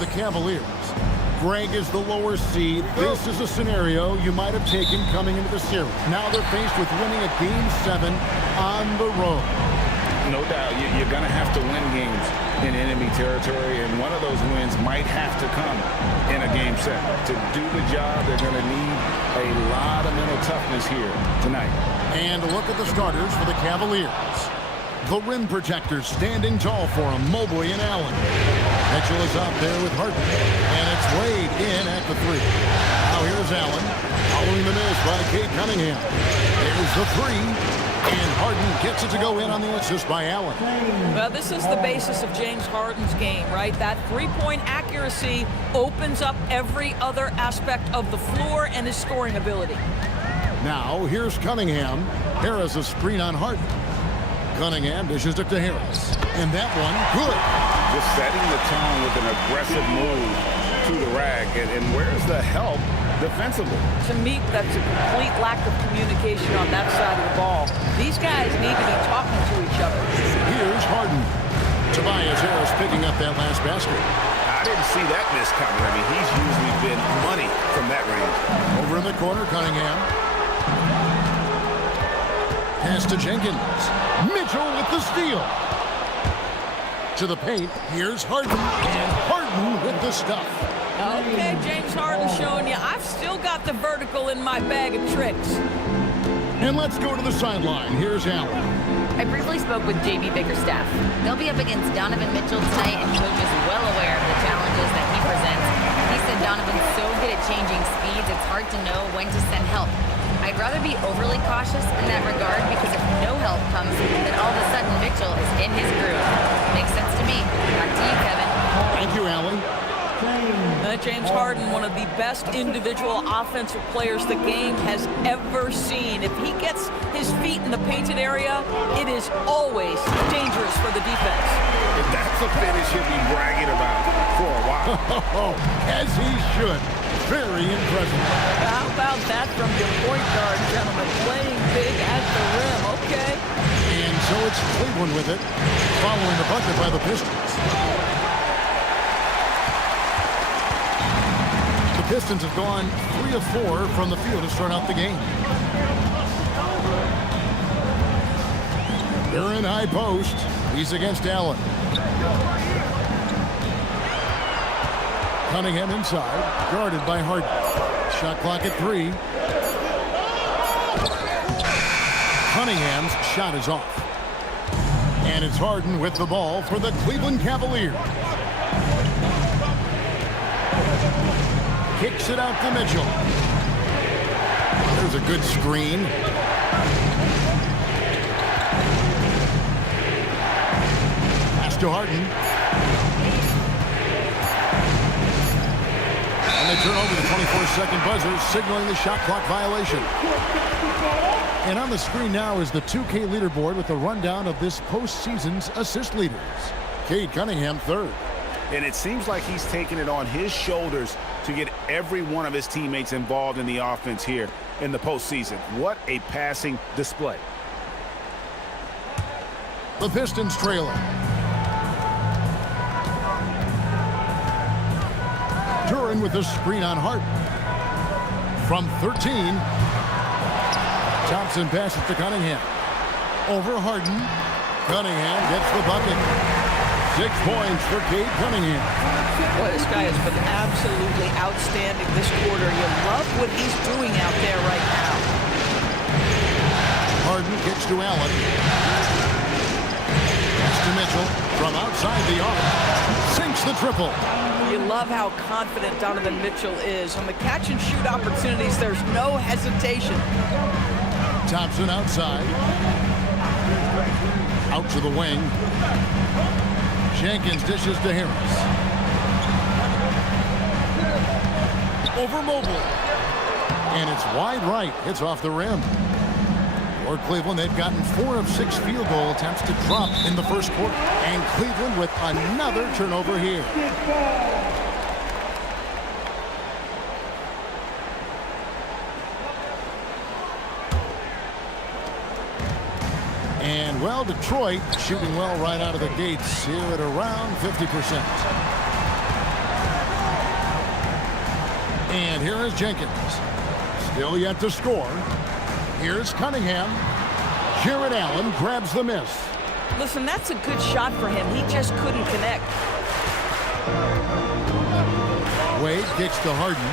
the Cavaliers. Greg is the lower seed. This is a scenario you might have taken coming into the series. Now they're faced with winning a Game 7 on the road. No doubt, you're going to have to win games in enemy territory, and one of those wins might have to come in a Game 7. To do the job, they're going to need a lot of mental toughness here tonight. And look at the starters for the Cavaliers. The rim protectors standing tall for him, Mobley and Allen. Mitchell is out there with Harden, and it's Wade in at the three. Now here's Allen, following the miss by Cade Cunningham. Here's the three, and Harden gets it to go in on the assist by Allen. Well, this is the basis of James Harden's game, right? That three-point accuracy opens up every other aspect of the floor and his scoring ability. Now here's Cunningham. Harris a screen on Harden. Cunningham dishes it to Harris, and that one good. Just setting the tone with an aggressive move to the rack. And where's the help defensively? To me, that's a complete lack of communication on that side of the ball. These guys need to be talking to each other. Here's Harden. Tobias Harris picking up that last basket. I didn't see that miss coming. I mean, he's usually been money from that range. Over in the corner, Cunningham. Pass to Jenkins. Mitchell with the steal. To the paint, here's Harden, and Harden with the stuff. Okay, James Harden showing you I've still got the vertical in my bag of tricks. And let's go to the sideline. Here's Allen. I briefly spoke with J.B. Bickerstaff. They'll be up against Donovan Mitchell tonight, and Coach is well aware of the challenges that he presents. He said Donovan's so good at changing speeds, it's hard to know when to send help. I'd rather be overly cautious in that regard, because if no help comes, then all of a sudden Mitchell is in his groove. Makes sense to me. Back to you, Kevin. Thank you, Allen. James Harden, one of the best individual offensive players the game has ever seen. If he gets his feet in the painted area, it is always dangerous for the defense. And that's a finish he'll be bragging about for a while. As he should. Very impressive. How about that from your point guard, gentlemen? Playing big at the rim, okay. And so it's Cleveland with it, following the bucket by the Pistons. The Pistons have gone 3 of 4 from the field to start out the game. They're in high post. He's against Allen. Cunningham inside, guarded by Harden. Shot clock at 3. Cunningham's shot is off. And it's Harden with the ball for the Cleveland Cavaliers. Kicks it out to Mitchell. There's a good screen. Pass to Harden. And they turn over the 24-second buzzer, signaling the shot clock violation. And on the screen now is the 2K leaderboard with the rundown of this postseason's assist leaders. Cade Cunningham third. And it seems like he's taking it on his shoulders to get every one of his teammates involved in the offense here in the postseason. What a passing display. The Pistons trailing. Duran with the screen on Harden. From 13. Thompson passes to Cunningham. Over Harden. Cunningham gets the bucket. 6 points for Cade Cunningham. Boy, this guy has been absolutely outstanding this quarter. You love what he's doing out there right now. Harden kicks to Allen. Pass to Mitchell from outside the arc. Sinks the triple. You love how confident Donovan Mitchell is. On the catch-and-shoot opportunities, there's no hesitation. Thompson outside. Out to the wing. Jenkins dishes to Harris. Over Mobley. And it's wide right. It's off the rim. For Cleveland, they've gotten 4 of 6 field goal attempts to drop in the first quarter. And Cleveland with another turnover here. And, well, Detroit shooting well right out of the gates here at around 50%. And here is Jenkins. Still yet to score. Here's Cunningham. Jared Allen grabs the miss. Listen, that's a good shot for him. He just couldn't connect. Wade kicks to Harden.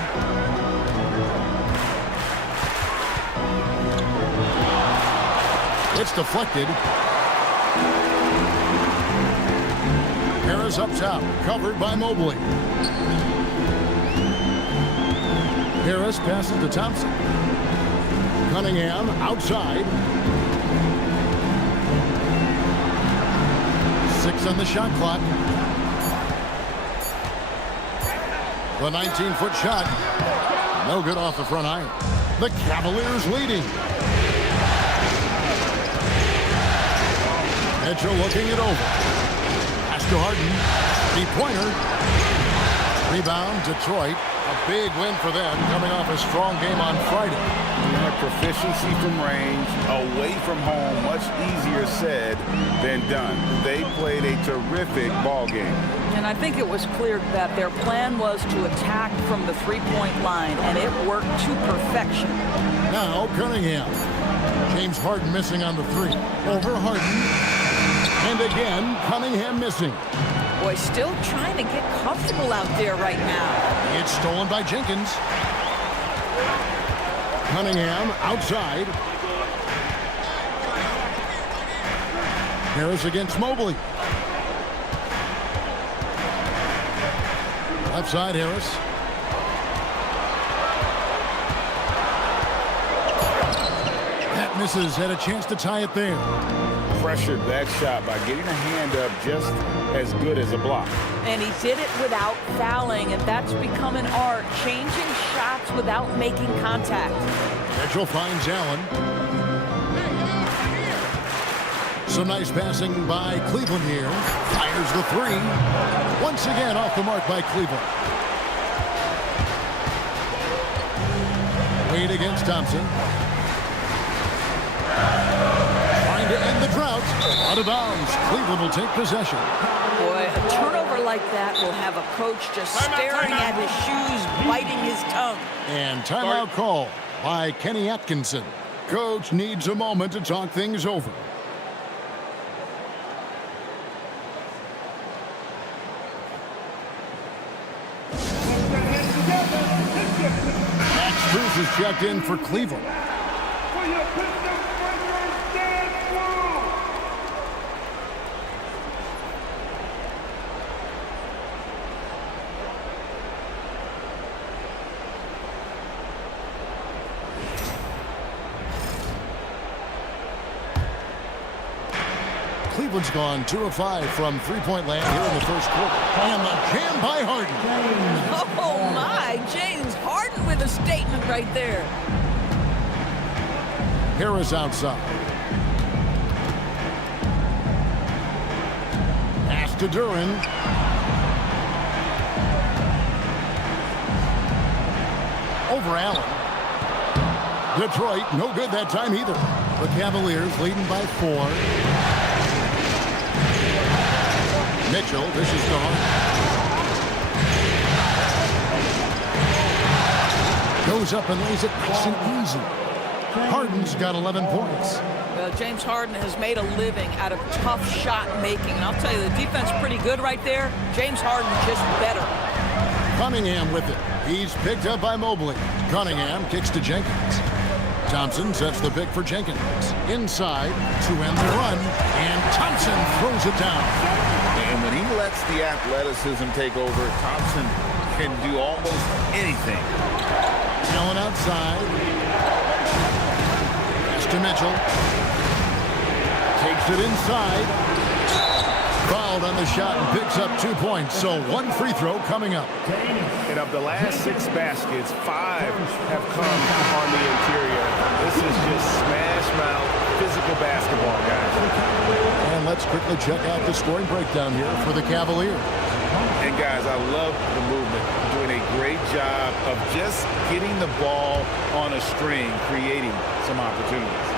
It's deflected. Harris up top, covered by Mobley. Harris passes to Thompson. Cunningham outside. 6 on the shot clock. The 19-foot shot. No good off the front iron. The Cavaliers leading. Mitchell looking it over. Pass to Harden. 3-pointer. Rebound, Detroit. A big win for them, coming off a strong game on Friday. Yeah, proficiency from range, away from home, much easier said than done. They played a terrific ball game. And I think it was clear that their plan was to attack from the three-point line, and it worked to perfection. Now Cunningham. James Harden missing on the 3. Over Harden. And again, Cunningham missing. Boy, still trying to get comfortable out there right now. It's stolen by Jenkins. Cunningham outside. Harris against Mobley. Left side, Harris. That misses. Had a chance to tie it there. Pressured that shot by getting a hand up just as good as a block. And he did it without fouling, and that's become an art, changing shots without making contact. Mitchell finds Allen. Some nice passing by Cleveland here. Fires the 3. Once again off the mark by Cleveland. Wade against Thompson. Trying to end the drought. Out of bounds. Cleveland will take possession. Boy, a turnover like that will have a coach just staring at his shoes, biting his tongue. And timeout call by Kenny Atkinson. Coach needs a moment to talk things over. Max Strus is checked in for Cleveland. Cleveland's gone 2 of 5 from three-point land here in the first quarter. And the jam by Harden. Oh, my. James Harden with a statement right there. Harris outside. Pass to Duran. Over Allen. Detroit, no good that time either. The Cavaliers leading by 4. Mitchell, this is to Harden. Goes up and lays it nice and easy. Harden's got 11 points. Well, James Harden has made a living out of tough shot making. And I'll tell you, the defense pretty good right there. James Harden just better. Cunningham with it. He's picked up by Mobley. Cunningham kicks to Jenkins. Thompson sets the pick for Jenkins. Inside to end the run. And Thompson throws it down. And when he lets the athleticism take over, Thompson can do almost anything. Allen outside. Pass to Mitchell. Takes it inside. Fouled on the shot and picks up 2 points. So 1 free throw coming up. And of the last 6 baskets, 5 have come on the interior. This is just smash mouth physical basketball, guys. And let's quickly check out the scoring breakdown here for the Cavaliers. And guys, I love the movement. Doing a great job of just getting the ball on a string, creating some opportunities.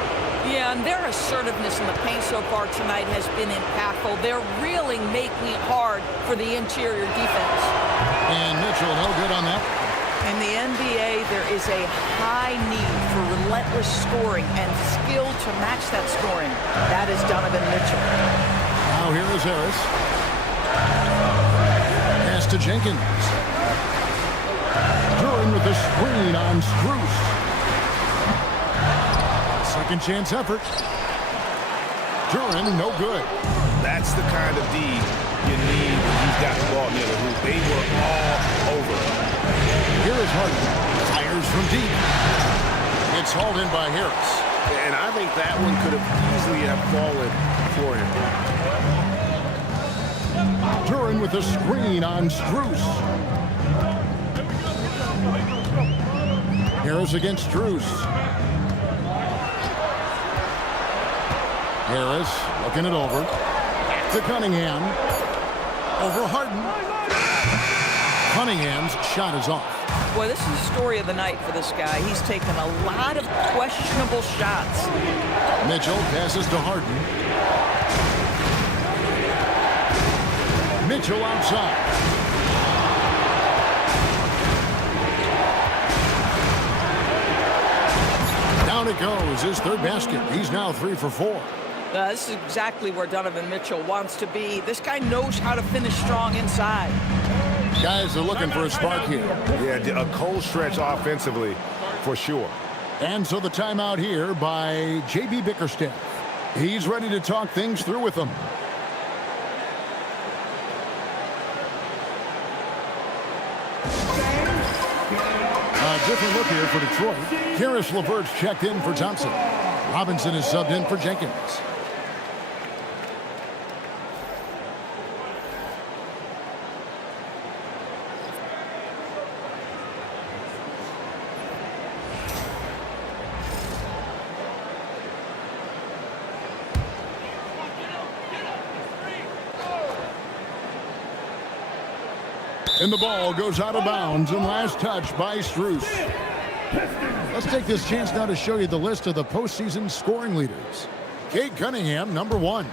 Yeah, and their assertiveness in the paint so far tonight has been impactful. They're really making it hard for the interior defense. And Mitchell, no good on that. In the NBA, there is a high need for relentless scoring and skill to match that scoring. That is Donovan Mitchell. Now here is Harris. Pass to Jenkins. Duran with the screen on Strus. Second chance effort. Duran, no good. That's the kind of D you need when he's got the ball near the hoop. They were all over. Here is Harden. Fires from deep. It's hauled in by Harris. And I think that one could have easily have fallen for him. Duran with the screen on Strus. Harris against Strus. Harris looking it over. To Cunningham. Over Harden. Cunningham's shot is off. Boy, this is the story of the night for this guy. He's taken a lot of questionable shots. Mitchell passes to Harden. Mitchell outside. Down it goes. His third basket. He's now 3 for 4. This is exactly where Donovan Mitchell wants to be. This guy knows how to finish strong inside. Guys are looking for a spark here. Yeah, a cold stretch offensively for sure. And so the timeout here by J.B. Bickerstaff. He's ready to talk things through with them. A different look here for Detroit. Karis LeVert's checked in for Thompson. Robinson is subbed in for Jenkins. And the ball goes out of bounds, and last touch by Strus. Let's take this chance now to show you the list of the postseason scoring leaders. Cade Cunningham, number 1.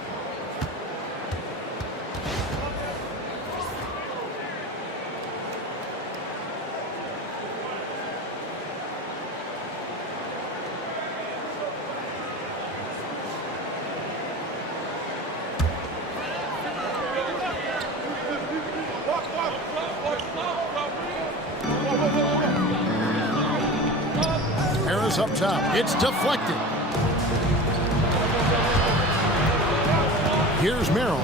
Harris up top. It's deflected. Here's Merrill.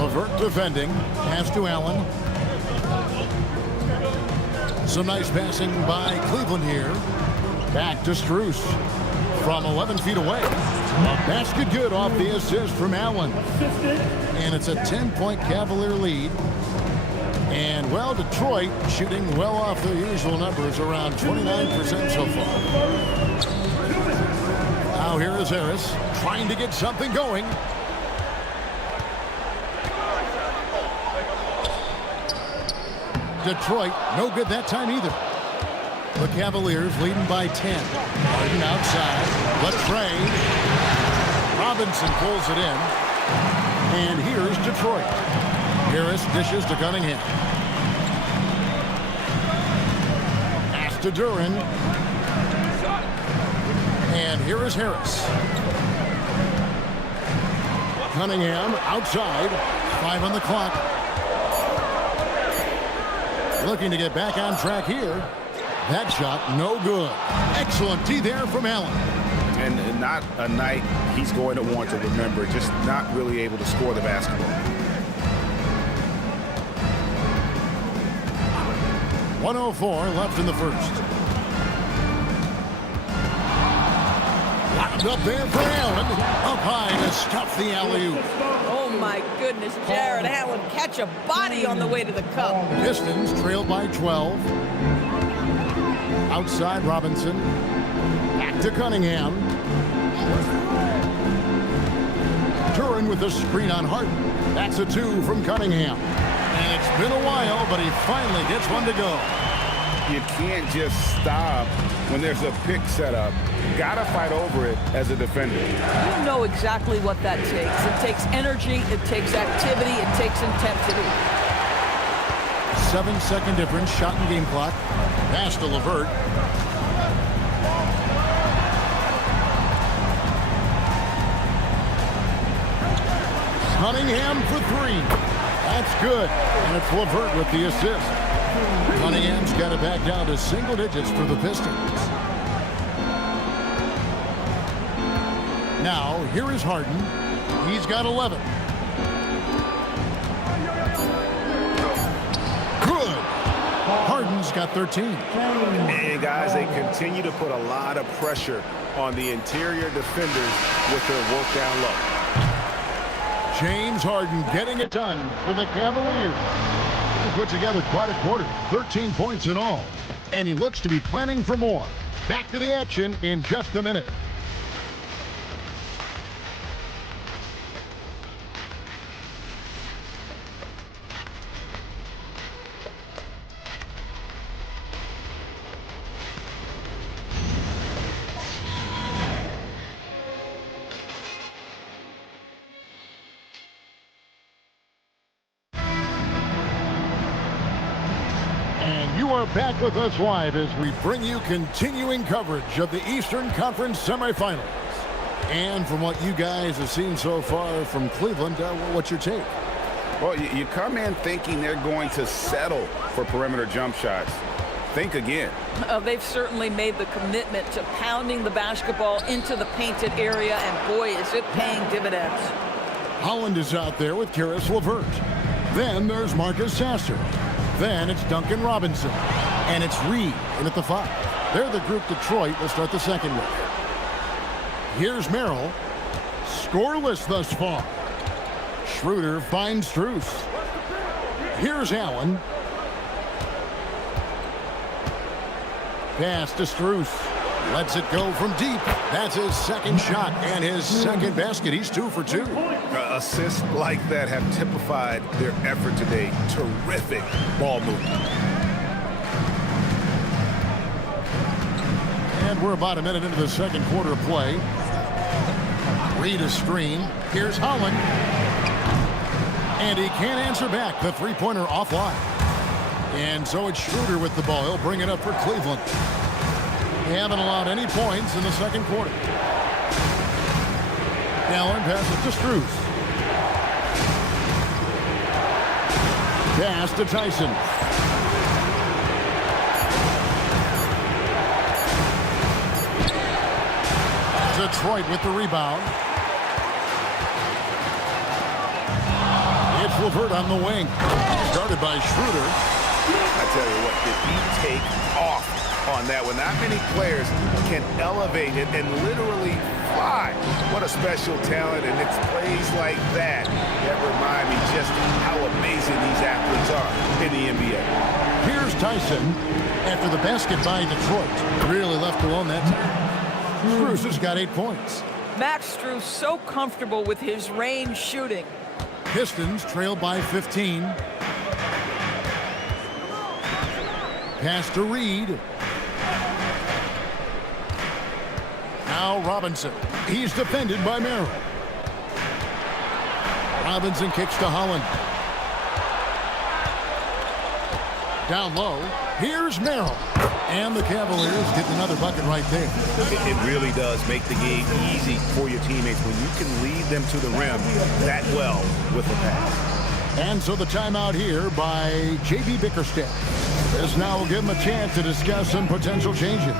LeVert defending. Pass to Allen. Some nice passing by Cleveland here. Back to Strus from 11 feet away. A basket good off the assist from Allen. And it's a 10-point Cavalier lead. And, well, Detroit shooting well off their usual numbers, around 29% so far. Now here is Harris trying to get something going. Detroit, no good that time either. The Cavaliers leading by 10. Harden outside. Latrey. Robinson pulls it in. And here's Detroit. Harris dishes to Cunningham. Pass to Duran. And here is Harris. Cunningham outside. 5 on the clock. Looking to get back on track here. That shot, no good. Excellent D there from Allen. And not a night he's going to want to remember. Just not really able to score the basketball. 1:04 left in the first. Locked up there for Allen. Up high to stuff the alley-oop. Oh, my goodness. Jared Allen catch a body on the way to the cup. Pistons trailed by 12. Outside Robinson. Back to Cunningham. Duran with the screen on Harden. That's a 2 from Cunningham. And it's been a while, but he finally gets one to go. You can't just stop when there's a pick set up. Gotta fight over it as a defender. You know exactly what that takes. It takes energy, it takes activity, it takes intensity. 7-second difference, shot and game clock. Pass to LeVert. Cunningham for three. That's good. And it's LeVert with the assist. Cunningham's got it back down to single digits for the Pistons. Now, here is Harden. He's got 11. Good. Harden's got 13. And guys, they continue to put a lot of pressure on the interior defenders with their work down low. James Harden getting it done for the Cavaliers. He put together quite a quarter, 13 points in all. And he looks to be planning for more. Back to the action in just a minute. You are back with us live as we bring you continuing coverage of the Eastern Conference semifinals. And from what you guys have seen so far from Cleveland, what's your take? Well, you come in thinking they're going to settle for perimeter jump shots. Think again. They've certainly made the commitment to pounding the basketball into the painted area, and boy, is it paying dividends. Holland is out there with Karis LeVert. Then there's Marcus Sasser. Then it's Duncan Robinson. And it's Reed in at the 5. They're the group Detroit will start the second with. Here's Merrill. Scoreless thus far. Schroeder finds Strus. Here's Allen. Pass to Strus. Lets it go from deep. That's his second shot and his second basket. He's 2 for 2. Assists like that have typified their effort today. Terrific ball movement. And we're about a minute into the second quarter of play. Reed a screen. Here's Holland. And he can't answer back. The three-pointer offline. And so it's Schroeder with the ball. He'll bring it up for Cleveland. They haven't allowed any points in the second quarter. Allen passes to Strus. Pass to Tyson. Detroit with the rebound. It's LeVert on the wing. Started by Schroeder. I tell you what, did he take off on that one? Not many players can elevate it and literally fly. What a special talent, and it's plays like that that remind me just how amazing these athletes are in the NBA. Here's Tyson after the basket by Detroit. Really left alone that time. Strus has got 8 points. Max Strus so comfortable with his range shooting. Pistons trail by 15. Pass to Reed. Now Robinson. He's defended by Merrill. Robinson kicks to Holland. Down low. Here's Merrill. And the Cavaliers get another bucket right there. It really does make the game easy for your teammates when you can lead them to the rim that well with a pass. And so the timeout here by J.B. Bickerstaff. This now will give him a chance to discuss some potential changes.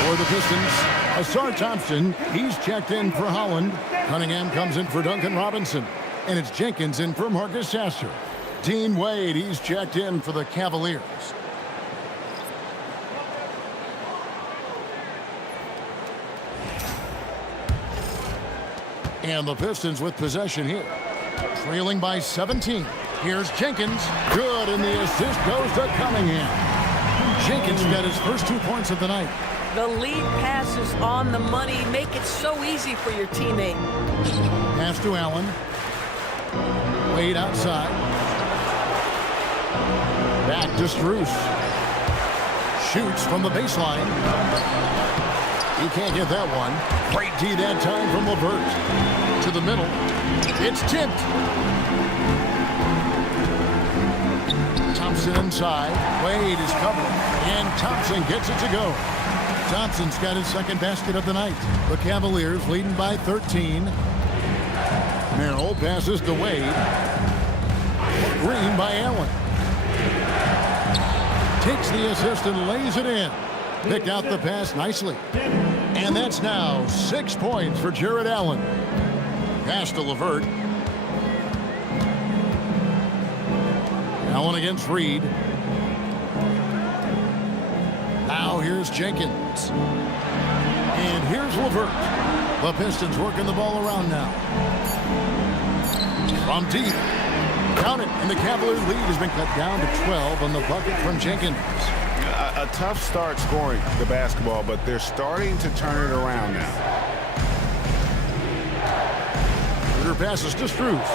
For the Pistons, Asar Thompson, he's checked in for Holland. Cunningham comes in for Duncan Robinson. And it's Jenkins in for Marcus Sasser. Dean Wade, he's checked in for the Cavaliers. And the Pistons with possession here. Trailing by 17. Here's Jenkins. Good, and the assist goes to Cunningham. Jenkins got his first 2 points of the night. The lead passes on the money. Make it so easy for your teammate. Pass to Allen. Wade outside. Back to Strus. Shoots from the baseline. He can't get that one. Great D that time from LeVert. To the middle. It's tipped. Thompson inside. Wade is covering. And Thompson gets it to go. Thompson's got his second basket of the night. The Cavaliers leading by 13. Merrill passes to Wade. Green by Allen. Takes the assist and lays it in. Picked out the pass nicely. And that's now 6 points for Jared Allen. Pass to LeVert. Allen against Reed. Now here's Jenkins. And here's LeVert. The Pistons working the ball around now. From deep. Count it. And the Cavaliers lead has been cut down to 12 on the bucket from Jenkins. A tough start scoring the basketball, but they're starting to turn it around now. Her passes to Strus.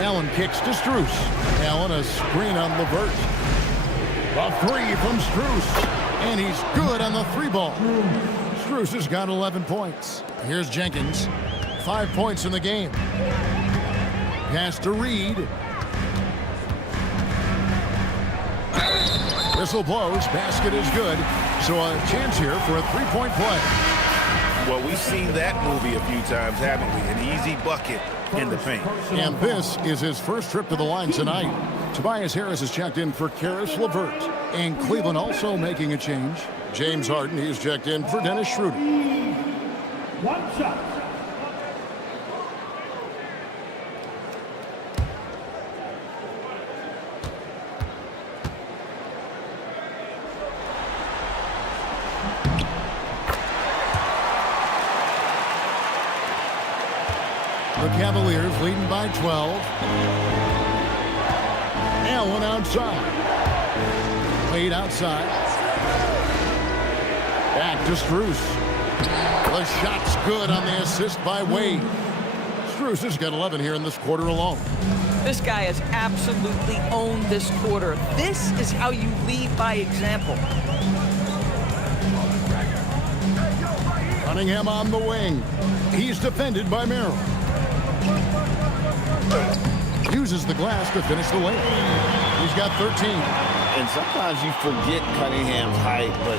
Allen kicks to Strus. Allen a screen on LeVert. A three from Strus. And he's good on the three ball. Strus has got 11 points. Here's Jenkins. 5 points in the game. Pass to Reed. Whistle blows. Basket is good. So a chance here for a three-point play. Well, we've seen that movie a few times, haven't we? An easy bucket in the paint. And this is his first trip to the line tonight. Tobias Harris is checked in for Karis LeVert. And Cleveland also making a change. James Harden is checked in for Dennis Schroeder. One shot. The Cavaliers leading by 12. Allen outside. Wade outside. Back to Strus. The shot's good on the assist by Wade. Strus has got 11 here in this quarter alone. This guy has absolutely owned this quarter. This is how you lead by example. Cunningham on the wing. He's defended by Merrill. Uses the glass to finish the lane. He's got 13. And sometimes you forget Cunningham's height, but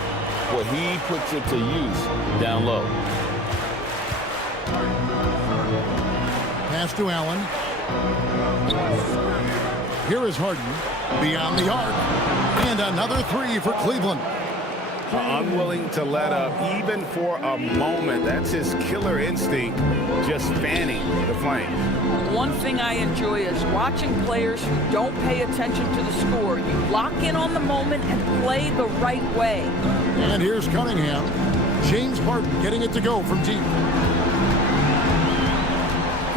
what he puts it to use down low. Pass to Allen. Here is Harden. Beyond the arc. And another three for Cleveland. Unwilling to let up even for a moment. That's his killer instinct, just fanning the flame. One thing I enjoy is watching players who don't pay attention to the score. You lock in on the moment and play the right way. And here's Cunningham. James Harden getting it to go from deep.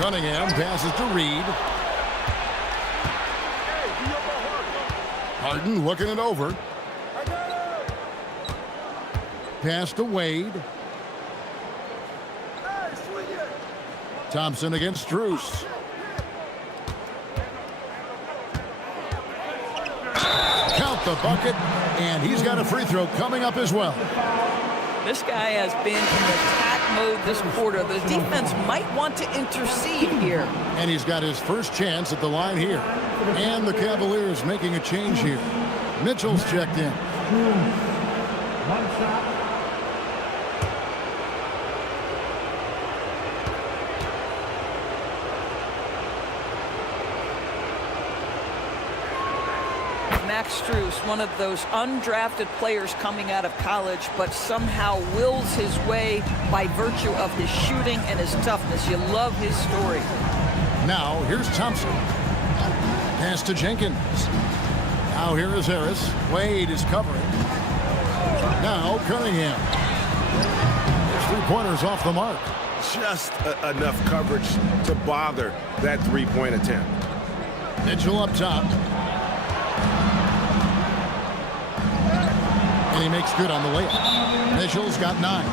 Cunningham passes to Reed. Harden looking it over. Pass to Wade. Thompson against Strus. Count the bucket, and he's got a free throw coming up as well. This guy has been in attack mode this quarter. The defense might want to intercede here. And he's got his first chance at the line here. And the Cavaliers making a change here. Mitchell's checked in. One shot. Max Strus, one of those undrafted players coming out of college, but somehow wills his way by virtue of his shooting and his toughness. You love his story. Now, here's Thompson. Pass to Jenkins. Now here is Harris. Wade is covering. Now Cunningham. His three-pointers off the mark. Just enough coverage to bother that three-point attempt. Mitchell up top. And he makes good on the layup. Mitchell's got 9.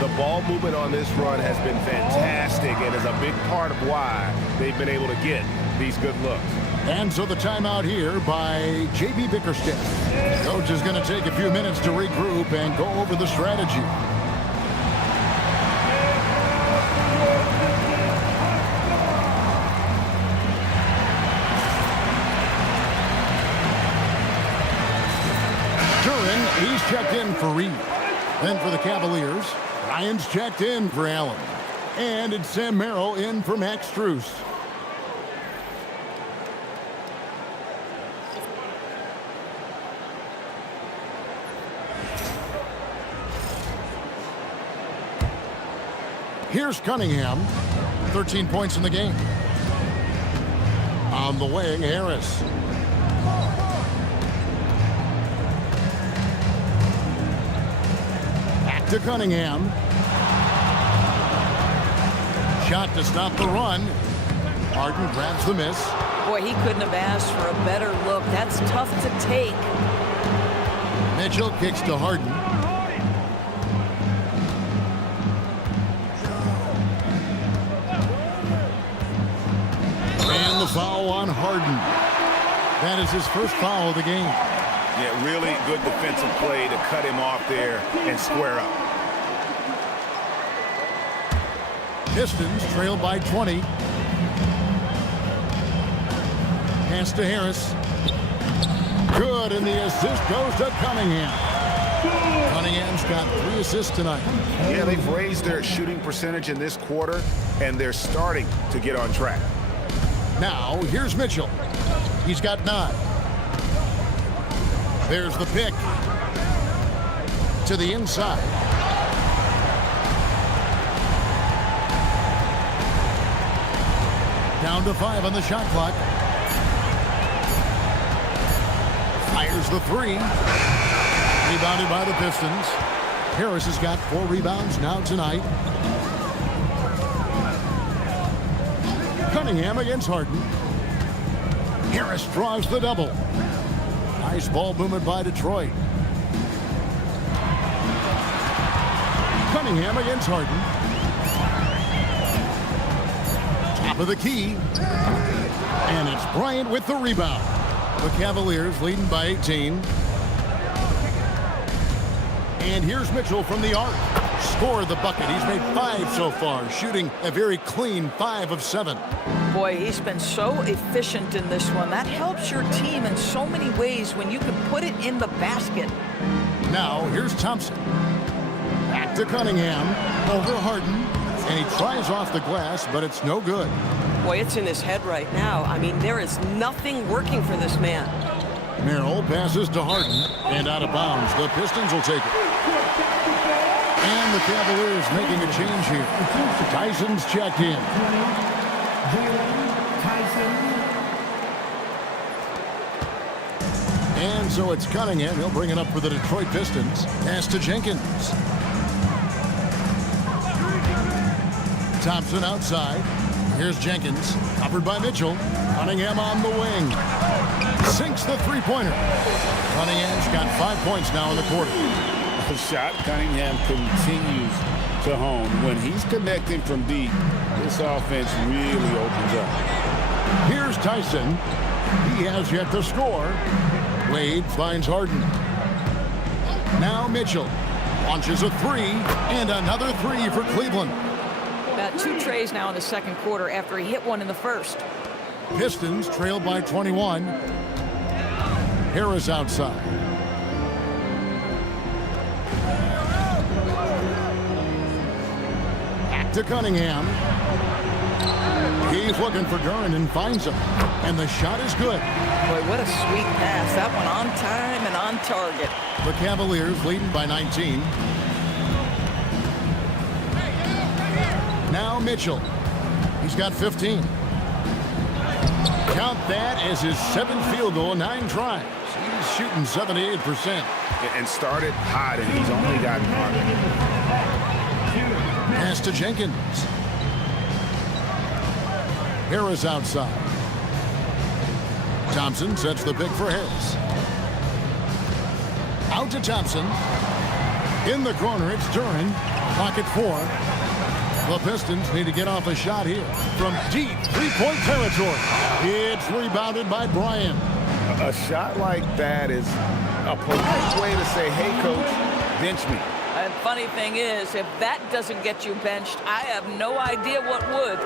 The ball movement on this run has been fantastic and is a big part of why they've been able to get these good looks. And so the timeout here by J.B. Bickerstaff. Coach is going to take a few minutes to regroup and go over the strategy. Duran, he's checked in for Reed. Then for the Cavaliers, Ryan's checked in for Allen. And it's Sam Merrill in for Max Strus. Here's Cunningham, 13 points in the game. On the wing, Harris. Back to Cunningham. Shot to stop the run. Harden grabs the miss. Boy, he couldn't have asked for a better look. That's tough to take. Mitchell kicks to Harden. And the foul on Harden. That is his first foul of the game. Yeah, really good defensive play to cut him off there and square up. Pistons trail by 20. Pass to Harris. Good, and the assist goes to Cunningham. Cunningham's got 3 assists tonight. Yeah, they've raised their shooting percentage in this quarter, and they're starting to get on track. Now, here's Mitchell. He's got 9. There's the pick. To the inside. Down to 5 on the shot clock. Fires the 3. Rebounded by the Pistons. Harris has got 4 rebounds now tonight. Cunningham against Harden. Harris draws the double. Nice ball movement by Detroit. Cunningham against Harden. Top of the key. And it's Bryant with the rebound. The Cavaliers leading by 18. And here's Mitchell from the arc. Scored the bucket. He's made 5 so far, shooting a very clean 5 of 7. Boy, he's been so efficient in this one. That helps your team in so many ways when you can put it in the basket. Now, here's Thompson. Back to Cunningham. Over Harden. And he tries off the glass, but it's no good. Boy, it's in his head right now. I mean, there is nothing working for this man. Merrill passes to Harden. And out of bounds. The Pistons will take it. And the Cavaliers making a change here. Tyson's checked in. And so it's Cunningham. He'll bring it up for the Detroit Pistons. Pass to Jenkins. Thompson outside. Here's Jenkins. Covered by Mitchell. Cunningham on the wing. Sinks the three-pointer. Cunningham's got 5 points now in the quarter. The shot Cunningham continues to hone. When he's connecting from deep, this offense really opens up. Here's Tyson. He has yet to score. Wade finds Harden. Now Mitchell launches a 3 and another 3 for Cleveland. About 2 trays now in the second quarter after he hit one in the first. Pistons trail by 21. Harris outside. Back to Cunningham. He's looking for Duran and finds him. And the shot is good. Boy, what a sweet pass. That one on time and on target. The Cavaliers leading by 19. Now Mitchell. He's got 15. Count that as his 7th field goal, 9 tries. He's shooting 78%. And started hot, and he's only gotten harder. Pass to Jenkins. Harris outside. Thompson sets the pick for Harris. Out to Thompson. In the corner, it's Duran. Clock at 4. The Pistons need to get off a shot here from deep three-point territory. It's rebounded by Bryant. A shot like that is a polite way to say, hey, coach, bench me. And funny thing is, if that doesn't get you benched, I have no idea what would.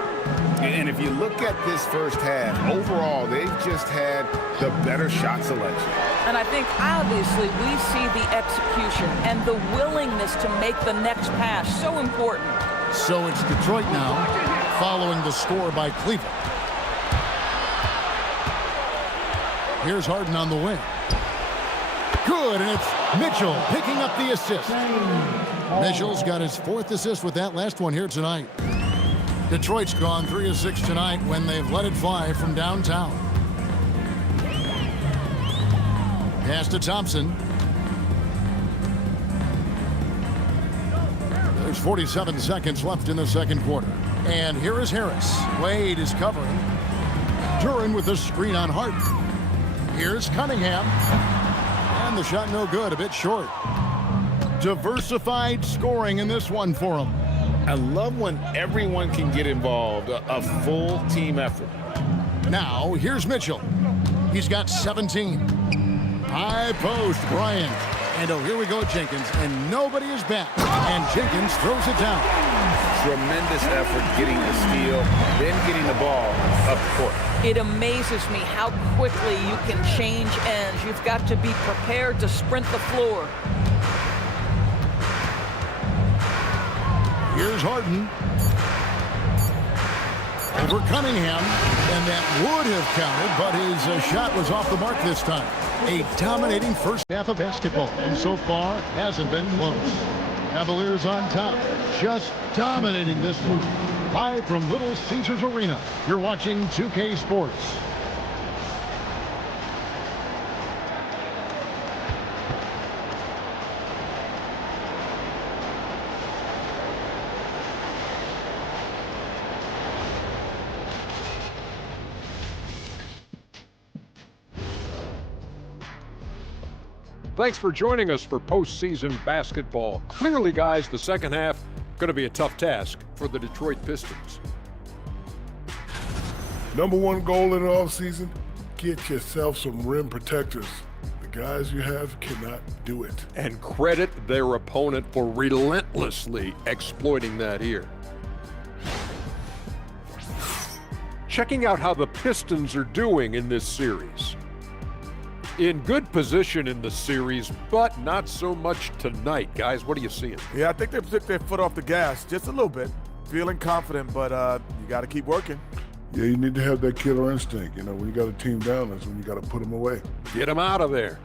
And if you look at this first half, overall, they've just had the better shot selection. And I think, obviously, we see the execution and the willingness to make the next pass so important. So it's Detroit now, following the score by Cleveland. Here's Harden on the wing. Good, and it's Mitchell picking up the assist. Mitchell's got his 4th assist with that last one here tonight. Detroit's gone 3 of 6 tonight when they've let it fly from downtown. Pass to Thompson. There's 47 seconds left in the second quarter. And here is Harris. Wade is covering. Duran with a screen on Harden. Here's Cunningham. And the shot no good, a bit short. Diversified scoring in this one for him. I love when everyone can get involved, a full team effort. Now, here's Mitchell. He's got 17. High post, Bryant. And oh, here we go, Jenkins. And nobody is back. And Jenkins throws it down. Tremendous effort getting the steal, then getting the ball up court. It amazes me how quickly you can change ends. You've got to be prepared to sprint the floor. Here's Harden. Over Cunningham. And that would have counted, but his shot was off the mark this time. A dominating first half of basketball. And so far, hasn't been close. Cavaliers on top. Just dominating this move. Live from Little Caesars Arena. You're watching 2K Sports. Thanks for joining us for postseason basketball. Clearly, guys, the second half going to be a tough task for the Detroit Pistons. Number one goal in the offseason, get yourself some rim protectors. The guys you have cannot do it. And credit their opponent for relentlessly exploiting that here. Checking out how the Pistons are doing in this series. In good position in the series, but not so much tonight. Guys, what are you seeing? Yeah, I think they took their foot off the gas just a little bit. Feeling confident, but you got to keep working. Yeah, you need to have that killer instinct. You know, when you got a team down, that's when you got to put them away. Get them out of there.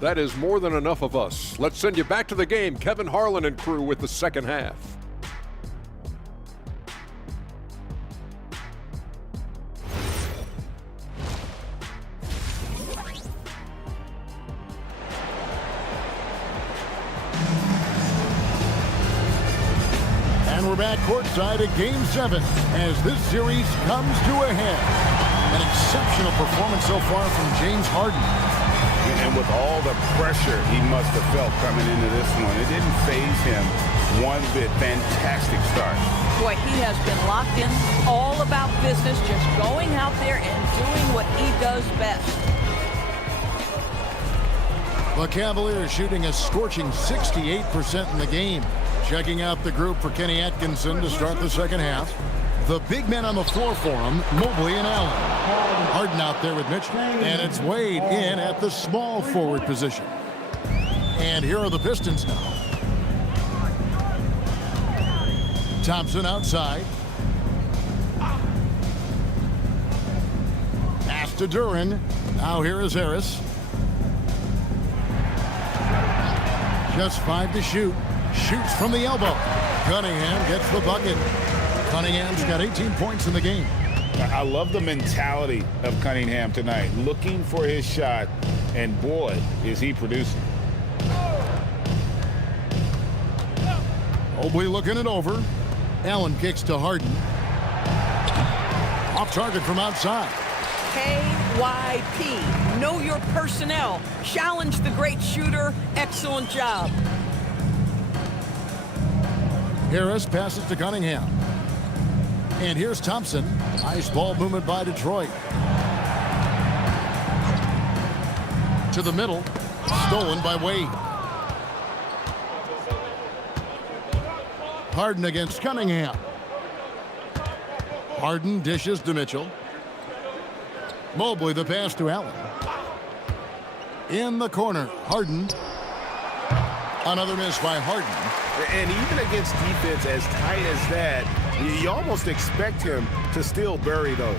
That is more than enough of us. Let's send you back to the game. Kevin Harlan and crew with the second half. And we're back courtside at Game 7 as this series comes to a head. An exceptional performance so far from James Harden. And with all the pressure he must have felt coming into this one, it didn't faze him one bit. Fantastic start. Boy, he has been locked in, all about business, just going out there and doing what he does best. The Cavaliers shooting a scorching 68% in the game. Checking out the group for Kenny Atkinson to start the second half. The big men on the floor for him, Mobley and Allen. Harden out there with Mitchell. And it's Wade in at the small forward position. And here are the Pistons now. Thompson outside. Pass to Duran. Now here is Harris. Just 5 to shoot. Shoots from the elbow. Cunningham gets the bucket. Cunningham's got 18 points in the game. I love the mentality of Cunningham tonight, looking for his shot, and boy, is he producing. Mobley looking it over. Allen kicks to Harden. Off target from outside. KYP. Know your personnel. Challenge the great shooter. Excellent job. Harris passes to Cunningham. And here's Thompson. Nice ball movement by Detroit. To the middle. Stolen by Wade. Harden against Cunningham. Harden dishes to Mitchell. Mobley the pass to Allen. In the corner, Harden. Another miss by Harden. And even against defense as tight as that, you almost expect him to still bury those.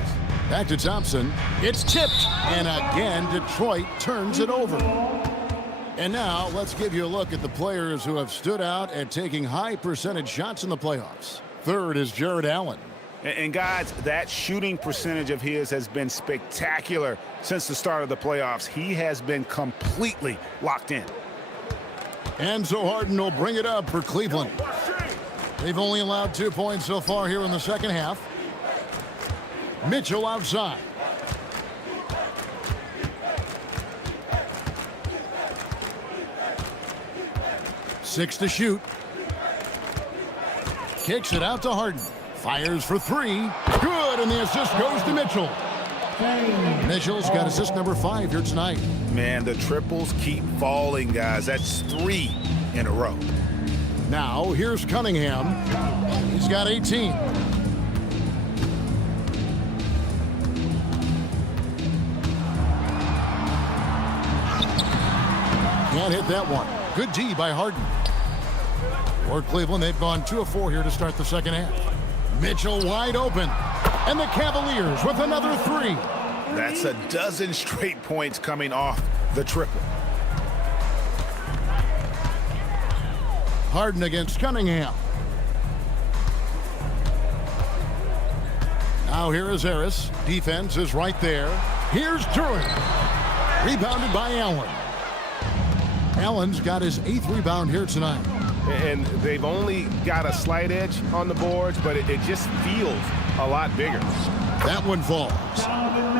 Back to Thompson. It's tipped. And again, Detroit turns it over. And now let's give you a look at the players who have stood out at taking high percentage shots in the playoffs. Third is Jared Allen. And guys, that shooting percentage of his has been spectacular since the start of the playoffs. He has been completely locked in. And so Harden will bring it up for Cleveland. They've only allowed 2 points so far here in the second half. Mitchell outside. Six to shoot. Kicks it out to Harden. Fires for three. Good, and the assist goes to Mitchell. Mitchell's got assist number 5 here tonight. Man, the triples keep falling, guys. That's 3 in a row. Now, here's Cunningham. He's got 18. Can't hit that one. Good D by Harden. For Cleveland, they've gone 2 of 4 here to start the second half. Mitchell wide open. And the Cavaliers with another 3. That's a dozen straight points coming off the triple. Harden against Cunningham. Now here is Harris. Defense is right there. Here's Drury. Rebounded by Allen. Allen's got his 8th rebound here tonight. And they've only got a slight edge on the boards, but it just feels a lot bigger. That one falls.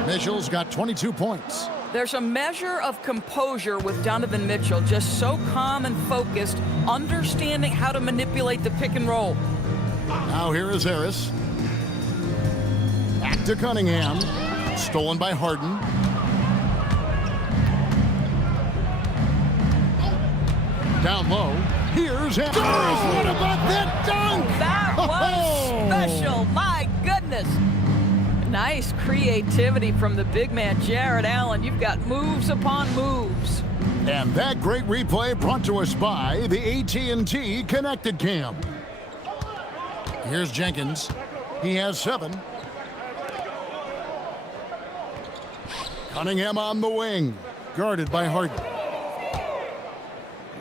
Mitchell's got 22 points. There's a measure of composure with Donovan Mitchell, just so calm and focused, understanding how to manipulate the pick and roll. Now here is Harris. Back to Cunningham. Stolen by Harden. Down low. Here's Harris. Oh, what about that dunk? That was special. My goodness. Nice creativity from the big man, Jared Allen. You've got moves upon moves. And that great replay brought to us by the AT&T Connected Cam. Here's Jenkins. He has 7. Cunningham on the wing. Guarded by Harden.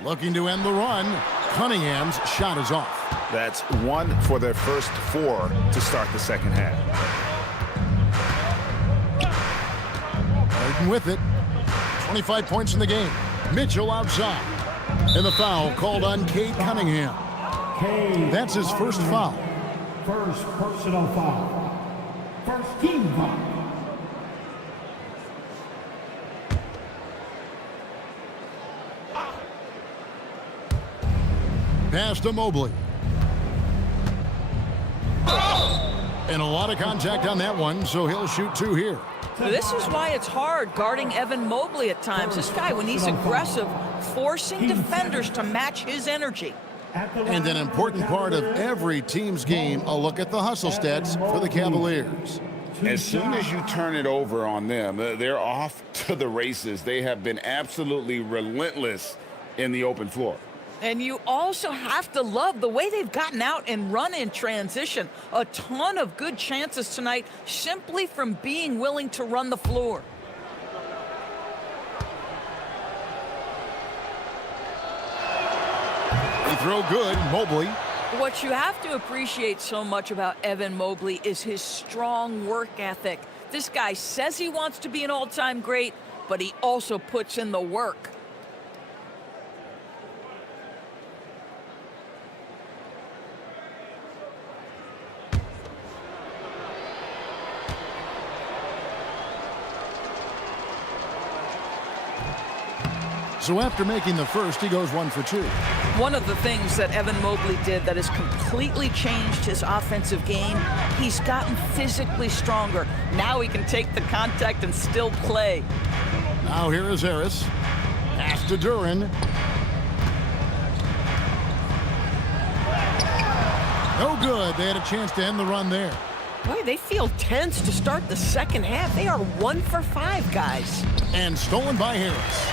Looking to end the run. Cunningham's shot is off. That's 1 for their first 4 to start the second half. Harden with it. 25 points in the game. Mitchell outside. And the foul called on Cade Cunningham. That's his first foul. First personal foul. First team foul. Pass to Mobley. And a lot of contact on that one, so he'll shoot 2 here. This is why it's hard guarding Evan Mobley at times. This guy, when he's aggressive, forcing defenders to match his energy. And an important part of every team's game, a look at the hustle stats for the Cavaliers. As soon as you turn it over on them, they're off to the races. They have been absolutely relentless in the open floor. And you also have to love the way they've gotten out and run in transition. A ton of good chances tonight simply from being willing to run the floor. They throw good. Mobley. What you have to appreciate so much about Evan Mobley is his strong work ethic. This guy says he wants to be an all-time great, but he also puts in the work. So after making the first, he goes 1 for 2. One of the things that Evan Mobley did that has completely changed his offensive game, he's gotten physically stronger. Now he can take the contact and still play. Now here is Harris. Pass to Duran. No good. They had a chance to end the run there. Boy, they feel tense to start the second half. They are 1 for 5, guys. And stolen by Harris.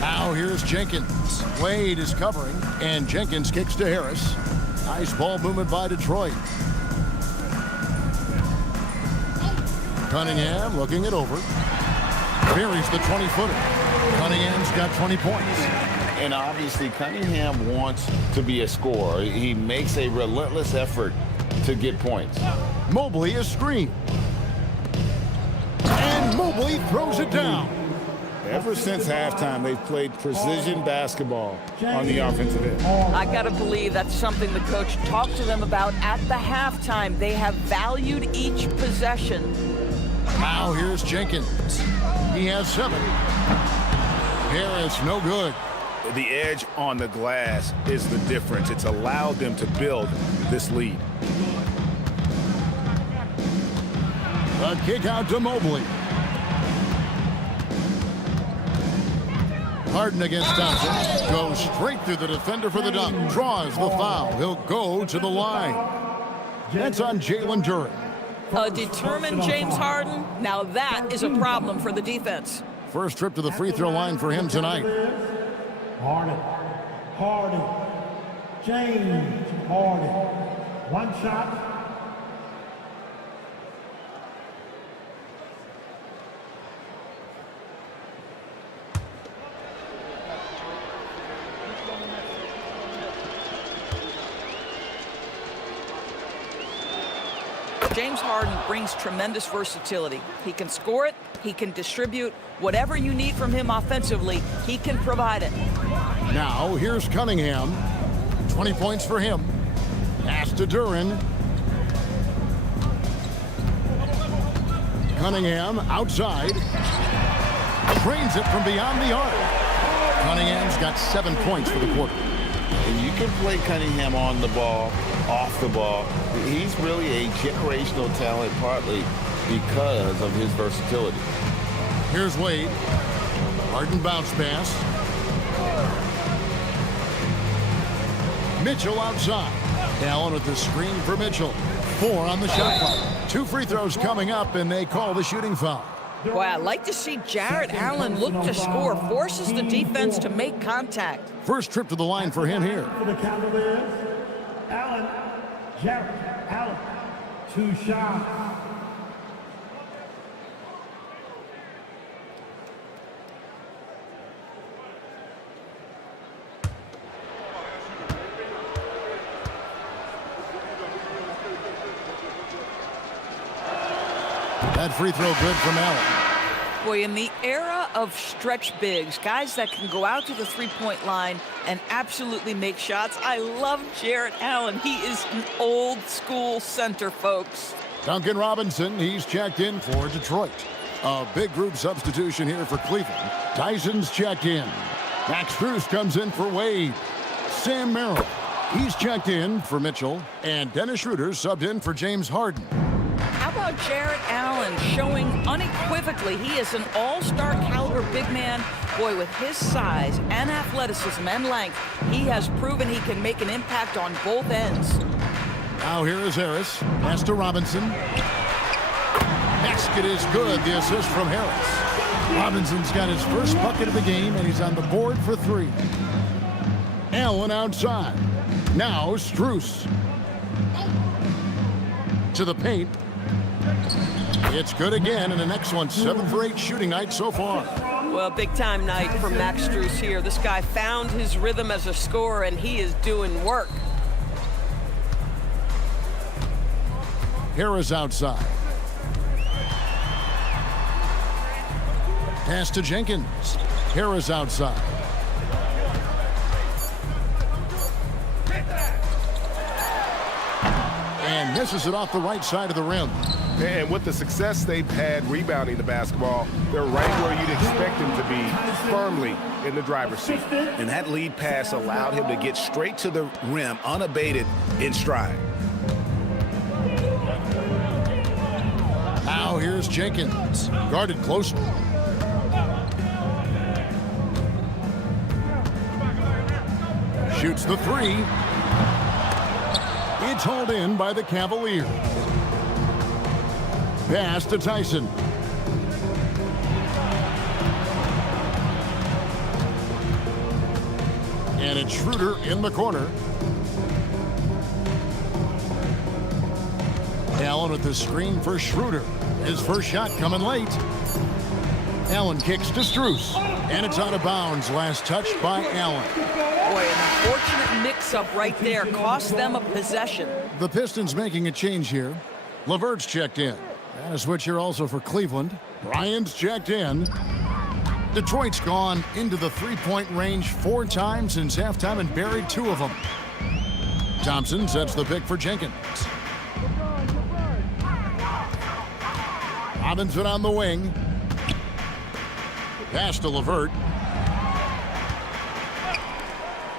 Now here's Jenkins. Wade is covering, and Jenkins kicks to Harris. Nice ball movement by Detroit. Cunningham looking it over. Buries the 20-footer. Cunningham's got 20 points. And obviously, Cunningham wants to be a scorer. He makes a relentless effort to get points. Mobley is screened. And Mobley throws it down. Ever since halftime, they've played precision basketball on the offensive end. I got to believe that's something the coach talked to them about at the halftime. They have valued each possession. Now here's Jenkins. He has 7. Harris, no good. The edge on the glass is the difference. It's allowed them to build this lead. A kick out to Mobley. Harden against Thompson. Goes straight through the defender for the dunk. Draws the foul. He'll go to the line. That's on Jalen Duran. A determined James Harden. Now that is a problem for the defense. First trip to the free throw line for him tonight. Harden. James Harden. One shot. James Harden brings tremendous versatility. He can score it, he can distribute. Whatever you need from him offensively, he can provide it. Now here's Cunningham. 20 points for him. Pass to Duran. Cunningham outside. Drains it from beyond the arc. Cunningham's got 7 points for the quarter. And you can play Cunningham on the ball, off the ball. He's really a generational talent, partly because of his versatility. Here's Wade. Harden bounce pass. Mitchell outside. Allen with the screen for Mitchell. 4 on the shot clock. 2 free throws coming up, and they call the shooting foul. Boy, I'd like to see Jarrett Allen look to score, forces the defense to make contact. First trip to the line for him here. For the Cavaliers, Jarrett Allen. 2 shots. That free throw good from Allen. Boy, in the era of stretch bigs, guys that can go out to the three-point line and absolutely make shots, I love Jarrett Allen. He is an old-school center, folks. Duncan Robinson, he's checked in for Detroit. A big group substitution here for Cleveland. Tyson's checked in. Max Strus comes in for Wade. Sam Merrill, he's checked in for Mitchell. And Dennis Schroeder subbed in for James Harden. How about Jarrett Allen showing unequivocally he is an all-star caliber big man? Boy, with his size and athleticism and length, he has proven he can make an impact on both ends. Now here is Harris. Pass to Robinson. Basket is good. The assist from Harris. Robinson's got his first bucket of the game, and he's on the board for 3. Allen outside. Now Strus. To the paint. It's good again, and the next one, 7 for 8 shooting night so far. Well, big-time night for Max Strus here. This guy found his rhythm as a scorer, and he is doing work. Harris outside. Pass to Jenkins. Harris outside. And misses it off the right side of the rim. And with the success they've had rebounding the basketball, they're right where you'd expect them to be, firmly in the driver's seat. And that lead pass allowed him to get straight to the rim, unabated in stride. Now here's Jenkins, guarded closely. Shoots the three. It's hauled in by the Cavaliers. Pass to Tyson. And it's Schroeder in the corner. Allen with the screen for Schroeder. His first shot coming late. Allen kicks to Strus. And it's out of bounds. Last touch by Allen. Boy, an unfortunate mix-up right there. Cost them a possession. The Pistons making a change here. LeVert's checked in. And a switch here also for Cleveland. Bryant's checked in. Detroit's gone into the three-point range 4 times since halftime and buried 2 of them. Thompson sets the pick for Jenkins. Robinson on the wing. Pass to LeVert.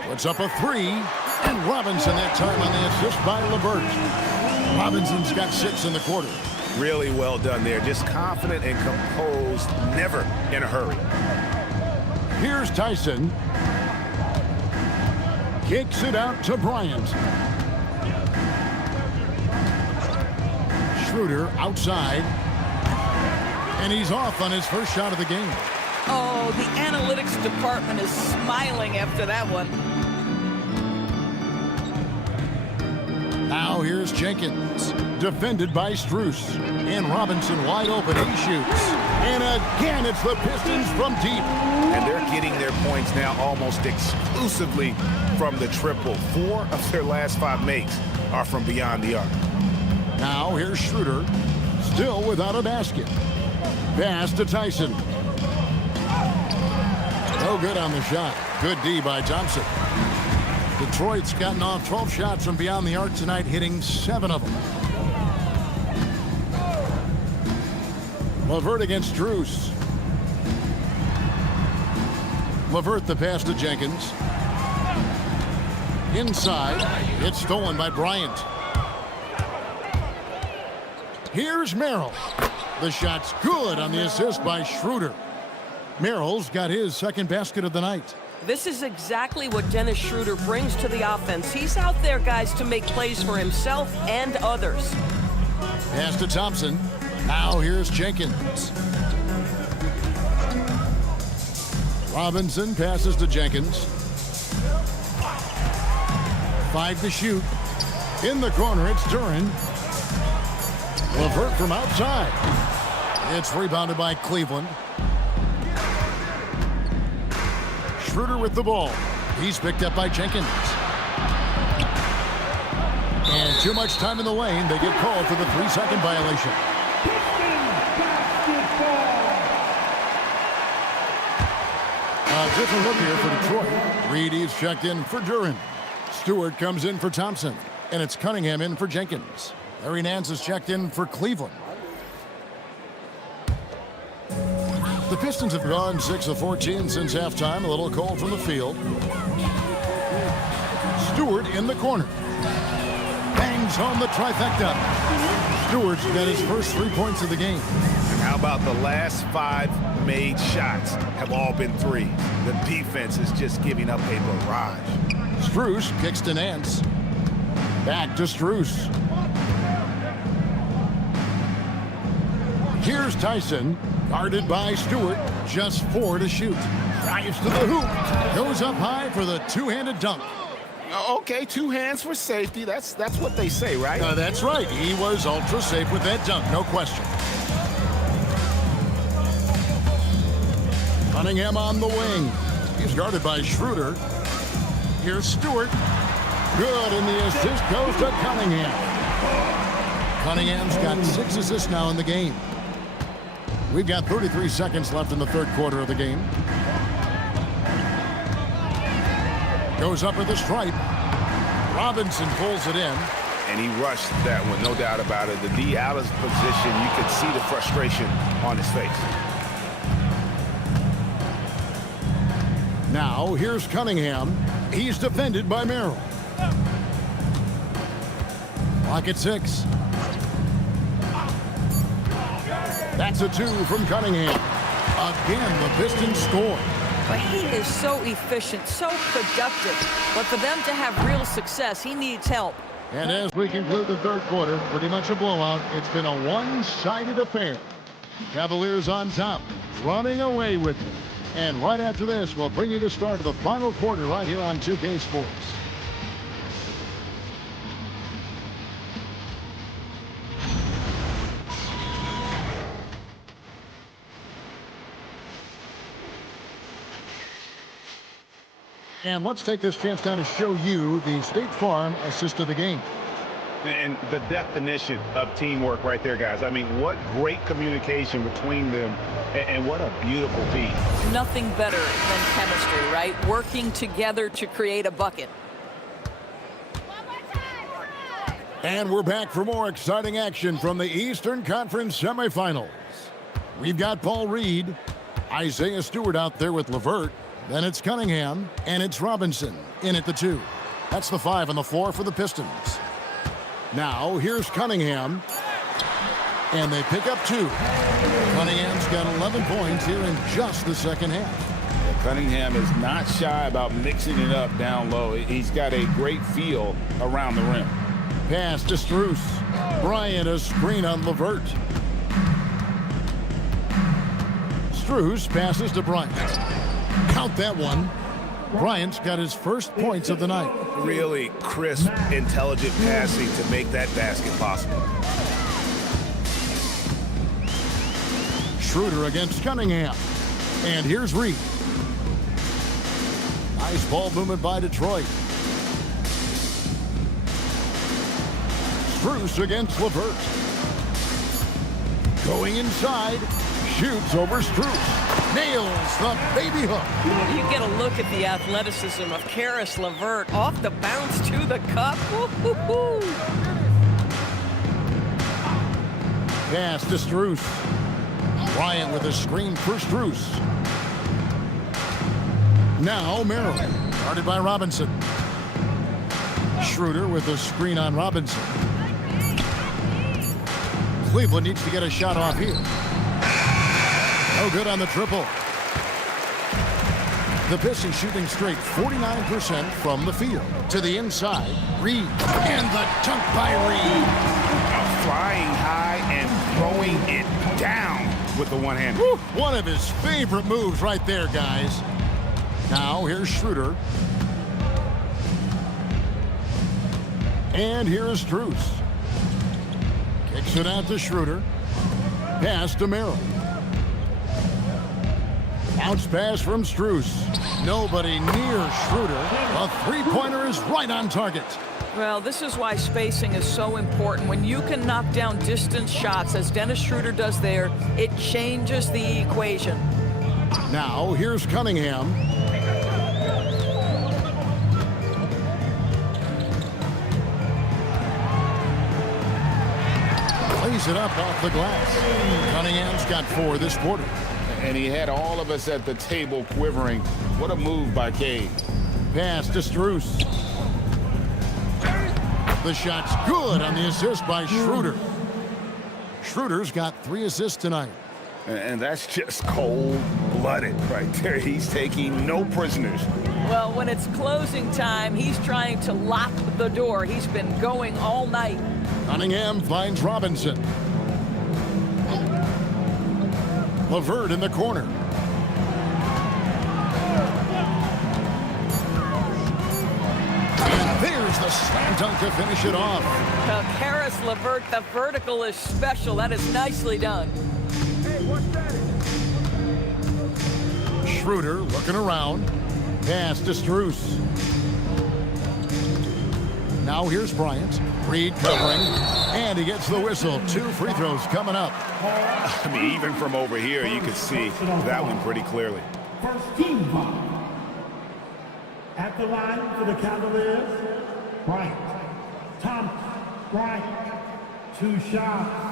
Puts up a 3. And Robinson that time on the assist by LeVert. Robinson's got 6 in the quarter. Really well done there. Just confident and composed, never in a hurry. Here's Tyson. Kicks it out to Bryant. Schroeder outside. And he's off on his first shot of the game. Oh, the analytics department is smiling after that one. Now here's Jenkins, defended by Strus. And Robinson wide open, he shoots. And again, it's the Pistons from deep. And they're getting their points now almost exclusively from the triple. 4 of their last 5 makes are from beyond the arc. Now here's Schroeder, still without a basket. Pass to Tyson. No good on the shot. Good D by Thompson. Detroit's gotten off 12 shots from beyond the arc tonight, hitting 7 of them. LeVert against Strus. LeVert the pass to Jenkins. Inside. It's stolen by Bryant. Here's Merrill. The shot's good on the assist by Schroeder. Merrill's got his second basket of the night. This is exactly what Dennis Schroeder brings to the offense. He's out there, guys, to make plays for himself and others. Pass to Thompson. Now here's Jenkins. Robinson passes to Jenkins. 5 to shoot. In the corner, it's Duran. LeVert from outside. It's rebounded by Cleveland. Schroeder with the ball. He's picked up by Jenkins. And too much time in the lane. They get called for the 3-second violation. A different look here for Detroit. Reedy's checked in for Duran. Stewart comes in for Thompson. And it's Cunningham in for Jenkins. Larry Nance is checked in for Cleveland. The Pistons have gone 6 of 14 since halftime. A little cold from the field. Stewart in the corner. Bangs home the trifecta. Stewart's got his first 3 points of the game. How about the last 5 made shots have all been 3? The defense is just giving up a barrage. Strus kicks to Nance. Back to Strus. Here's Tyson, guarded by Stewart. Just 4 to shoot. Drives to the hoop. Goes up high for the two-handed dunk. Okay, 2 hands for safety. That's what they say, right? That's right. He was ultra safe with that dunk, no question. Cunningham on the wing. He's guarded by Schroeder. Here's Stewart. Good, and the assist goes to Cunningham. Cunningham's got 6 assists now in the game. We've got 33 seconds left in the third quarter of the game. Goes up with a stripe. Robinson pulls it in. and he rushed that one, no doubt about it. The D out of position, you could see the frustration on his face. Now, here's Cunningham. He's defended by Merrill. Clock at 6. That's a 2 from Cunningham. Again, the Pistons score. But he is so efficient, so productive. But for them to have real success, he needs help. And as we conclude the third quarter, pretty much a blowout. It's been a one-sided affair. Cavaliers on top, running away with it. And right after this, we'll bring you the start of the final quarter right here on 2K Sports. And let's take this chance now to show you the State Farm assist of the game. And the definition of teamwork right there, guys. I mean, what great communication between them, and what a beautiful feat. Nothing better than chemistry, right? Working together to create a bucket. And we're back for more exciting action from the Eastern Conference semifinals. We've got Paul Reed, Isaiah Stewart out there with LeVert. Then it's Cunningham, and it's Robinson in at the 2. That's the 5 on the floor for the Pistons. Now, here's Cunningham, and they pick up 2. Cunningham's got 11 points here in just the second half. Cunningham is not shy about mixing it up down low. He's got a great feel around the rim. Pass to Strus. Bryant, a screen on LeVert. Strus passes to Bryant. Count that one. Bryant's got his first points of the night. Really crisp, intelligent passing to make that basket possible. Schroeder against Cunningham. And here's Reed. Nice ball movement by Detroit. Strus against LeVert. Going inside. Shoots over Strus. Nails the baby hook. You get a look at the athleticism of Caris LeVert off the bounce to the cup. Woo-hoo-hoo. Pass to Strus. Bryant with a screen for Strus. Now Merrill, guarded by Robinson. Schroeder with a screen on Robinson. Cleveland needs to get a shot off here. No good on the triple. The Pistons shooting straight 49% from the field. To the inside, Reed. And the dunk by Reed. Flying high and throwing it down with the one-hand. One of his favorite moves right there, guys. Now here's Schroeder. And here's Strus. Kicks it out to Schroeder. Pass to Merrill. Bounce pass from Strus. Nobody near Schroeder. A three-pointer is right on target. Well, this is why spacing is so important. When you can knock down distance shots, as Dennis Schroeder does there, it changes the equation. Now, here's Cunningham. Plays it up off the glass. Cunningham's got 4 this quarter. And he had all of us at the table quivering. What a move by Cade. Pass to Strus. The shot's good on the assist by Schroeder. Schroeder's got 3 assists tonight. And that's just cold-blooded right there. He's taking no prisoners. Well, when it's closing time, he's trying to lock the door. He's been going all night. Cunningham finds Robinson. LeVert in the corner. And there's the slam dunk to finish it off. Caris LeVert, the vertical is special. That is nicely done. Hey, what's that? Schroeder looking around. Pass to Strus. Now here's Bryant. Reed covering. And he gets the whistle. 2 free throws coming up. I mean, even from over here, you can see that one pretty clearly. First team foul. At the line for the Cavaliers, Bryant Thompson. Bryant, 2 shots.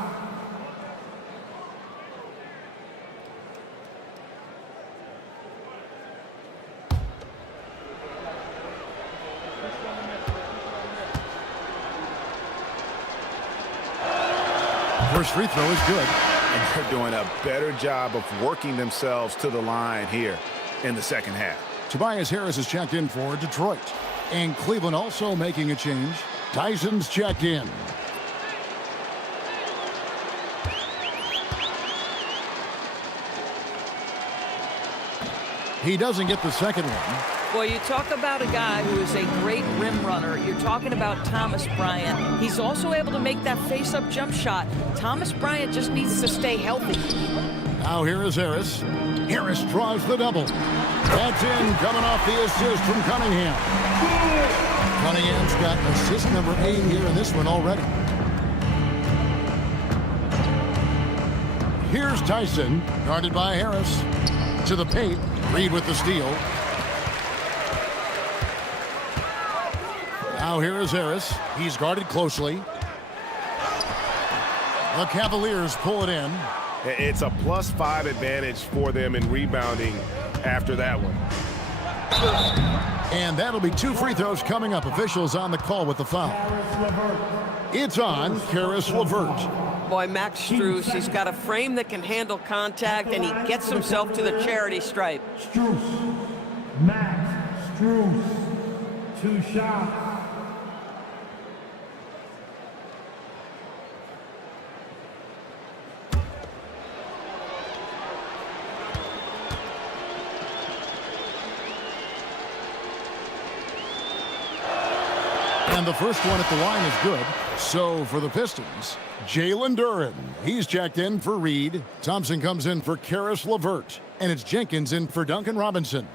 First free throw is good. And they're doing a better job of working themselves to the line here in the second half. Tobias Harris is checked in for Detroit. And Cleveland also making a change. Tyson's checked in. He doesn't get the second one. Boy, you talk about a guy who is a great rim runner. You're talking about Thomas Bryant. He's also able to make that face-up jump shot. Thomas Bryant just needs to stay healthy. Now here is Harris. Harris draws the double. That's in, coming off the assist from Cunningham. Cunningham's got assist number 8 here in this one already. Here's Tyson, guarded by Harris. To the paint, Reed with the steal. Now here is Harris. He's guarded closely. The Cavaliers pull it in. It's a +5 advantage for them in rebounding after that one. And that'll be 2 free throws coming up. Officials on the call with the foul. It's on Caris LeVert. Boy, Max Strus, he's got a frame that can handle contact, and he gets himself to the charity stripe. Strus, Max Strus, 2 shots. And the first one at the line is good. So for the Pistons, Jalen Duren. He's checked in for Reed. Thompson comes in for Caris LeVert. And it's Jenkins in for Duncan Robinson.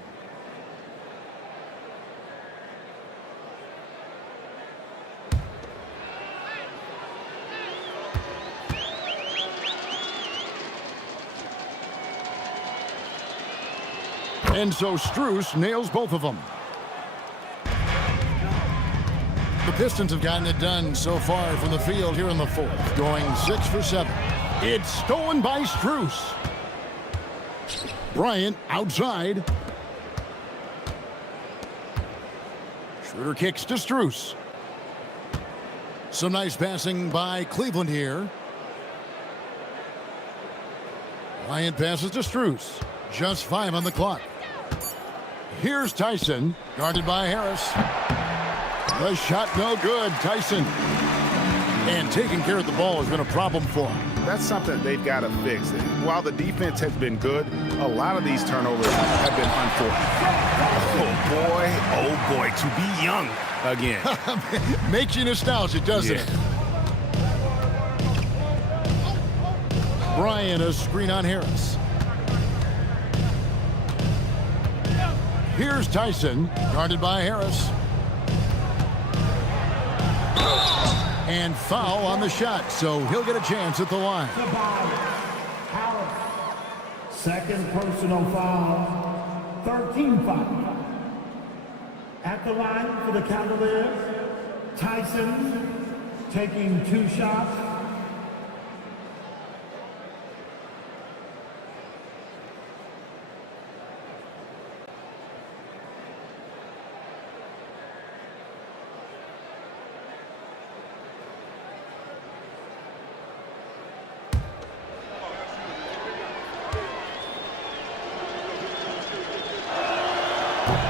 And so Strus nails both of them. The Pistons have gotten it done so far from the field here in the fourth, going 6 for 7. It's stolen by Strus. Bryant outside. Schroeder kicks to Strus. Some nice passing by Cleveland here. Bryant passes to Strus. Just 5 on the clock. Here's Tyson, guarded by Harris. The shot no good. Tyson. And taking care of the ball has been a problem for him. That's something they've got to fix. While the defense has been good, a lot of these turnovers have been unfortunate. Oh boy, to be young again. Makes you nostalgic, doesn't it? Bryant, a screen on Harris. Here's Tyson, guarded by Harris. And foul on the shot, so he'll get a chance at the line. Second personal foul, 13 foul. At the line for the Cavaliers, Tyson taking 2 shots.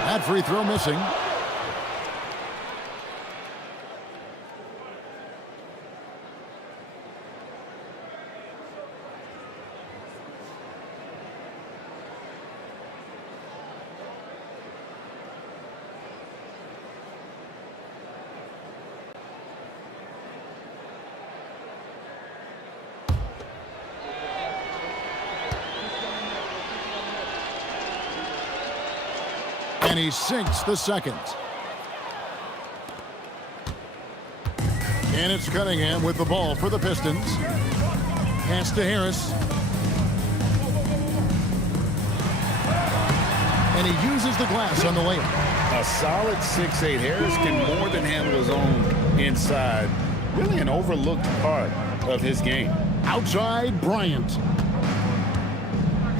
That free throw missing. And he sinks the second. And it's Cunningham with the ball for the Pistons. Pass to Harris. And he uses the glass on the layup. A solid 6'8". Harris can more than handle his own inside. really an overlooked part of his game. Outside, Bryant.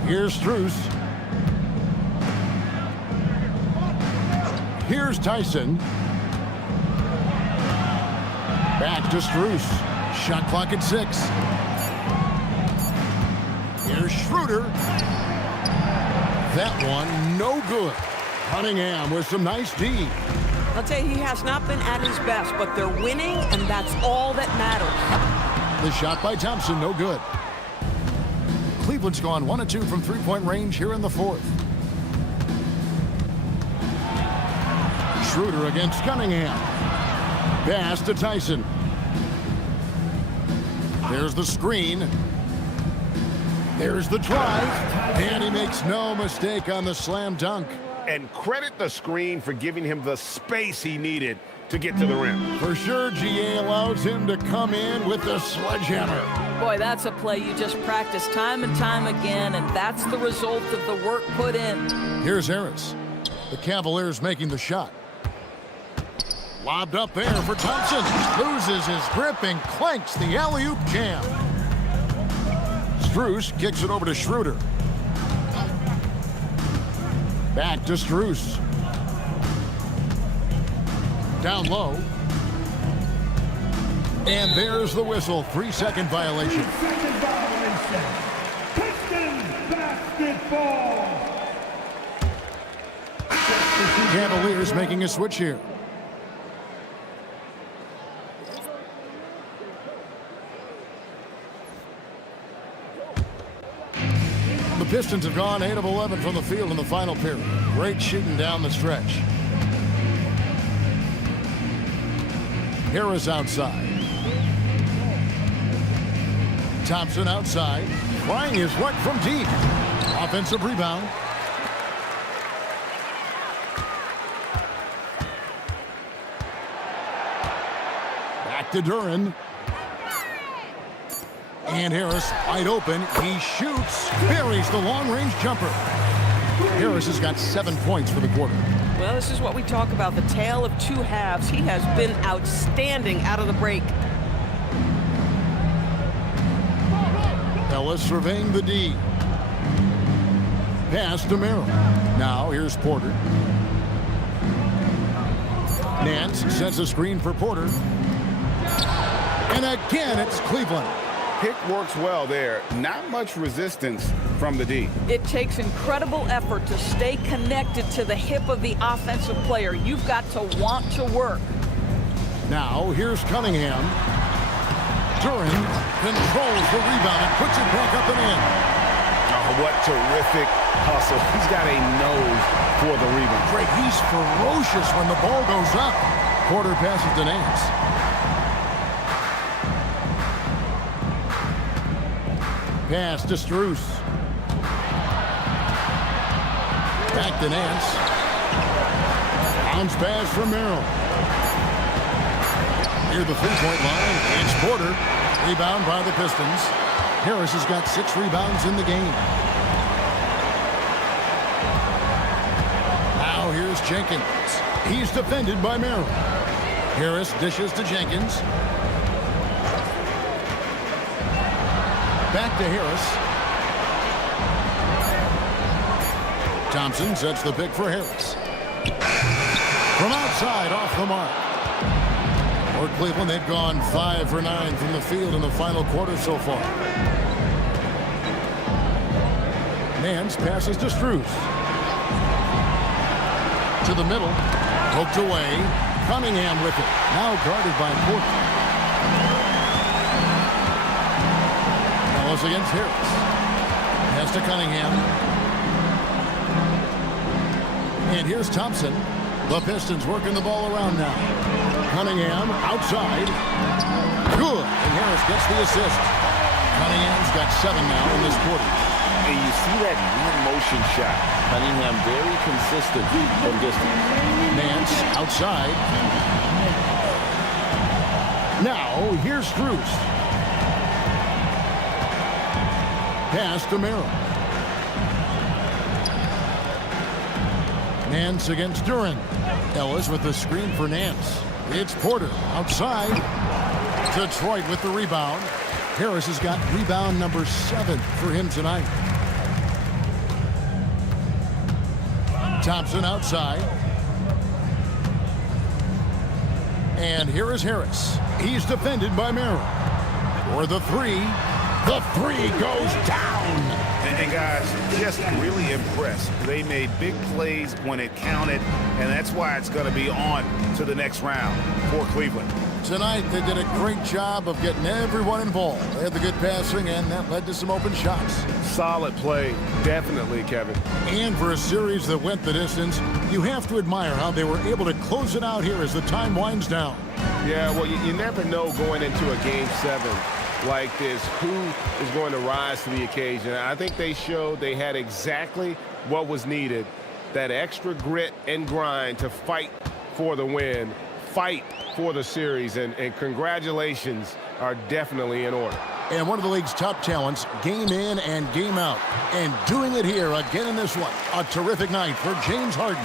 Here's Strus. Here's Tyson. Back to Strus. Shot clock at 6. Here's Schroeder. That one, no good. Cunningham with some nice D. I'll tell you, he has not been at his best, but they're winning, and that's all that matters. The shot by Thompson, no good. Cleveland's gone 1 of 2 from three-point range here in the fourth. Schroeder against Cunningham. Pass to Tyson. There's the screen. There's the drive. And he makes no mistake on the slam dunk. And credit the screen for giving him the space he needed to get to the rim. For sure, GA allows him to come in with the sledgehammer. Boy, that's a play you just practice time and time again, and that's the result of the work put in. Here's Harris. The Cavaliers making the shot. Lobbed up there for Thompson. Loses his grip and clanks the alley-oop jam. Strus kicks it over to Schroeder. Back to Strus. Down low. And there's the whistle. 3-second violation. 3-second violation. Pistons basketball. Cavaliers making a switch here. The Pistons have gone 8 of 11 from the field in the final period. Great shooting down the stretch. Harris outside. Thompson outside. Trying his luck from deep. Offensive rebound. Back to Duren. And Harris wide open. He shoots. Buries the long-range jumper. Harris has got 7 points for the quarter. Well, this is what we talk about, the tale of two halves. He has been outstanding out of the break. Ellis surveying the D. Pass to Merrill. Now here's Porter. Nance sets a screen for Porter. And again, it's Cleveland. Pick works well there. Not much resistance from the D. It takes incredible effort to stay connected to the hip of the offensive player. You've got to want to work. Now here's Cunningham. Duren controls the rebound and puts it back up and in. Oh, what terrific hustle. He's got a nose for the rebound. Great, he's ferocious when the ball goes up. Porter passes to Nance. Pass to Strus. Back to Nance. Bounce pass from Merrill. Near the three-point line, it's Porter. Rebound by the Pistons. Harris has got 6 rebounds in the game. Now here's Jenkins. He's defended by Merrill. Harris dishes to Jenkins. Back to Harris. Thompson sets the pick for Harris. From outside, off the mark. For Cleveland, they've gone 5 for 9 from the field in the final quarter so far. Nance passes to Strus. To the middle. Poked away. Cunningham with it. Now guarded by Porter. Against Harris. Pass to Cunningham. And here's Thompson. The Pistons working the ball around now. Cunningham outside. Good. And Harris gets the assist. Cunningham's got 7 now in this quarter. And you see that one-motion shot. Cunningham very consistent from distance. Nance outside. Now here's Strus. Pass to Merrill. Nance against Duren. Ellis with the screen for Nance. It's Porter outside. Detroit with the rebound. Harris has got rebound number 7 for him tonight. Thompson outside. And here is Harris. He's defended by Merrill. For the three. The three goes down. And guys, just really impressed. They made big plays when it counted, and that's why it's going to be on to the next round for Cleveland. Tonight, they did a great job of getting everyone involved. They had the good passing, and that led to some open shots. Solid play, definitely, Kevin. And for a series that went the distance, you have to admire how they were able to close it out here as the time winds down. Yeah, well, you never know going into a Game 7 like this who is going to rise to the occasion. I think they showed they had exactly what was needed, that extra grit and grind to fight for the win, fight for the series, and congratulations are definitely in order. And one of the league's top talents, game in and game out, and doing it here again in this one. A terrific night for James Harden.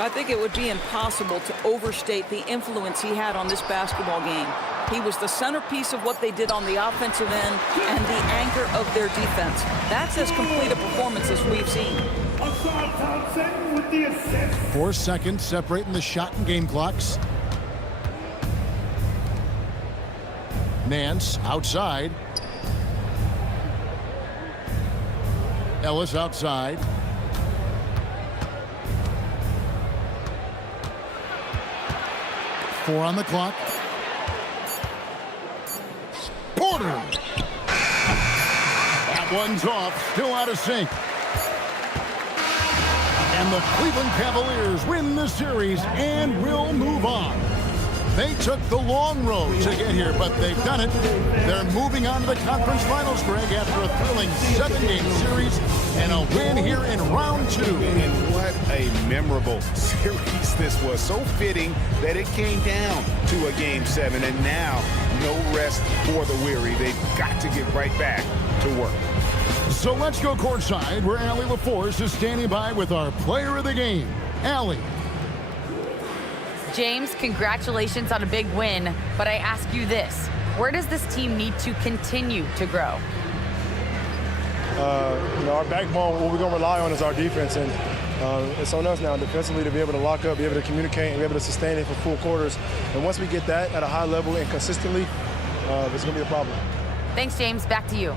I think it would be impossible to overstate the influence he had on this basketball game. He was the centerpiece of what they did on the offensive end and the anchor of their defense. That's as complete a performance as we've seen. 4 seconds separating the shot and game clocks. Nance outside. Ellis outside. Four on the clock. Porter. That one's off. Still out of sync. And the Cleveland Cavaliers win the series and will move on. They took the long road to get here, but they've done it. They're moving on to the conference finals, Greg, after a thrilling 7-game series and a win here in round 2. And what a memorable series this was. So fitting that it came down to a Game 7, and now no rest for the weary. They've got to get right back to work. So let's go courtside, where Allie LaForce is standing by with our player of the game. Allie. James, congratulations on a big win, but I ask you this. Where does this team need to continue to grow? Our backbone, what we're going to rely on is our defense, and it's on us now defensively to be able to lock up, be able to communicate, and be able to sustain it for full quarters. And once we get that at a high level and consistently, it's going to be a problem. Thanks, James. Back to you.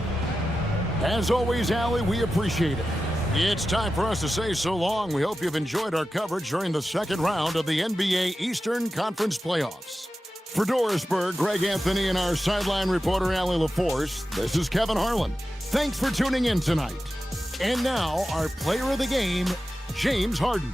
As always, Allie, we appreciate it. It's time for us to say so long. We hope you've enjoyed our coverage during the second round of the NBA Eastern Conference Playoffs. For Dorisburg, Greg Anthony, and our sideline reporter, Allie LaForce, this is Kevin Harlan. Thanks for tuning in tonight. And now, our player of the game, James Harden.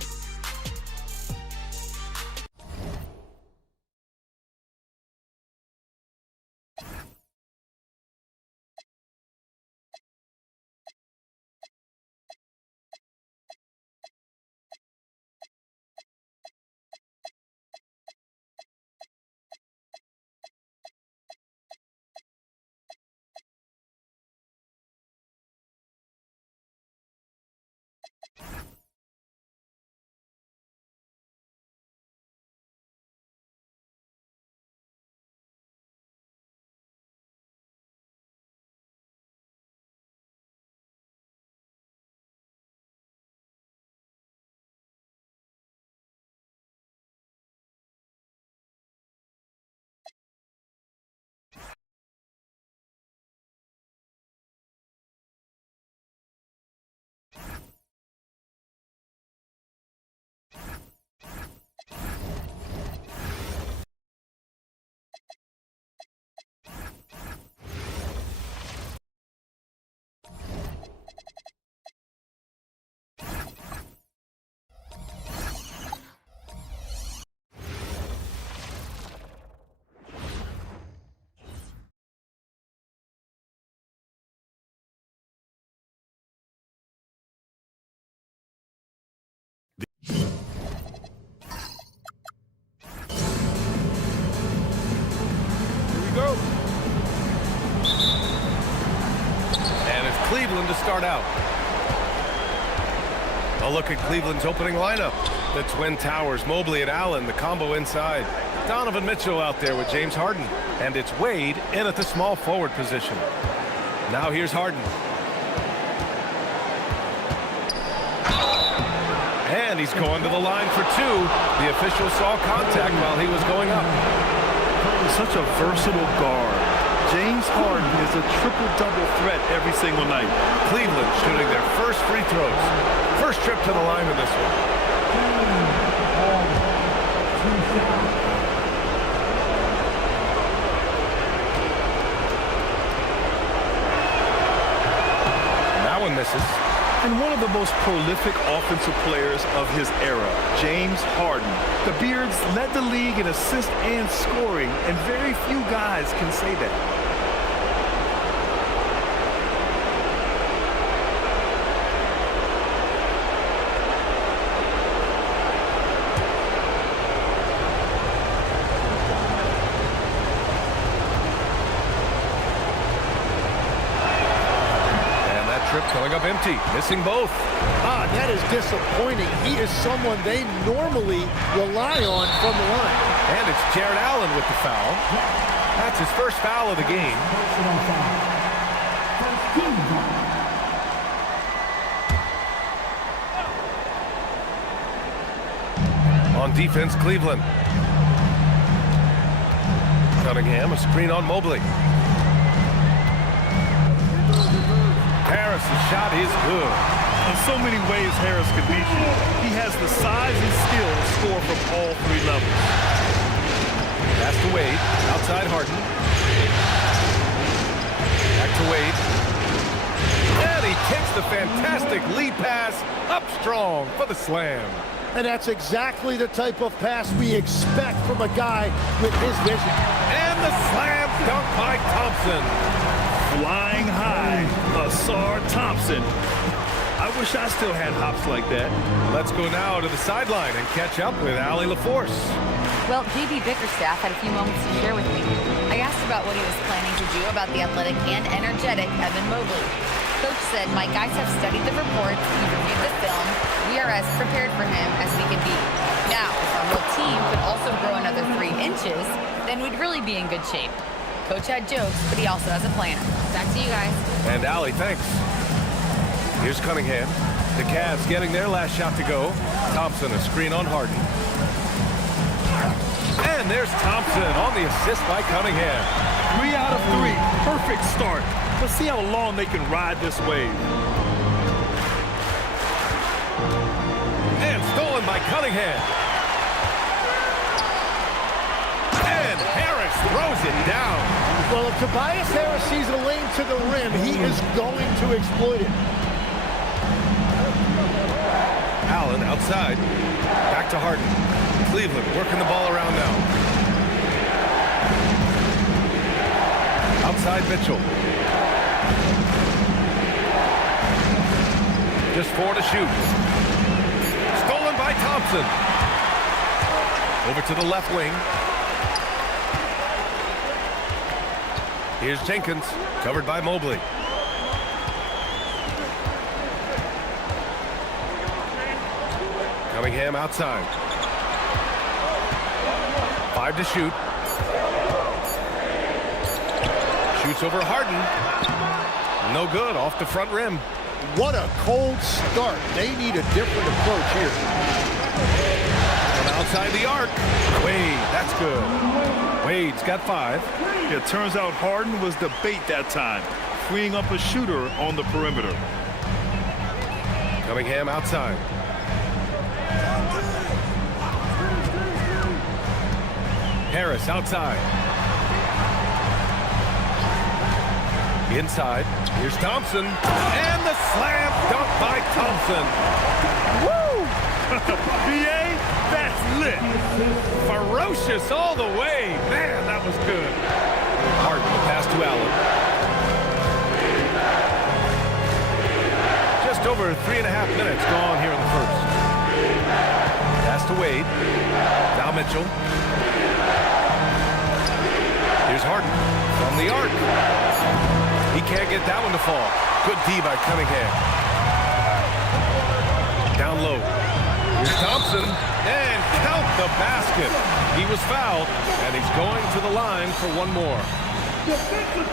And it's Cleveland to start out. A look at Cleveland's opening lineup. The Twin Towers, Mobley and Allen, the combo inside. Donovan Mitchell out there with James Harden. And it's Wade in at the small forward position. Now here's Harden. And he's going to the line for two. The official saw contact while he was going up. Such a versatile guard. James Harden is a triple-double threat every single night. Cleveland shooting their first free throws. First trip to the line in this one. That one misses. And one of the most prolific offensive players of his era, James Harden. The Beards led the league in assists and scoring, and very few guys can say that. Coming up empty, missing both. That is disappointing. He is someone they normally rely on from the line. And it's Jared Allen with the foul. That's his first foul of the game. On defense, Cleveland. Cunningham, a screen on Mobley. Harris' shot is good. In so many ways, Harris can beat you. He has the size and skill to score from all three levels. Pass to Wade. Outside Harden. Back to Wade. And he takes the fantastic lead pass up strong for the slam. And that's exactly the type of pass we expect from a guy with his vision. And the slam dunk by Thompson. Flying high, Asar Thompson. I wish I still had hops like that. Let's go now to the sideline and catch up with Allie LaForce. Well, JB Bickerstaff had a few moments to share with me. I asked about what he was planning to do about the athletic and energetic Evan Mobley. Coach said, my guys have studied the reports, we've reviewed the film. We are as prepared for him as we can be. Now, if our whole team could also grow another 3 inches, then we'd really be in good shape. Coach had jokes, but he also has a plan. Back to you guys. And Allie, thanks. Here's Cunningham. The Cavs getting their last shot to go. Thompson, a screen on Harden. And there's Thompson on the assist by Cunningham. 3 out of 3. Perfect start. Let's see how long they can ride this wave. And stolen by Cunningham. And Harris throws it down. Well, if Tobias Harris sees a lane to the rim, he is going to exploit it. Allen outside. Back to Harden. Cleveland working the ball around now. Outside Mitchell. Just 4 to shoot. Stolen by Thompson. Over to the left wing. Here's Jenkins, covered by Mobley. Cunningham outside. 5 to shoot. Shoots over Harden. No good, off the front rim. What a cold start. They need a different approach here. From outside the arc. Wade, that's good. Wade's got 5. It turns out Harden was the bait that time, freeing up a shooter on the perimeter. Cunningham outside. Harris outside. Inside. Here's Thompson. And the slam dunk by Thompson. Woo! BA, that's lit. Ferocious all the way. Man, that was good. Harden, the pass to Allen. Just over 3.5 minutes gone here in the first. Pass to Wade. Now Mitchell. Here's Harden from the arc. He can't get that one to fall. Good D by Cunningham. Down low. Here's Thompson. And count the basket. He was fouled, and he's going to the line for one more.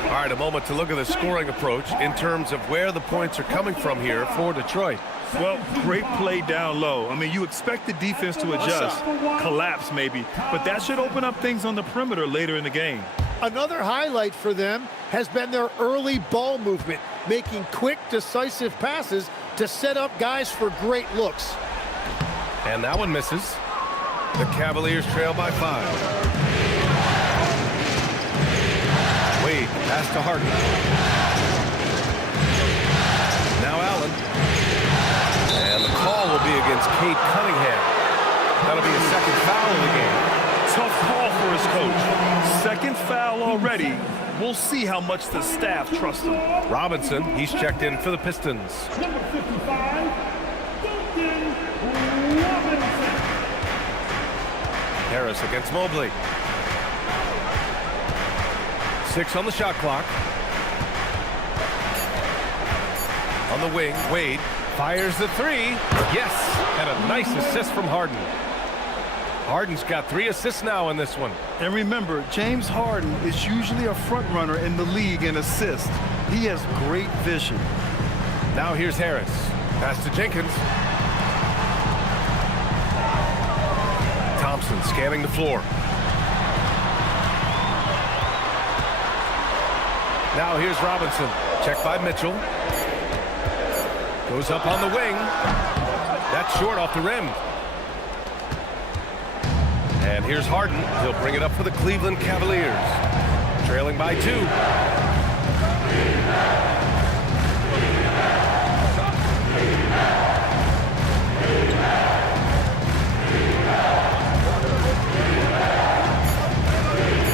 All right, a moment to look at the scoring approach in terms of where the points are coming from here for Detroit. Well, great play down low. I mean, you expect the defense to adjust, collapse maybe, but that should open up things on the perimeter later in the game. Another highlight for them has been their early ball movement, making quick, decisive passes to set up guys for great looks. And that one misses. The Cavaliers trail by 5. Wade, pass to Harden. Now Allen. And the call will be against Cade Cunningham. That'll be a second foul of the game. Tough call for his coach. Second foul already. We'll see how much the staff trusts him. Robinson, he's checked in for the Pistons. Number 55, Duncan Robinson. Harris against Mobley. 6 on the shot clock. On the wing, Wade fires the 3. Yes, and a nice assist from Harden. Harden's got 3 assists now in this one. And remember, James Harden is usually a front runner in the league in assists. He has great vision. Now here's Harris. Pass to Jenkins. Thompson scanning the floor. Now here's Robinson. Checked by Mitchell. Goes up on the wing. That's short off the rim. And here's Harden. He'll bring it up for the Cleveland Cavaliers. Trailing by 2.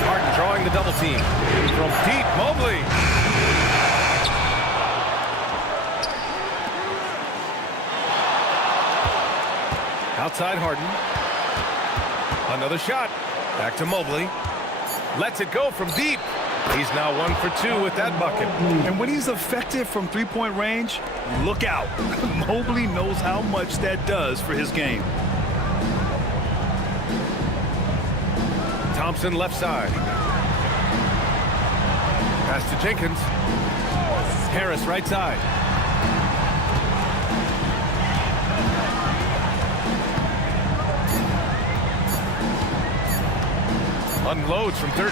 Harden drawing the double team. From deep, Mobley. Outside Harden. Another shot. Back to Mobley. Lets it go from deep. He's now 1 for 2 with that bucket. And when he's effective from three-point range, look out. Mobley knows how much that does for his game. Thompson left side. Pass to Jenkins. Harris right side. Unloads from 13.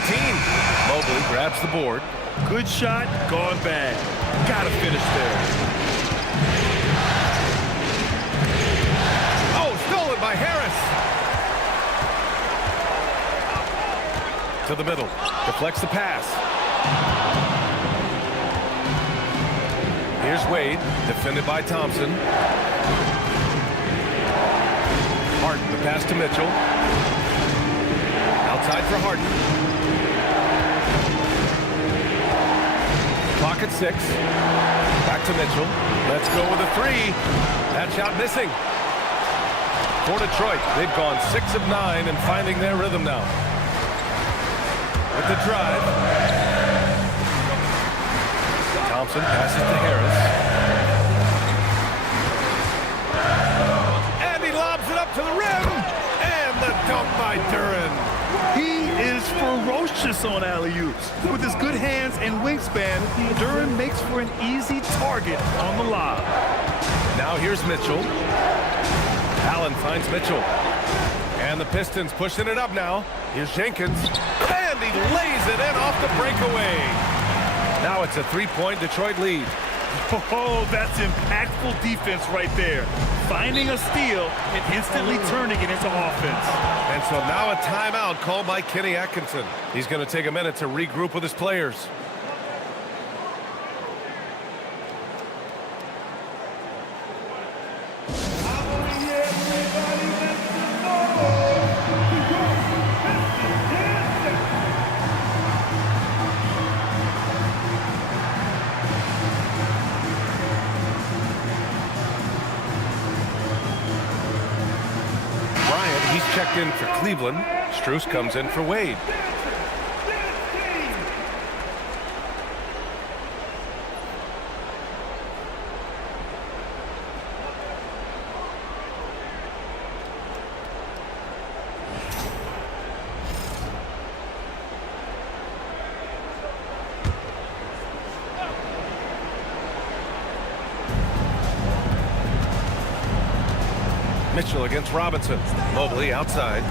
Mobley grabs the board. Good shot, gone bad. Gotta finish there. Oh, stolen by Harris. To the middle. Deflects the pass. Here's Wade, defended by Thompson. Harden, the pass to Mitchell. Outside for Harden. Clock at 6. Back to Mitchell. Let's go with a 3. That shot missing. For Detroit, they've gone 6 of 9 and finding their rhythm now. With the drive. Thompson passes to Harris. And he lobs it up to the rim. And the dunk by Duren. He is ferocious on alley-oops. With his good hands and wingspan, Duren makes for an easy target on the lob. Now here's Mitchell. Allen finds Mitchell. And the Pistons pushing it up now. Here's Jenkins. And he lays it in off the breakaway. Now it's a 3-point Detroit lead. Oh, that's impactful defense right there. Finding a steal and instantly turning it into offense. And so now a timeout called by Kenny Atkinson. He's going to take a minute to regroup with his players. He's checked in for Cleveland. Strus comes in for Wade. Mitchell against Robinson. Mobley outside.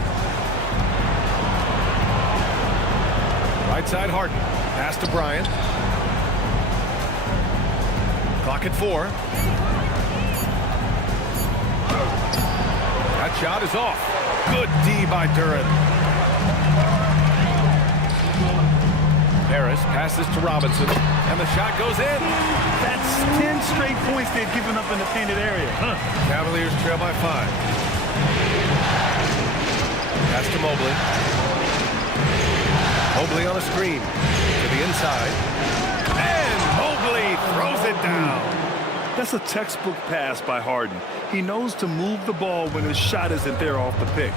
Right side Harden. Pass to Bryant. Clock at 4. That shot is off. Good D by Duren. Harris passes to Robinson, and the shot goes in. That's 10 straight points they've given up in the painted area. Cavaliers trail by 5. Pass to Mobley. Mobley on a screen to the inside. And Mobley throws it down. That's a textbook pass by Harden. He knows to move the ball when his shot isn't there off the pick.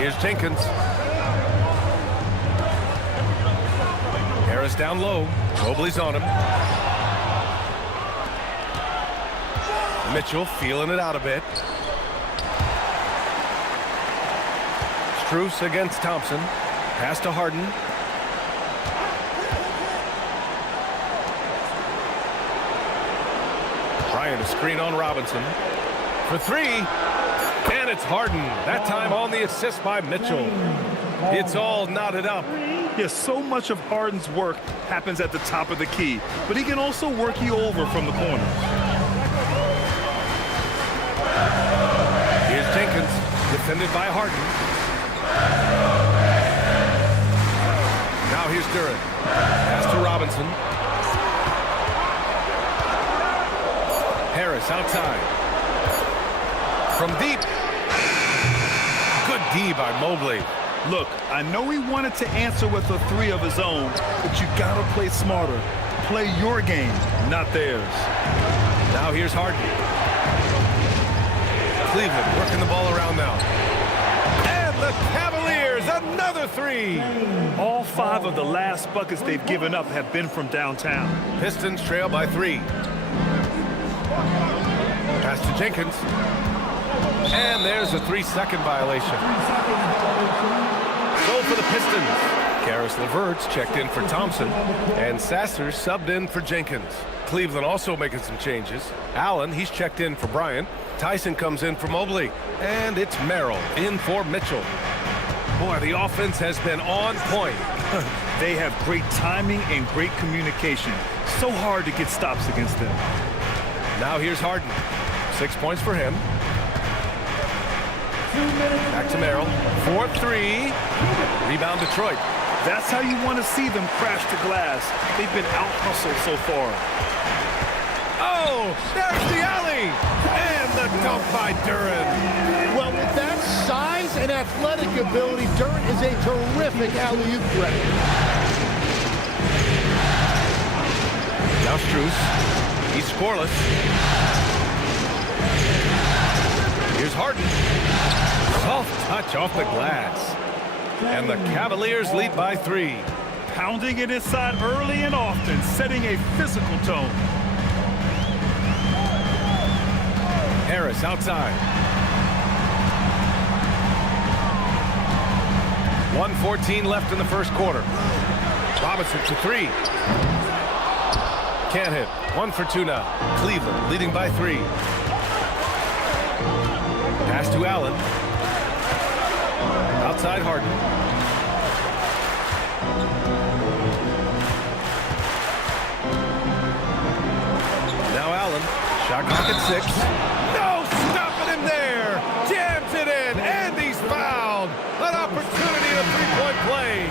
Here's Jenkins. Harris down low. Mobley's on him. Mitchell feeling it out a bit. Strus against Thompson. Pass to Harden. Bryant, a screen on Robinson. For 3. And it's Harden. That time on the assist by Mitchell. It's all knotted up. Yes, so much of Harden's work happens at the top of the key, but he can also work you over from the corner. Here's Jenkins, defended by Harden. Now here's Duren. Pass to Robinson. Harris outside. From deep. Good D by Mobley. Look, I know he wanted to answer with a 3 of his own, but you gotta play smarter. Play your game, not theirs. Now here's Harden. Cleveland working the ball around now. And the Cavaliers, another 3. All 5 of the last buckets they've given up have been from downtown. Pistons trail by 3. Pass to Jenkins. And there's a 3-second violation. Goal for the Pistons. Karis LeVert's checked in for Thompson. And Sasser subbed in for Jenkins. Cleveland also making some changes. Allen, he's checked in for Bryant. Tyson comes in for Mobley. And it's Merrill in for Mitchell. Boy, the offense has been on point. They have great timing and great communication. So hard to get stops against them. Now here's Harden. 6 points for him. Back to Merrill. 4-3. Rebound Detroit. That's how you want to see them crash the glass. They've been out-hustled so far. Oh, there's the alley. And the dunk by Duren. Well, with that size and athletic ability, Duren is a terrific alley-oop threat. Now Strus. He's scoreless. Here's Harden. Soft touch off the glass. And the Cavaliers lead by 3. Pounding it inside early and often, setting a physical tone. Harris outside. 1:14 left in the first quarter. Robinson to 3. Can't hit. 1 for 2 now. Cleveland leading by 3. Pass to Allen. Outside Harden. Now Allen. Shot clock at 6. No stopping him there. Jams it in. And he's fouled. An opportunity to 3-point play.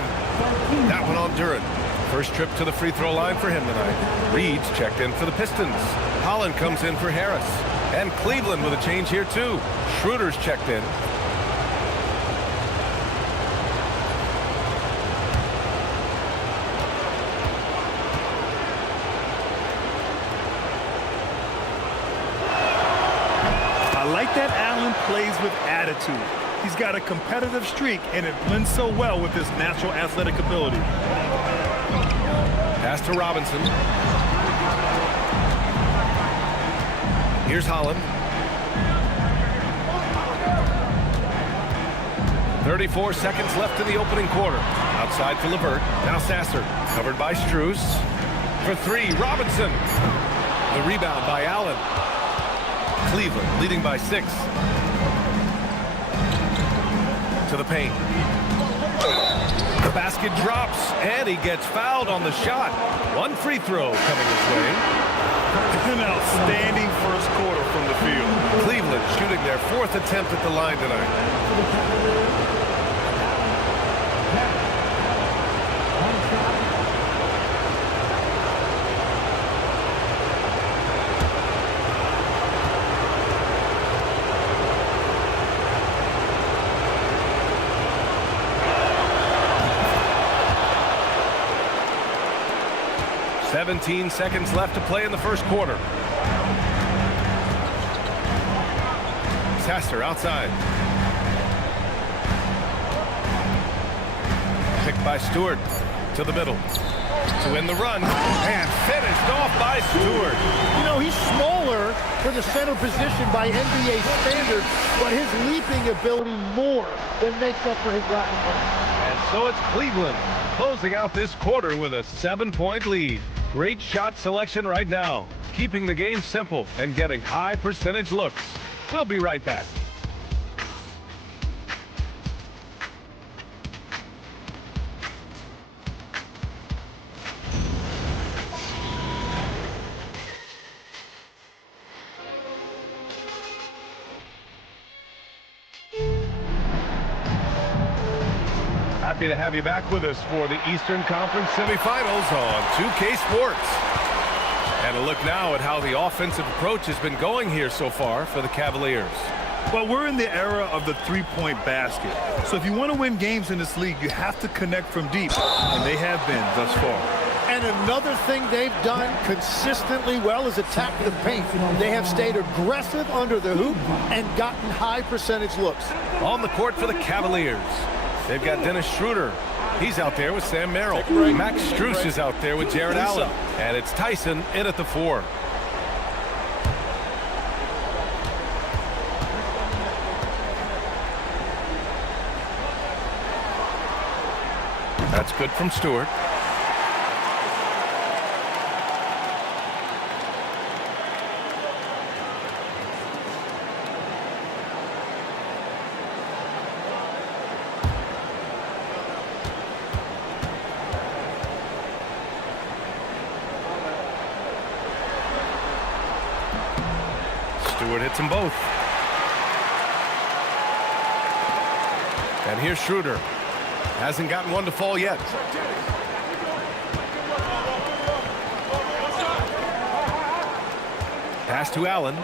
That one on Duren. First trip to the free throw line for him tonight. Reed's checked in for the Pistons. Holland comes in for Harris. And Cleveland with a change here too. Schroeder's checked in. I like that Allen plays with attitude. He's got a competitive streak, and it blends so well with his natural athletic ability. Pass to Robinson. Here's Holland. 34 seconds left in the opening quarter. Outside for LeVert. Now Sasser. Covered by Strus. For 3, Robinson. The rebound by Allen. Cleveland leading by 6. To the paint. The basket drops, and he gets fouled on the shot. One free throw coming his way. An outstanding first quarter from the field. Cleveland shooting their 4th attempt at the line tonight. "17 seconds left to play in the first quarter. Sasser outside. Picked by Stewart to the middle. To win the run. And finished off by Stewart. You know, he's smaller for the center position by NBA standards, but his leaping ability more than makes up for his lack of length. And so it's Cleveland closing out this quarter with a 7-point lead. Great shot selection right now, keeping the game simple and getting high percentage looks. We'll be right back. Happy to have you back with us for the Eastern Conference semifinals on 2K Sports. And a look now at how the offensive approach has been going here so far for the Cavaliers. Well, we're in the era of the three-point basket. So if you want to win games in this league, you have to connect from deep. And they have been thus far. And another thing they've done consistently well is attack the paint. They have stayed aggressive under the hoop and gotten high percentage looks. On the court for the Cavaliers, they've got Dennis Schroeder. He's out there with Sam Merrill. Max Strus is out there with Jared Allen. And it's Tyson in at the 4. That's good from Stewart. Stewart hits them both. And here's Schroeder. Hasn't gotten one to fall yet. Pass to Allen.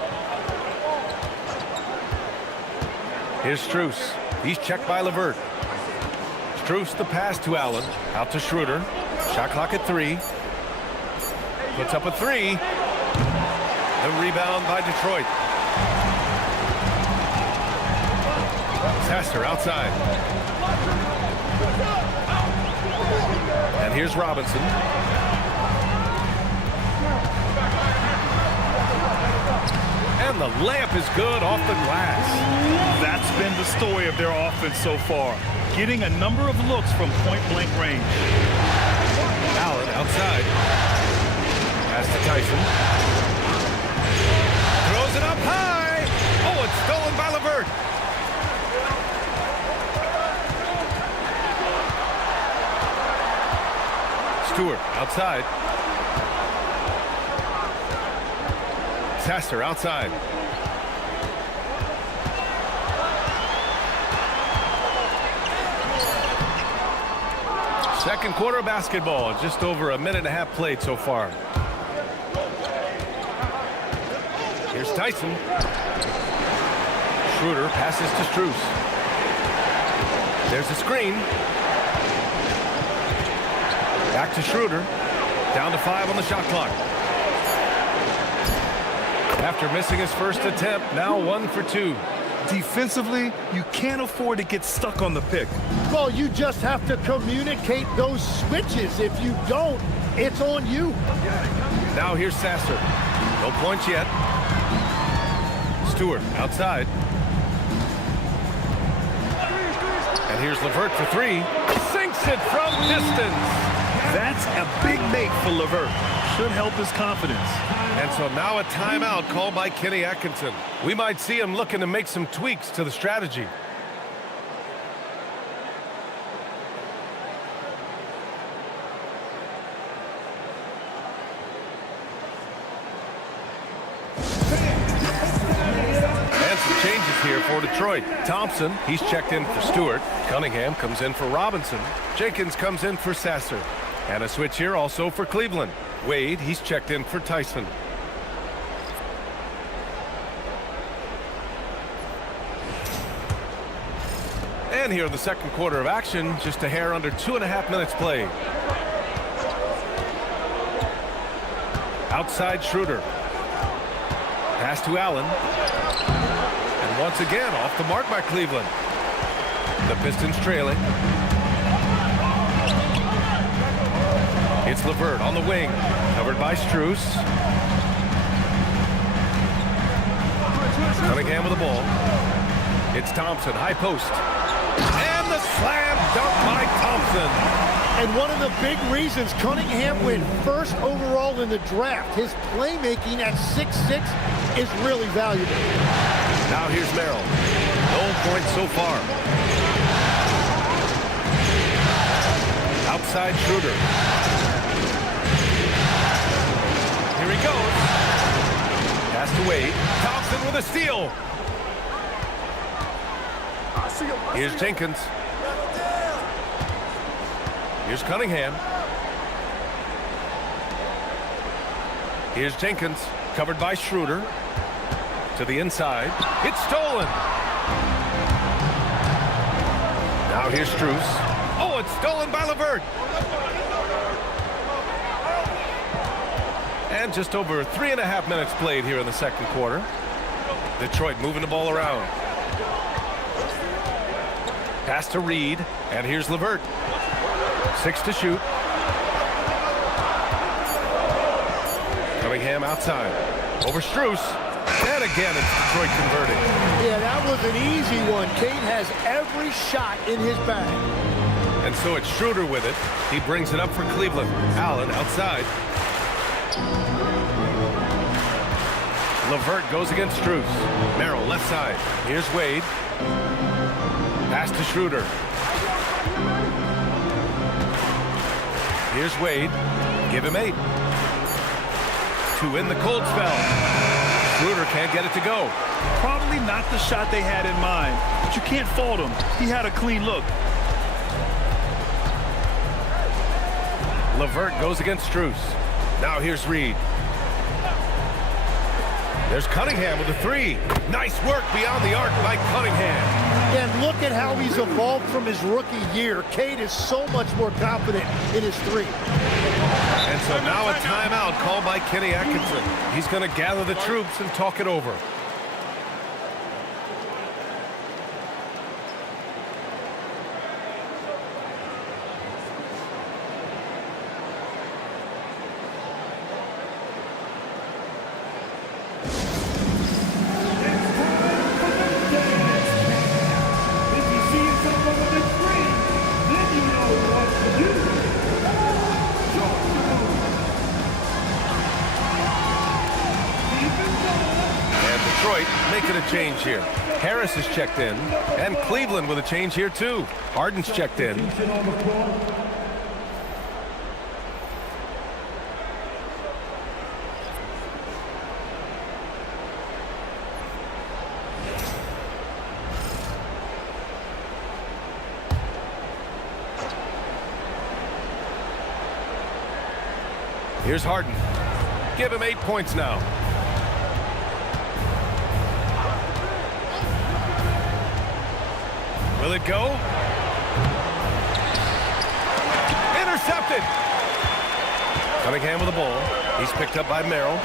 Here's Strus. He's checked by LeVert. Strus the pass to Allen. Out to Schroeder. Shot clock at 3. Puts up a 3. The rebound by Detroit. Sasser outside. And here's Robinson. And the layup is good off the glass. That's been the story of their offense so far. Getting a number of looks from point-blank range. Allen outside. Pass to Tyson. Throws it up high. Oh, it's stolen by LeVert. Stewart outside. Sasser outside. Second quarter of basketball. Just over a minute and a half played so far. Here's Tyson. Schroeder passes to Strus. There's a screen. Back to Schroeder. Down to 5 on the shot clock. After missing his first attempt, now 1 for 2. Defensively, you can't afford to get stuck on the pick. Well, you just have to communicate those switches. If you don't, it's on you. Now here's Sasser. No points yet. Stewart outside. And here's LeVert for 3. Sinks it from distance. That's a big make for LeVert. Should help his confidence. And so now a timeout called by Kenny Atkinson. We might see him looking to make some tweaks to the strategy. And some changes here for Detroit. Thompson, he's checked in for Stewart. Cunningham comes in for Robinson. Jenkins comes in for Sasser. And a switch here also for Cleveland. Wade, he's checked in for Tyson. And here in the second quarter of action, just a hair under 2.5 minutes played. Outside Schroeder. Pass to Allen. And once again, off the mark by Cleveland. The Pistons trailing. It's LeVert on the wing, covered by Strus. Cunningham with the ball. It's Thompson, high post. And the slam dunk by Thompson. And one of the big reasons Cunningham went first overall in the draft, his playmaking at 6'6" is really valuable. Now here's Merrill. No points so far. Outside Schroeder. Here he goes. Pass to Wade. Thompson with a steal. Here's Jenkins. Here's Cunningham. Here's Jenkins, covered by Schroeder. To the inside. It's stolen. Now here's Strus. Oh, it's stolen by LeVert. And just over 3.5 minutes played here in the second quarter. Detroit moving the ball around. Pass to Reed, and here's LeVert. 6 to shoot. Cunningham outside. Over Strus. And again, it's Detroit converting. Yeah, that was an easy one. Kate has every shot in his bag. And so it's Schroeder with it. He brings it up for Cleveland. Allen outside. LeVert goes against Strus. Merrill left side. Here's Wade. Pass to Schroeder. Here's Wade. Give him 8. To win the cold spell. Schroeder can't get it to go. Probably not the shot they had in mind, but you can't fault him. He had a clean look. LeVert goes against Strus. Now here's Reed. There's Cunningham with a 3. Nice work beyond the arc by Cunningham. And look at how he's evolved from his rookie year. Cade is so much more confident in his 3. And so now a timeout called by Kenny Atkinson. He's going to gather the troops and talk it over. Making a change here. Harris is checked in, and Cleveland with a change here too. Harden's checked in. Here's Harden. Give him 8 points now. Will it go? Intercepted. Cunningham with the ball. He's picked up by Merrill.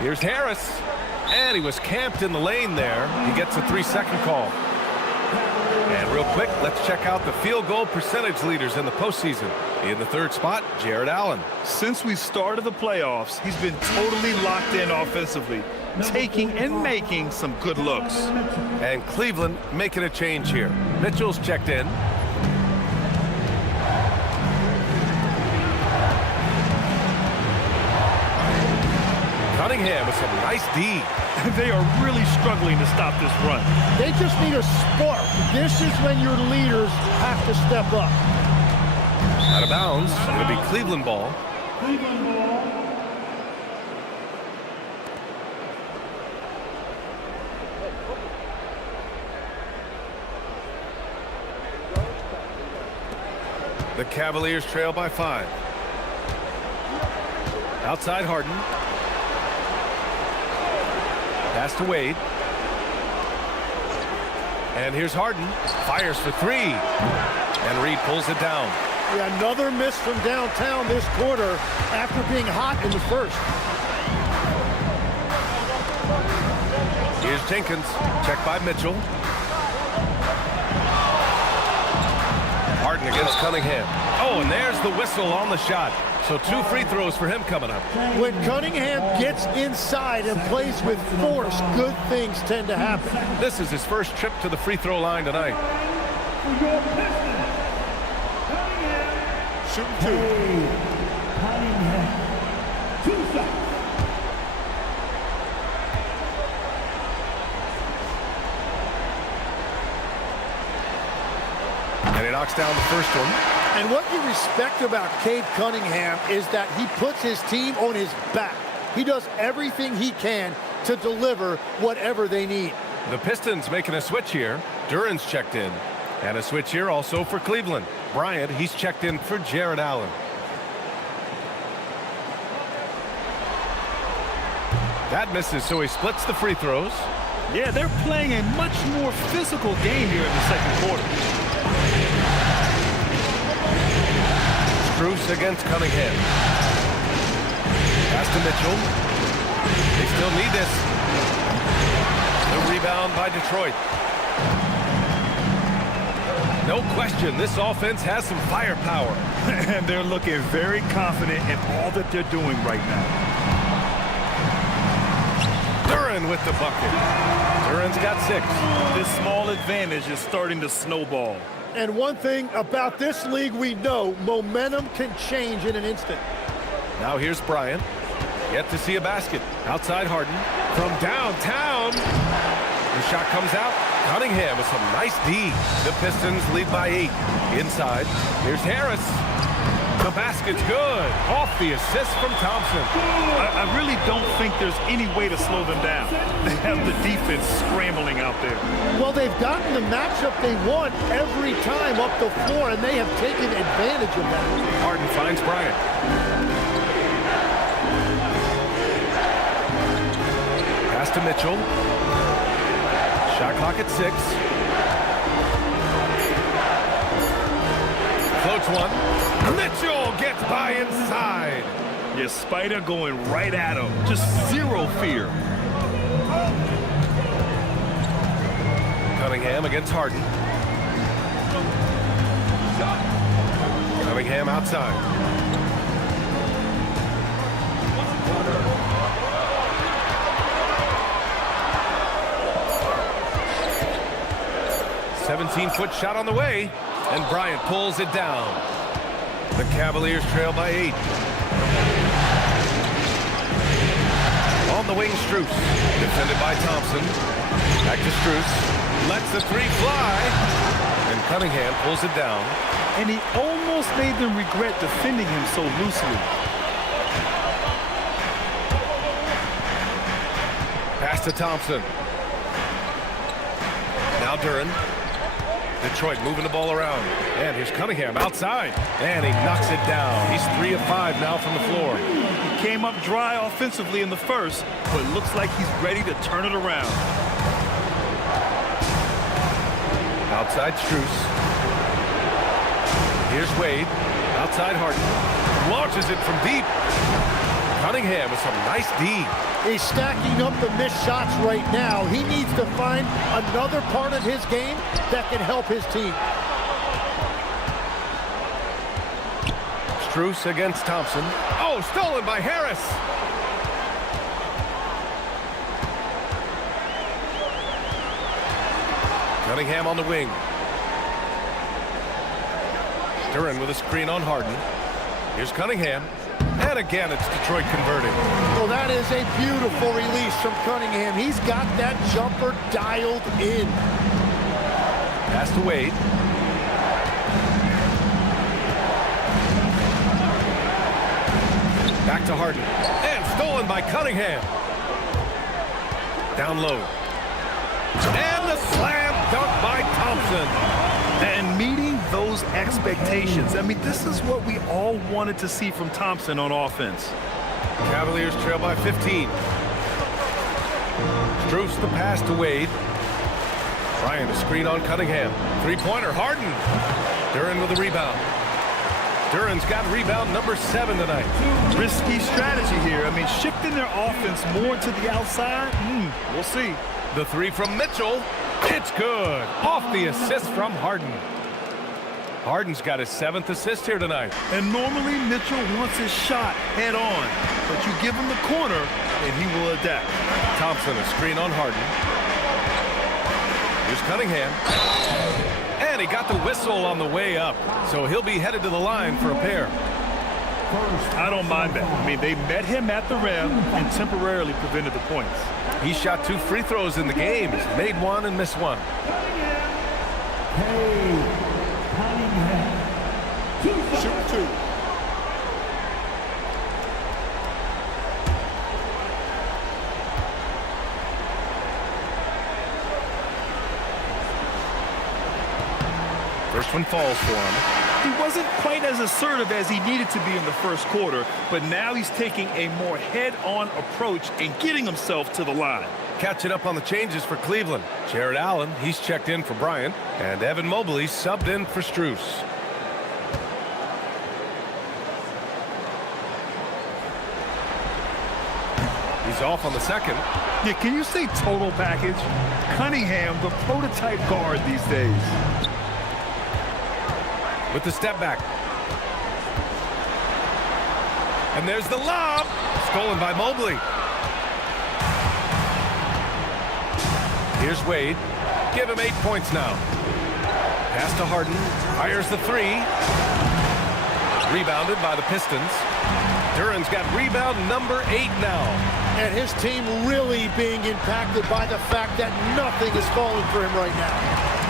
Here's Harris. And he was camped in the lane there. He gets a 3-second call. And real quick, let's check out the field goal percentage leaders in the postseason. In the 3rd spot, Jared Allen. Since we started the playoffs, he's been totally locked in offensively, taking and making some good looks. And Cleveland making a change here. Mitchell's checked in. Cunningham with some nice D. They are really struggling to stop this run. They just need a spark. This is when your leaders have to step up. Out of bounds. It'll be Cleveland ball. Cleveland ball. The Cavaliers trail by 5. Outside Harden. Pass to Wade. And here's Harden. Fires for 3. And Reed pulls it down. Yeah, another miss from downtown this quarter after being hot in the first. Here's Jenkins. Check by Mitchell. Harden against Cunningham. Oh, and there's the whistle on the shot. So 2 free throws for him coming up. When Cunningham gets inside and plays with force, good things tend to happen. This is his first trip to the free throw line tonight. Shooting 2. Cunningham. 2 shots. And he knocks down the first one. And what you respect about Cade Cunningham is that he puts his team on his back. He does everything he can to deliver whatever they need. The Pistons making a switch here. Duran's checked in. And a switch here also for Cleveland. Bryant, he's checked in for Jared Allen. That misses, so he splits the free throws. Yeah, they're playing a much more physical game here in the second quarter. Bruce against Cunningham. Pass to Mitchell. They still need this. The rebound by Detroit. No question, this offense has some firepower. And they're looking very confident in all that they're doing right now. Duran with the bucket. Duran's got 6. This small advantage is starting to snowball. And one thing about this league we know, momentum can change in an instant. Now here's Bryant. Yet to see a basket. Outside Harden. From downtown. The shot comes out. Cunningham with some nice D. The Pistons lead by 8. Inside. Here's Harris. The basket's good. Off the assist from Thompson. I really don't think there's any way to slow them down. They have the defense scrambling out there. Well, they've gotten the matchup they want every time up the floor, and they have taken advantage of that. Harden finds Bryant. Pass to Mitchell. Shot clock at 6. Floats one. Mitchell gets by inside. Yeah, Spider going right at him. Just zero fear. Cunningham against Harden. Cunningham outside. "17-foot shot on the way, and Bryant pulls it down. The Cavaliers trail by 8. On the wing, Strus. Defended by Thompson. Back to Strus. Lets the 3 fly. And Cunningham pulls it down. And he almost made them regret defending him so loosely. Pass to Thompson. Now Duran. Detroit moving the ball around. And here's Cunningham outside. And he knocks it down. He's 3 of 5 now from the floor. He came up dry offensively in the first, but looks like he's ready to turn it around. Outside Strus. Here's Wade. Outside Harden. Launches it from deep. Cunningham with some nice D. He's stacking up the missed shots right now. He needs to find another part of his game that can help his team. Strus against Thompson. Oh, stolen by Harris. Cunningham on the wing. Duran with a screen on Harden. Here's Cunningham. And again, it's Detroit converting. Well, that is a beautiful release from Cunningham. He's got that jumper dialed in. Pass to Wade. Back to Harden. And stolen by Cunningham. Down low. And the slam dunk by Thompson. And meeting those expectations. I mean, this is what we all wanted to see from Thompson on offense. Cavaliers trail by 15. Struess the pass to Wade. Bryant a screen on Cunningham. Three-pointer, Harden. Duren with a rebound. Duren's got rebound number 7 tonight. Risky strategy here. I mean, shifting their offense more to the outside, we'll see. The three from Mitchell. It's good. Off the assist from Harden. Harden's got his 7th assist here tonight. And normally Mitchell wants his shot head on, but you give him the corner and he will adapt. Thompson a screen on Harden. Here's Cunningham. And he got the whistle on the way up, so he'll be headed to the line for a pair. I don't mind that. I mean, they met him at the rim and temporarily prevented the points. He shot 2 free throws in the game. He's made 1 and missed 1. Shoot 2. First one falls for him. He wasn't quite as assertive as he needed to be in the first quarter, but now he's taking a more head-on approach and getting himself to the line. Catching up on the changes for Cleveland. Jared Allen, he's checked in for Bryant, and Evan Mobley subbed in for Struess. He's off on the second. Yeah, can you say total package? Cunningham, the prototype guard these days. With the step back. And there's the lob. Stolen by Mobley. Here's Wade. Give him 8 points now. Pass to Harden. Fires the 3. Rebounded by the Pistons. Duren's got rebound number 8 now. And his team really being impacted by the fact that nothing is falling for him right now.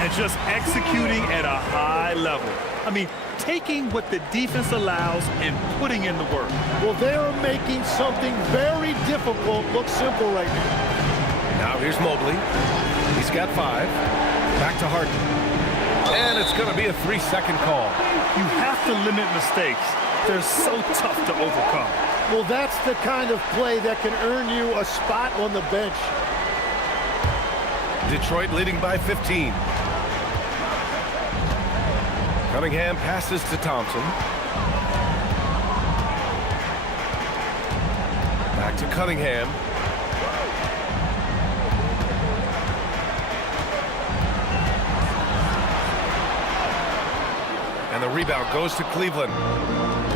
And just executing at a high level. I mean, taking what the defense allows and putting in the work. Well, they're making something very difficult look simple right now. Now here's Mobley. He's got 5. Back to Harden. And it's going to be a 3-second call. You have to limit mistakes. They're so tough to overcome. Well, that's the kind of play that can earn you a spot on the bench. Detroit leading by 15. Cunningham passes to Thompson. Back to Cunningham. And the rebound goes to Cleveland.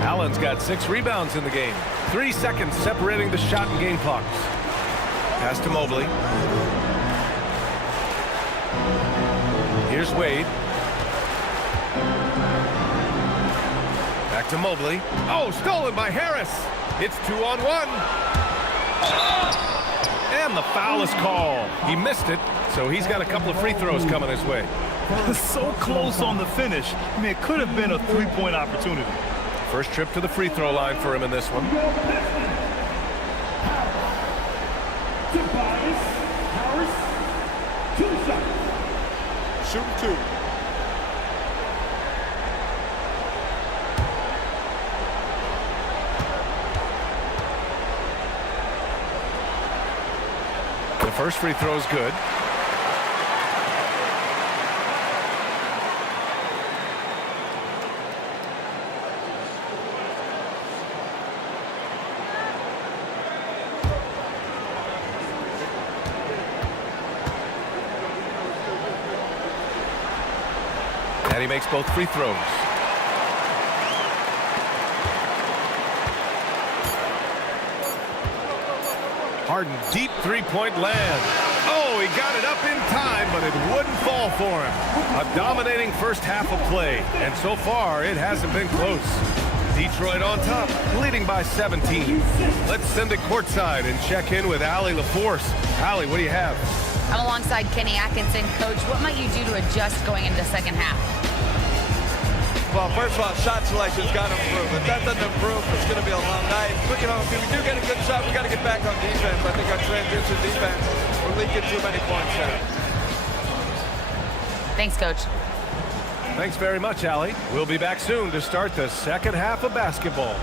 Allen's got 6 rebounds in the game. 3 seconds separating the shot and game clocks. Pass to Mobley. Here's Wade. Back to Mobley. Oh, stolen by Harris. It's 2-on-1. And the foul is called. He missed it, so he's got a couple of free throws coming his way. So close on the finish. I mean, it could have been a 3-point opportunity. First trip to the free throw line for him in this one. Shoot 2. The first free throw is good. And he makes both free throws. Harden, deep three-point land. Oh, he got it up in time, but it wouldn't fall for him. A dominating first half of play, and so far, it hasn't been close. Detroit on top, leading by 17. Let's send it courtside and check in with Allie LaForce. Allie, what do you have? I'm alongside Kenny Atkinson. Coach, what might you do to adjust going into the second half? Well, first of all, shot selection's got to improve. If that doesn't improve, it's going to be a long night. If we do get a good shot, we got to get back on defense. I think our transition defense, we're leaking too many points there. Thanks, Coach. Thanks very much, Allie. We'll be back soon to start the second half of basketball.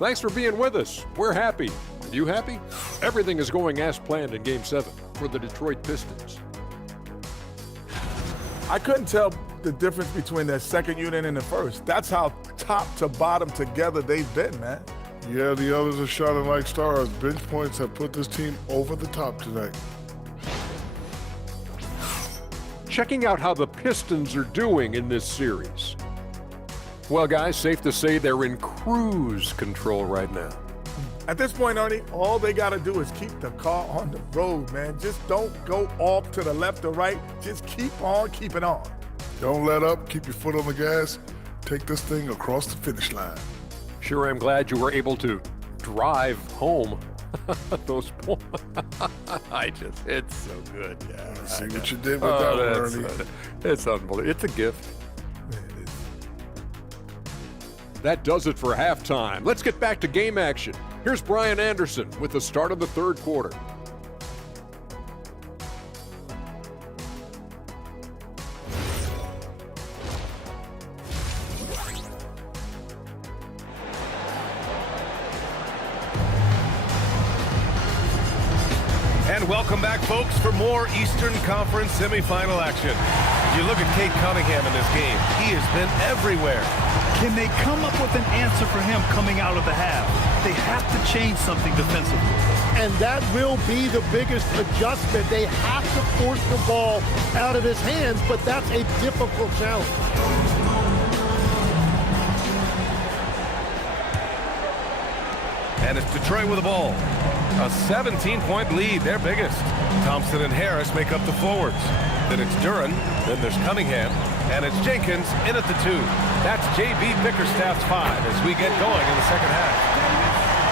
Thanks for being with us. We're happy. You happy? Everything is going as planned in Game 7 for the Detroit Pistons. I couldn't tell the difference between the second unit and the first. That's how top to bottom together they've been, man. Yeah, the others are shining like stars. Bench points have put this team over the top tonight. Checking out how the Pistons are doing in this series. Well, guys, safe to say they're in cruise control right now. At this point, Ernie, all they got to do is keep the car on the road, man. Just don't go off to the left or right. Just keep on keeping on. Don't let up. Keep your foot on the gas. Take this thing across the finish line. Sure, I'm glad you were able to drive home those points. It's so good. Yeah, I see what you did with that one, Ernie. It's unbelievable. It's a gift. That does it for halftime. Let's get back to game action. Here's Brian Anderson with the start of the third quarter. And welcome back, folks, for more Eastern Conference semifinal action. If you look at Cade Cunningham in this game, he has been everywhere. Can they come up with an answer for him coming out of the half? They have to change something defensively. And that will be the biggest adjustment. They have to force the ball out of his hands, but that's a difficult challenge. And it's Detroit with the ball. A 17-point lead, their biggest. Thompson and Harris make up the forwards. Then it's Duran, then there's Cunningham, and it's Jenkins in at the 2. That's J.B. Bickerstaff's 5 as we get going in the second half.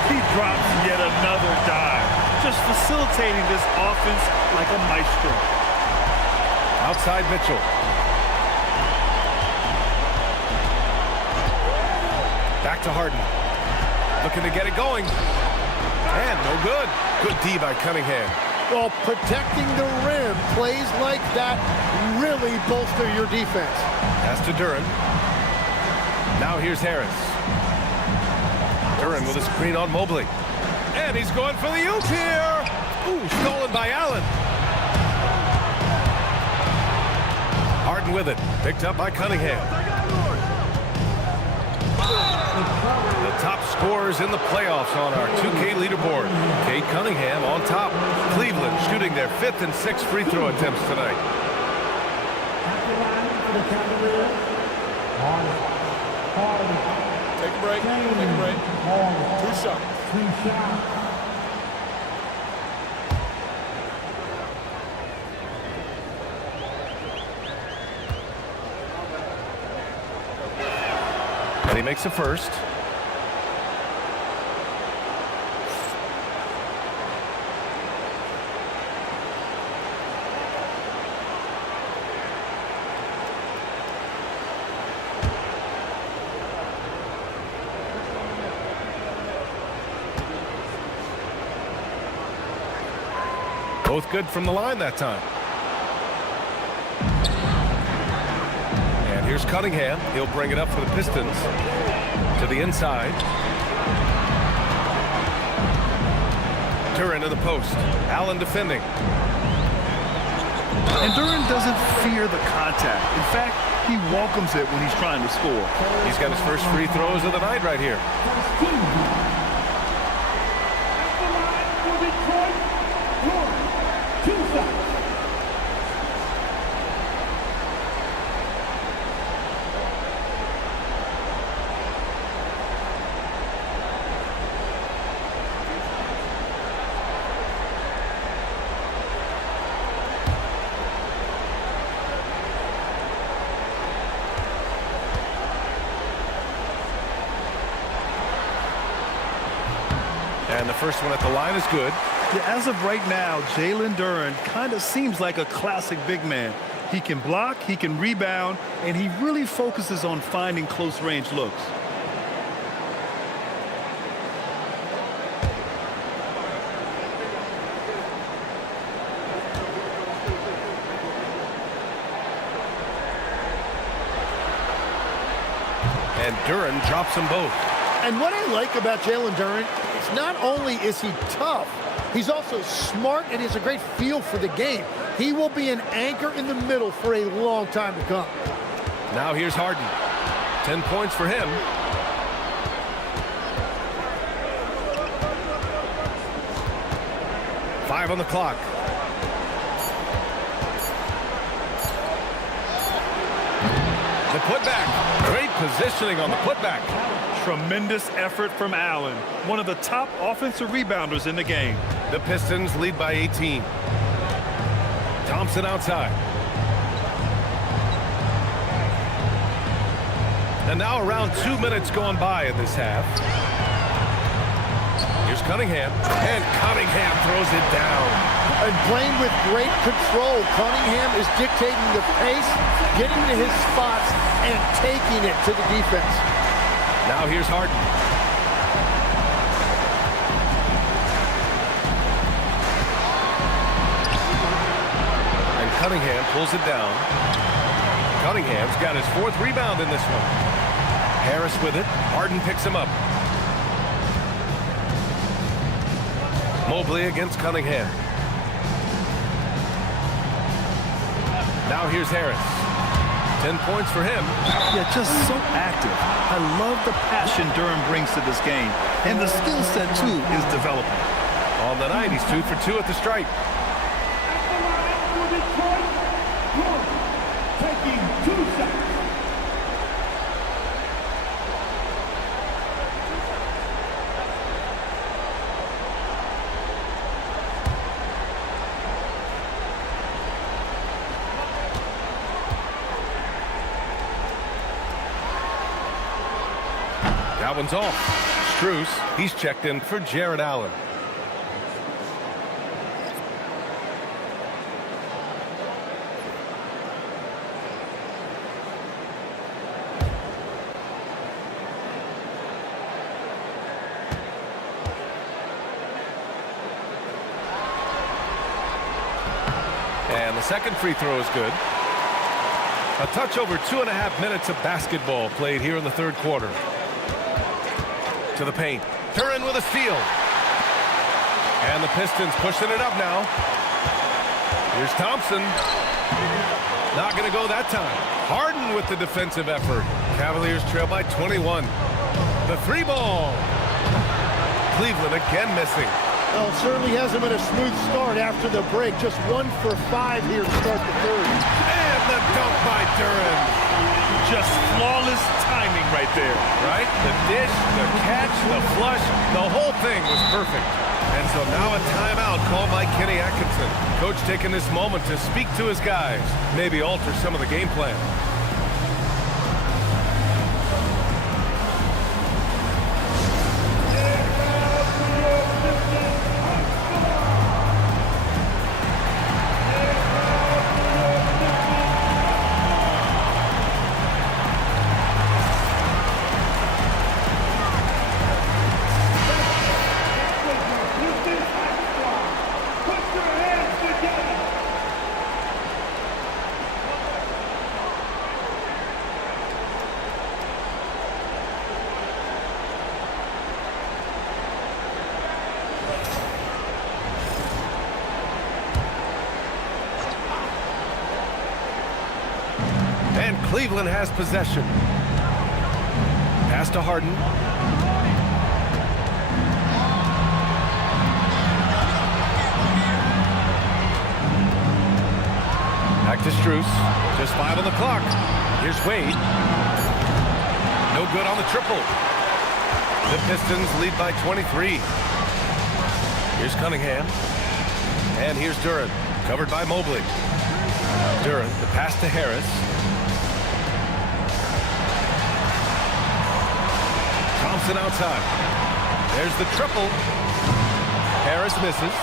He drops yet another dive, just facilitating this offense like a maestro. Outside Mitchell. Back to Harden. Looking to get it going. And no good. Good D by Cunningham. Well, protecting the rim, plays like that really bolster your defense. Pass to Duran. Now here's Harris. Duran with a screen on Mobley. And he's going for the oop here. Ooh, stolen by Allen. Harden with it. Picked up by Cunningham. The top scorers in the playoffs on our 2K leaderboard. Cade Cunningham on top. Cleveland shooting their 5th and 6th free throw attempts tonight. Take a break. Take a break. 2 shots. And he makes a first. Both good from the line that time. And here's Cunningham. He'll bring it up for the Pistons. To the inside. Duran in the post. Allen defending. And Duran doesn't fear the contact. In fact, he welcomes it when he's trying to score. He's got his first free throws of the night right here. And the first one at the line is good. Yeah, as of right now, Jalen Duren kind of seems like a classic big man. He can block, he can rebound, and he really focuses on finding close-range looks. And Duren drops them both. And what I like about Jalen Duren is not only is he tough, he's also smart and has a great feel for the game. He will be an anchor in the middle for a long time to come. Now here's Harden. 10 points for him. Five on the clock. The putback. Great positioning on the putback. Tremendous effort from Allen, one of the top offensive rebounders in the game. The Pistons lead by 18. Thompson outside. And now around 2 minutes gone by in this half. Here's Cunningham. And Cunningham throws it down. And playing with great control, Cunningham is dictating the pace, getting to his spots, and taking it to the defense. Now here's Harden. And Cunningham pulls it down. Cunningham's got his 4th rebound in this one. Harris with it. Harden picks him up. Mobley against Cunningham. Now here's Harris. 10 points for him. Yeah, just so active. I love the passion Duren brings to this game. And the skill set, too, is developing. On the night, he's 2 for 2 at the stripe. Taking 2 shots. That one's off. Strus, he's checked in for Jared Allen. And the second free throw is good. A touch over 2.5 minutes of basketball played here in the third quarter. To the paint. Duren with a steal. And the Pistons pushing it up now. Here's Thompson. Not going to go that time. Harden with the defensive effort. Cavaliers trail by 21. The 3-ball. Cleveland again missing. Well, it certainly hasn't been a smooth start after the break. Just 1 for 5 here to start the third. And the dunk by Duren. Just flawless timing right there. Right? The dish, the catch, the flush, the whole thing was perfect. And so now a timeout called by Kenny Atkinson. Coach taking this moment to speak to his guys, maybe alter some of the game plan. Cleveland has possession. Pass to Harden. Back to Strus. Just 5 on the clock. Here's Wade. No good on the triple. The Pistons lead by 23. Here's Cunningham. And here's Duren. Covered by Mobley. Duren, the pass to Harris. Thompson outside. There's the triple. Harris misses.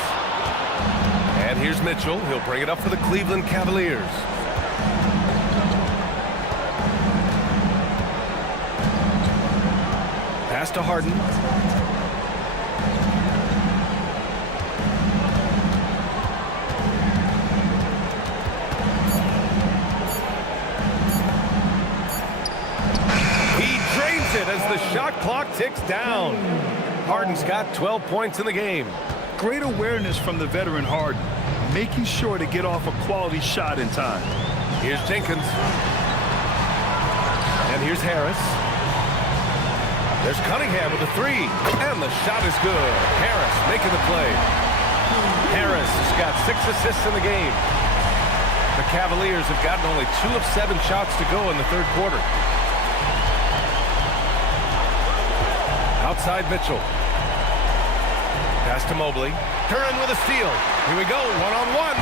And here's Mitchell. He'll bring it up for the Cleveland Cavaliers. Pass to Harden. He drains it as the shot clock ticks down. Harden's got 12 points in the game. Great awareness from the veteran Harden, making sure to get off a quality shot in time. Here's Jenkins. And here's Harris. There's Cunningham with a three. And the shot is good. Harris making the play. Harris has got 6 assists in the game. The Cavaliers have gotten only 2 of 7 shots to go in the third quarter. Outside Mitchell. Pass to Mobley. Curran with a steal. Here we go, one-on-one.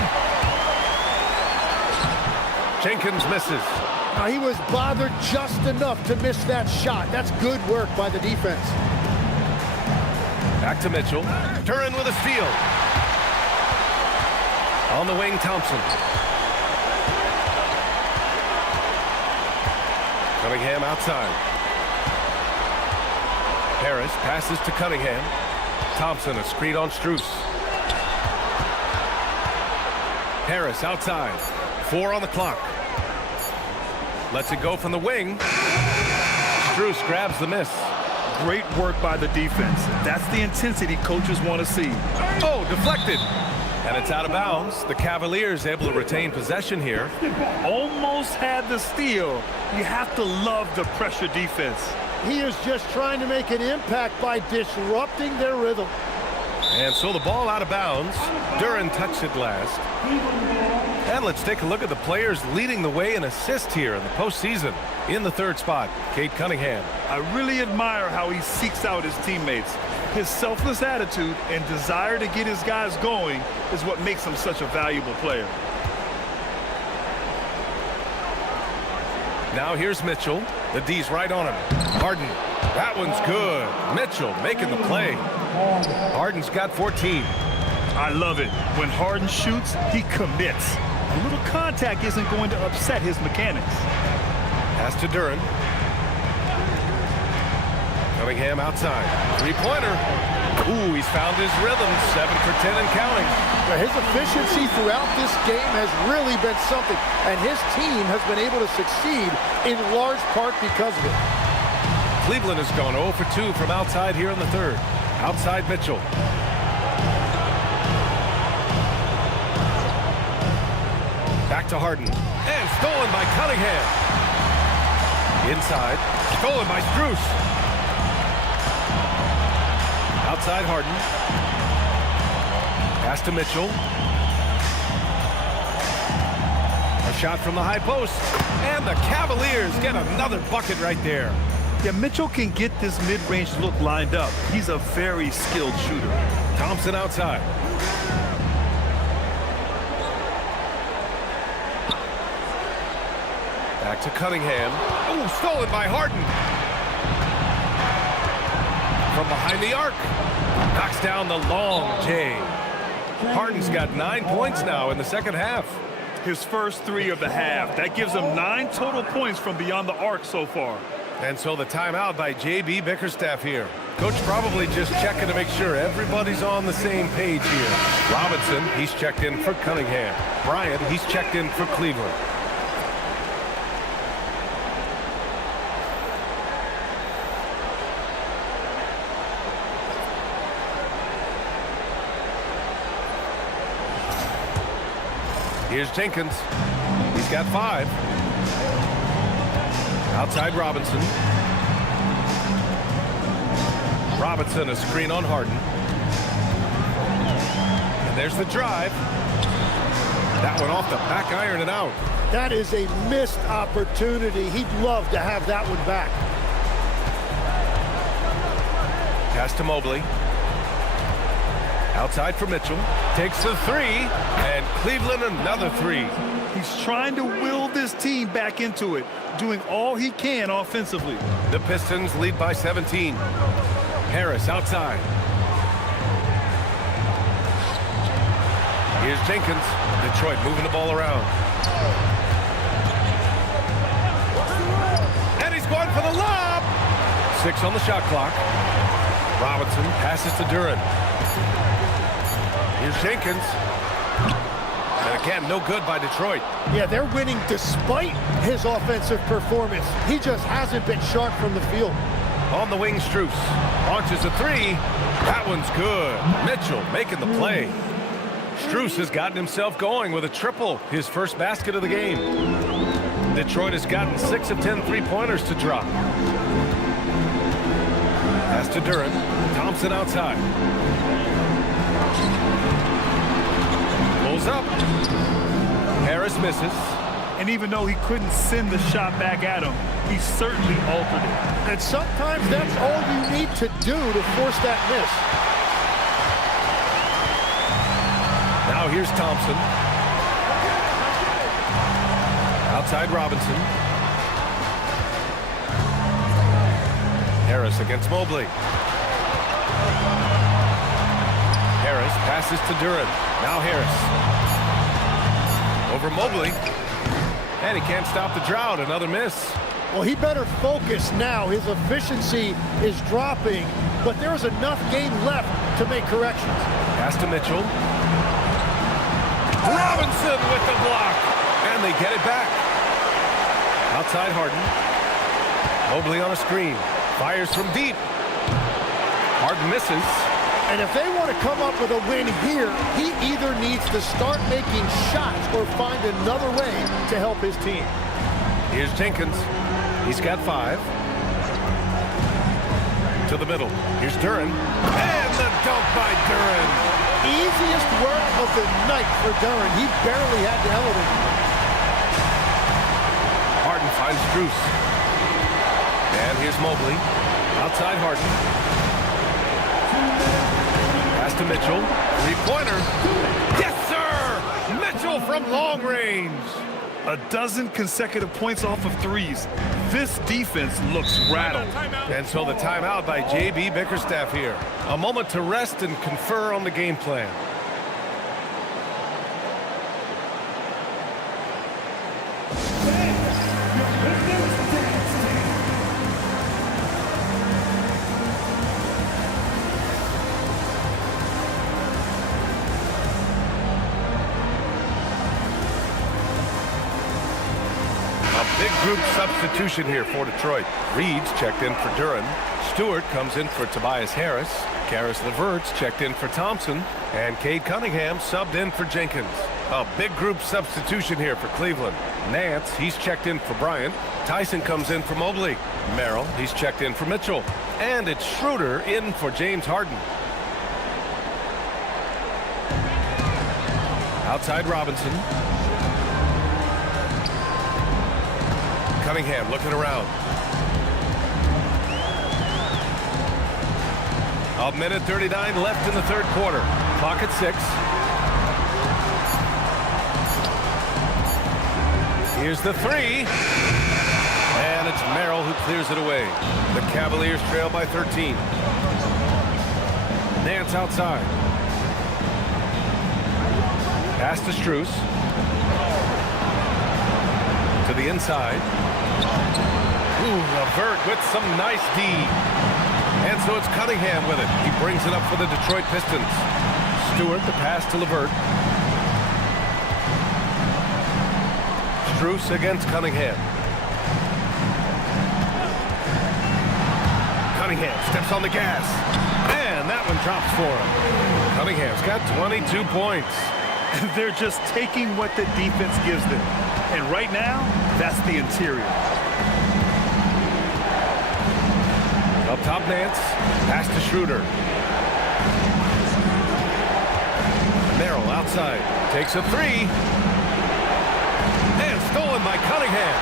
Jenkins misses. Now, he was bothered just enough to miss that shot. That's good work by the defense. Back to Mitchell. Curran with a steal. On the wing, Thompson. Cunningham outside. Harris passes to Cunningham. Thompson, a screen on Strus. Harris outside. 4 on the clock. Lets it go from the wing. Strus grabs the miss. Great work by the defense. That's the intensity coaches want to see. Oh, deflected. And it's out of bounds. The Cavaliers able to retain possession here. Almost had the steal. You have to love the pressure defense. He is just trying to make an impact by disrupting their rhythm. And so the ball out of bounds. Duran touched it last. And let's take a look at the players leading the way in assists here in the postseason. In the third spot, Cade Cunningham. I really admire how he seeks out his teammates. His selfless attitude and desire to get his guys going is what makes him such a valuable player. Now here's Mitchell. The D's right on him. Harden. That one's good. Mitchell making the play. Harden's got 14. I love it. When Harden shoots, he commits. A little contact isn't going to upset his mechanics. Pass to Duran. Cunningham outside. Three-pointer. Ooh, he's found his rhythm. 7 for 10 and counting. His efficiency throughout this game has really been something, and his team has been able to succeed in large part because of it. Cleveland has gone 0 for 2 from outside here in the third. Outside Mitchell. Back to Harden. And stolen by Cunningham. Inside. Stolen by Strus. Outside Harden. Pass to Mitchell. A shot from the high post. And the Cavaliers get another bucket right there. Yeah, Mitchell can get this mid-range look lined up. He's a very skilled shooter. Thompson outside. Back to Cunningham. Ooh, stolen by Harden. From behind the arc. Knocks down the long J. Harden's got 9 points now in the second half. His first 3 of the half. That gives him 9 total points from beyond the arc so far. And so the timeout by J.B. Bickerstaff here. Coach probably just checking to make sure everybody's on the same page here. Robinson, he's checked in for Cunningham. Bryant, he's checked in for Cleveland. Here's Jenkins. He's got 5. Outside Robinson. Robinson, a screen on Harden. And there's the drive. That one off the back iron and out. That is a missed opportunity. He'd love to have that one back. Pass to Mobley. Outside for Mitchell. Takes the 3. And Cleveland another 3. He's trying to will this team back into it, doing all he can offensively. The Pistons lead by 17. Harris outside. Here's Jenkins. Detroit moving the ball around. And he's going for the lob. 6 on the shot clock. Robinson passes to Duran. Here's Jenkins. And again, no good by Detroit. Yeah, they're winning despite his offensive performance. He just hasn't been sharp from the field. On the wing, Strus launches a 3. That one's good. Mitchell making the play. Strus has gotten himself going with a triple, his first basket of the game. Detroit has gotten 6 of 10 three-pointers to drop. Pass to Duran. Thompson outside. Pulls up. Harris misses. And even though he couldn't send the shot back at him, he certainly altered it. And sometimes that's all you need to do to force that miss. Now here's Thompson. Outside Robinson. Harris against Mobley. Harris passes to Duran. Now Harris. Over Mobley. And he can't stop the drought. Another miss. Well, he better focus now. His efficiency is dropping, but there is enough game left to make corrections. Pass to Mitchell. Robinson with the block. And they get it back. Outside Harden. Mobley on a screen. Fires from deep. Harden misses. And if they want to come up with a win here, he either needs to start making shots or find another way to help his team. Here's Jenkins. He's got 5. To the middle. Here's Duran. And the dunk by Duran. Easiest work of the night for Duran. He barely had to elevate. Harden finds Strus. And here's Mobley. Outside Harden. Pass to Mitchell. 3-pointer. Yes, sir! Mitchell from long range. A dozen consecutive points off of threes. This defense looks rattled. And so the timeout by J.B. Bickerstaff here. A moment to rest and confer on the game plan. Big group substitution here for Detroit. Reed's checked in for Duran. Stewart comes in for Tobias Harris. Karis LeVert's checked in for Thompson. And Cade Cunningham subbed in for Jenkins. A big group substitution here for Cleveland. Nance, he's checked in for Bryant. Tyson comes in for Mobley. Merrill, he's checked in for Mitchell. And it's Schroeder in for James Harden. Outside Robinson. Cunningham looking around. 1:39 left in the third quarter. Clock at 6. Here's the 3. And it's Merrill who clears it away. The Cavaliers trail by 13. Nance outside. Pass to Strus. To the inside. Ooh, LeVert with some nice D. And so it's Cunningham with it. He brings it up for the Detroit Pistons. Stewart, the pass to LeVert. Strus against Cunningham. Cunningham steps on the gas. And that one drops for him. Cunningham's got 22 points. They're just taking what the defense gives them. And right now, that's the interior. Up top, Nance. Pass to Schroeder. Merrill outside. Takes a 3. And stolen by Cunningham.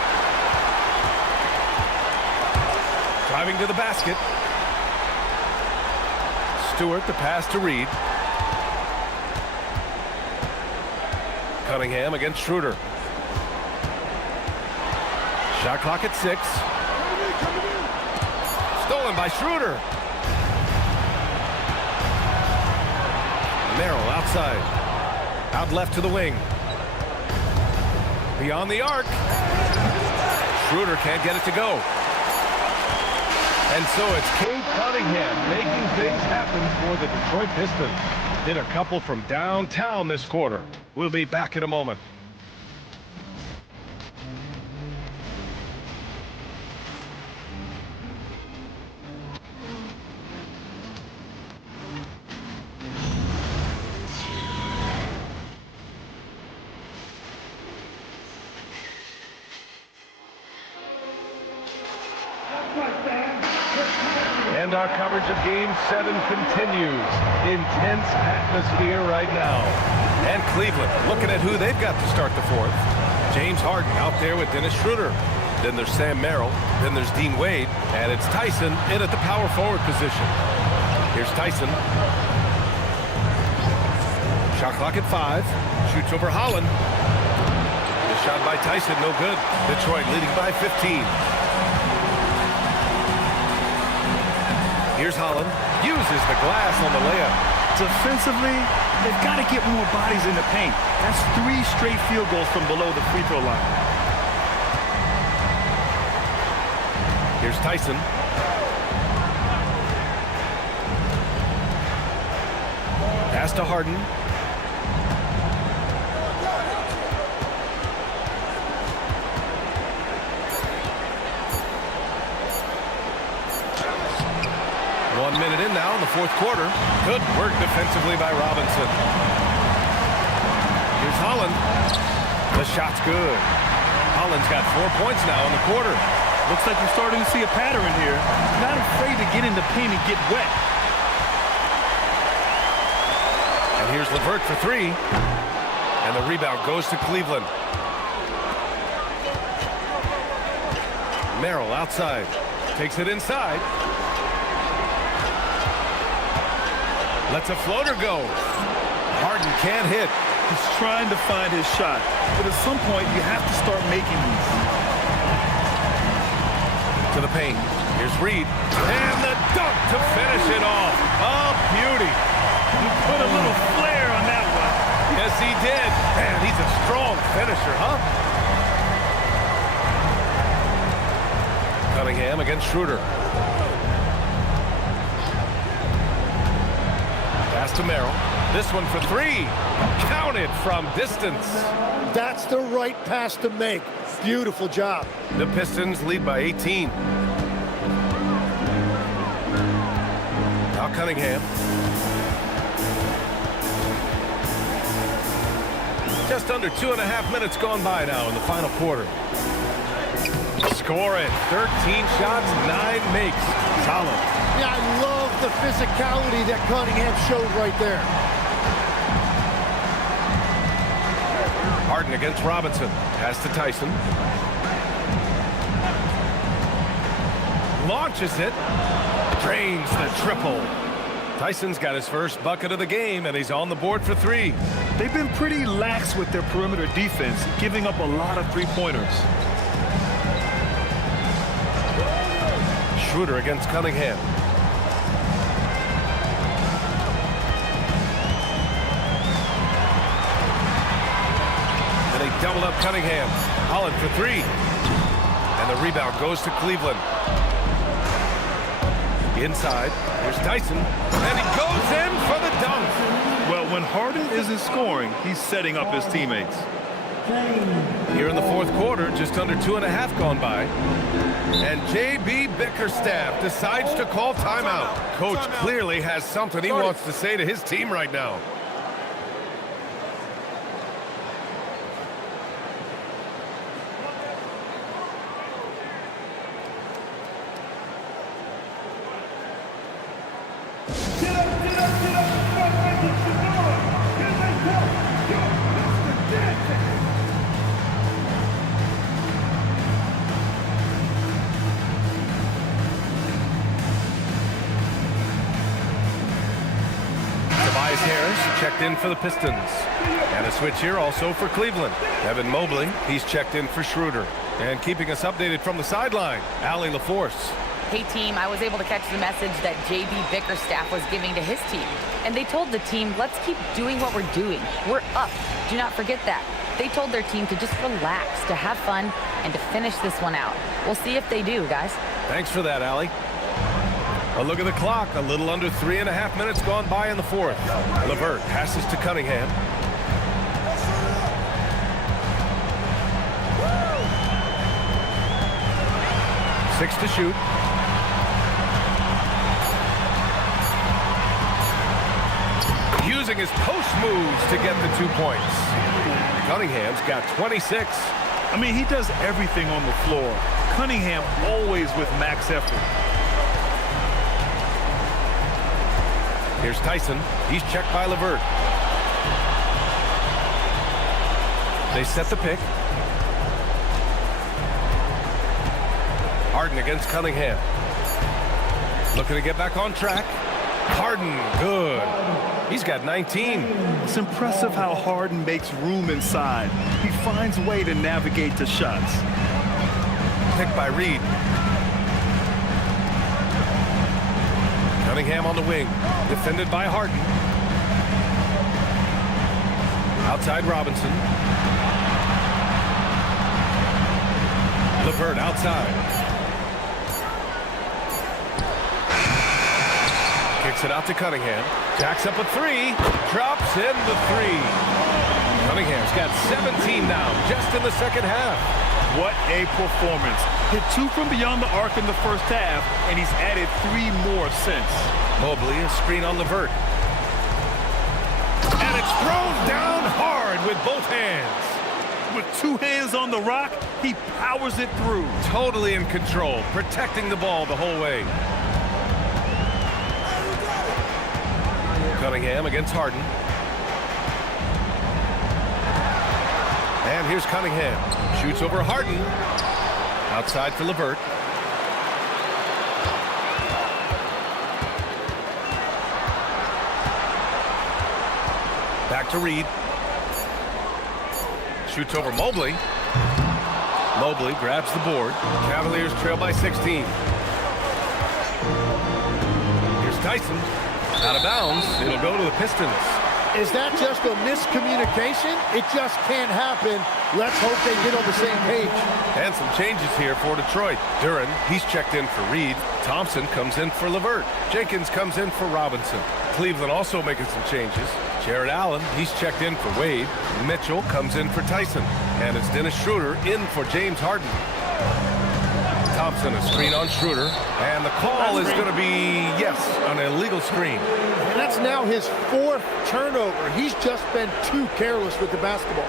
Driving to the basket. Stewart, the pass to Reed. Cunningham against Schroeder. Shot clock at 6. Stolen by Schroeder. Merrill outside. Out left to the wing. Beyond the arc. Schroeder can't get it to go. And so it's Cade Cunningham making things happen for the Detroit Pistons. Did a couple from downtown this quarter. We'll be back in a moment. And our coverage of Game 7 continues. Intense atmosphere right now. And Cleveland looking at who they've got to start the fourth. James Harden out there with Dennis Schroeder. Then there's Sam Merrill. Then there's Dean Wade. And it's Tyson in at the power forward position. Here's Tyson. Shot clock at 5. Shoots over Holland. The shot by Tyson, no good. Detroit leading by 15. Here's Holland. Uses the glass on the layup. Defensively, they've got to get more bodies in the paint. That's 3 straight field goals from below the free throw line. Here's Tyson. Pass to Harden. Minute in now in the fourth quarter. Good work defensively by Robinson. Here's Holland. The shot's good. Holland's got 4 points now in the quarter. Looks like you're starting to see a pattern here. Not afraid to get in the paint and get wet. And here's LeVert for 3. And the rebound goes to Cleveland. Merrill outside. Takes it inside. Lets a floater go. Harden can't hit. He's trying to find his shot. But at some point, you have to start making these. To the paint. Here's Reed. And the dunk to finish it off. Oh, beauty. He put a little flair on that one. Yes, he did. Man, he's a strong finisher, huh? Cunningham against Schroeder. Pass to Merrill. This one for 3. Counted from distance. That's the right pass to make. Beautiful job. The Pistons lead by 18. Now Cunningham. Just under 2.5 minutes gone by now in the final quarter. Score it. 13 shots, 9 makes. Solid. Yeah, I love the physicality that Cunningham showed right there. Harden against Robinson. Pass to Tyson. Launches it. Drains the triple. Tyson's got his first bucket of the game, and he's on the board for 3. They've been pretty lax with their perimeter defense, giving up a lot of 3-pointers. Schroeder against Cunningham. And they double up Cunningham. Holland for 3. And the rebound goes to Cleveland. Inside, here's Tyson. And he goes in for the dunk. Well, when Harden isn't scoring, he's setting up his teammates. Here in the fourth quarter, just under 2.5 gone by. And J.B. Bickerstaff decides to call timeout. Coach clearly has something he wants to say to his team right now. Checked in for the Pistons. And a switch here also for Cleveland. Evan Mobley, he's checked in for Schroeder. And keeping us updated from the sideline, Allie LaForce. Hey team, I was able to catch the message that JB Bickerstaff was giving to his team. And they told the team, let's keep doing what we're doing. We're up. Do not forget that. They told their team to just relax, to have fun, and to finish this one out. We'll see if they do, guys. Thanks for that, Allie. A look at the clock. A little under 3.5 minutes gone by in the fourth. LeVert passes to Cunningham. Six to shoot. Using his post moves to get the 2 points. Cunningham's got 26. I mean, he does everything on the floor. Cunningham always with max effort. Here's Tyson. He's checked by LeVert. They set the pick. Harden against Cunningham. Looking to get back on track. Harden, good. He's got 19. It's impressive how Harden makes room inside. He finds a way to navigate the shots. Picked by Reed. Cunningham on the wing. Defended by Harden. Outside Robinson. LeVert outside. Kicks it out to Cunningham. Jacks up a three. Drops in the three. Cunningham's got 17 now, just in the second half. What a performance. Hit 2 from beyond the arc in the first half, and he's added 3 more since. Mobley, a screen on LeVert. And it's thrown down hard with both hands. With 2 hands on the rock, he powers it through. Totally in control, protecting the ball the whole way. Cunningham against Harden. And here's Cunningham. Shoots over Harden. Outside for LeVert. Back to Reed. Shoots over Mobley. Mobley grabs the board. Cavaliers trail by 16. Here's Tyson. Out of bounds. It'll go to the Pistons. Is that just a miscommunication? It just can't happen. Let's hope they get on the same page. And some changes here for Detroit. Duren, he's checked in for Reed. Thompson comes in for LeVert. Jenkins comes in for Robinson. Cleveland also making some changes. Jared Allen, he's checked in for Wade. Mitchell comes in for Tyson. And it's Dennis Schroeder in for James Harden. Thompson, a screen on Schroeder. And the call is going to be, yes, an illegal screen. And that's now his 4th turnover. He's just been too careless with the basketball.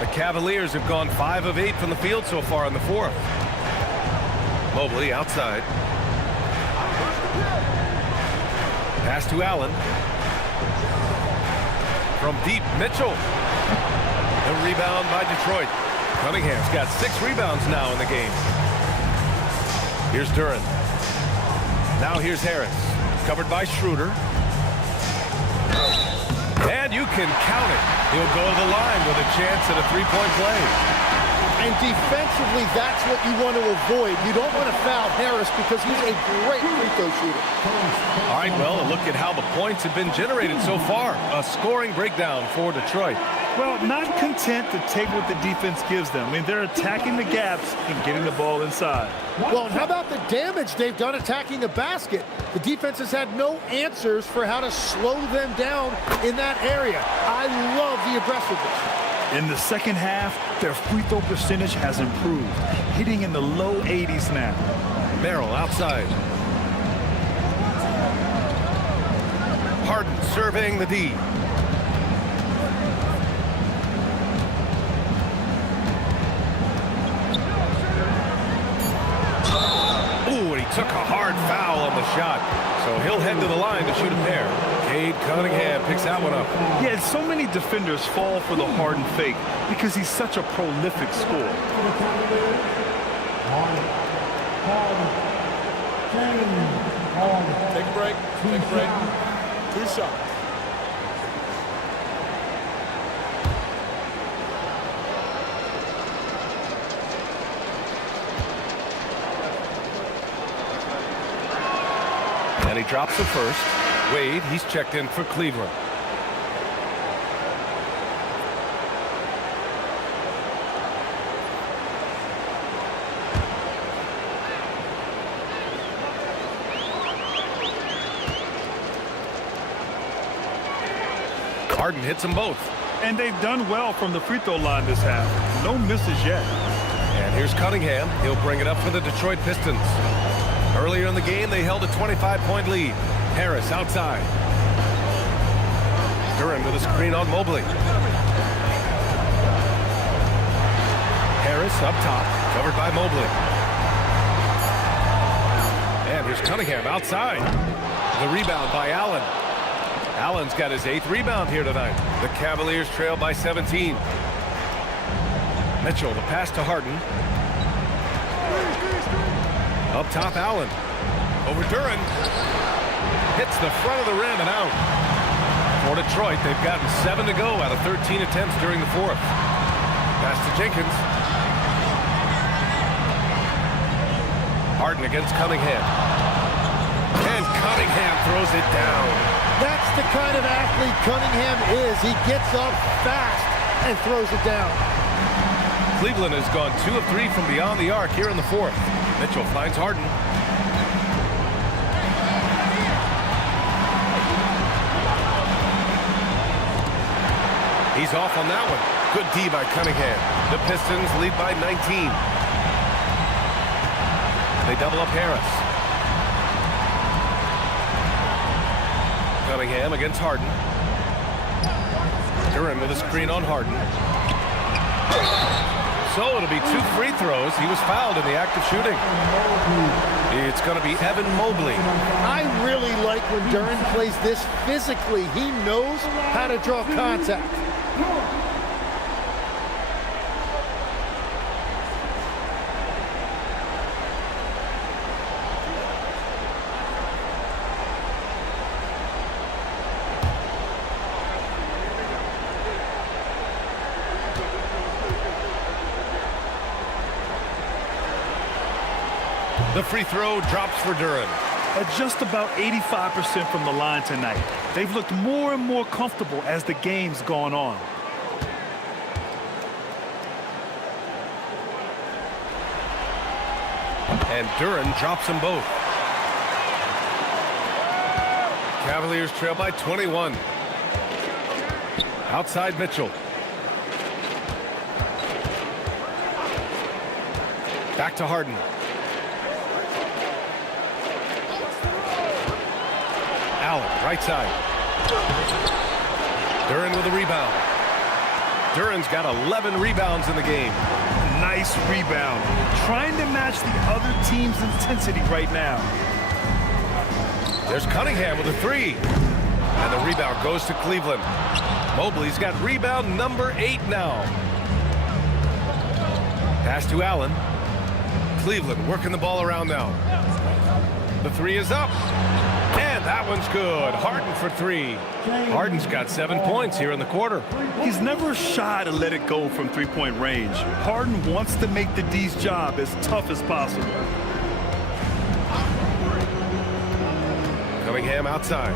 The Cavaliers have gone 5 of 8 from the field so far in the fourth. Mobley outside. Pass to Allen. From deep, Mitchell. The rebound by Detroit. Cunningham's got 6 rebounds now in the game. Here's Duren. Now here's Harris. Covered by Schroeder. And you can count it. He'll go to the line with a chance at a 3-point play. And defensively, that's what you want to avoid. You don't want to foul Harris because he's a great free throw shooter. All right, well, a look at how the points have been generated so far. A scoring breakdown for Detroit. Well, not content to take what the defense gives them. I mean, they're attacking the gaps and getting the ball inside. Well, and how about the damage they've done attacking the basket? The defense has had no answers for how to slow them down in that area. I love the aggressiveness. In the second half, their free throw percentage has improved, hitting in the low 80s now. Merrill outside. Harden surveying the D. Ooh, and he took a hard foul on the shot. So he'll head to the line to shoot a pair. Cade Cunningham picks that one up. Yeah, so many defenders fall for the Harden fake because he's such a prolific scorer. Take a break. Take a break. 2 shots. And he drops the first. Wade, he's checked in for Cleveland. Harden hits them both. And they've done well from the free throw line this half. No misses yet. And here's Cunningham. He'll bring it up for the Detroit Pistons. Earlier in the game, they held a 25-point lead. Harris outside. Duran with a screen on Mobley. Harris up top, covered by Mobley. And here's Cunningham outside. The rebound by Allen. Allen's got his 8th rebound here tonight. The Cavaliers trail by 17. Mitchell, the pass to Harden. Up top, Allen. Over Duran. Hits the front of the rim and out. For Detroit, they've gotten 7 to go out of 13 attempts during the 4th. Pass to Jenkins. Harden against Cunningham. And Cunningham throws it down. That's the kind of athlete Cunningham is. He gets up fast and throws it down. Cleveland has gone 2 of 3 from beyond the arc here in the 4th. Mitchell finds Harden. He's off on that one. Good D by Cunningham. The Pistons lead by 19. They double up Harris. Cunningham against Harden. Duran with a screen on Harden. So it'll be 2 free throws. He was fouled in the act of shooting. It's going to be Evan Mobley. I really like when Duran plays this physically. He knows how to draw contact. The free throw drops for Duran. At just about 85% from the line tonight. They've looked more and more comfortable as the game's gone on. And Duran drops them both. Cavaliers trail by 21. Outside Mitchell. Back to Harden. Allen, right side. Duran with a rebound. Duran's got 11 rebounds in the game. Nice rebound. Trying to match the other team's intensity right now. There's Cunningham with a 3. And the rebound goes to Cleveland. Mobley's got rebound number 8 now. Pass to Allen. Cleveland working the ball around now. The 3 is up. And that one's good. Harden for 3. Harden's got 7 points here in the quarter. He's never shy to let it go from three-point range. Harden wants to make the D's job as tough as possible. Cunningham outside.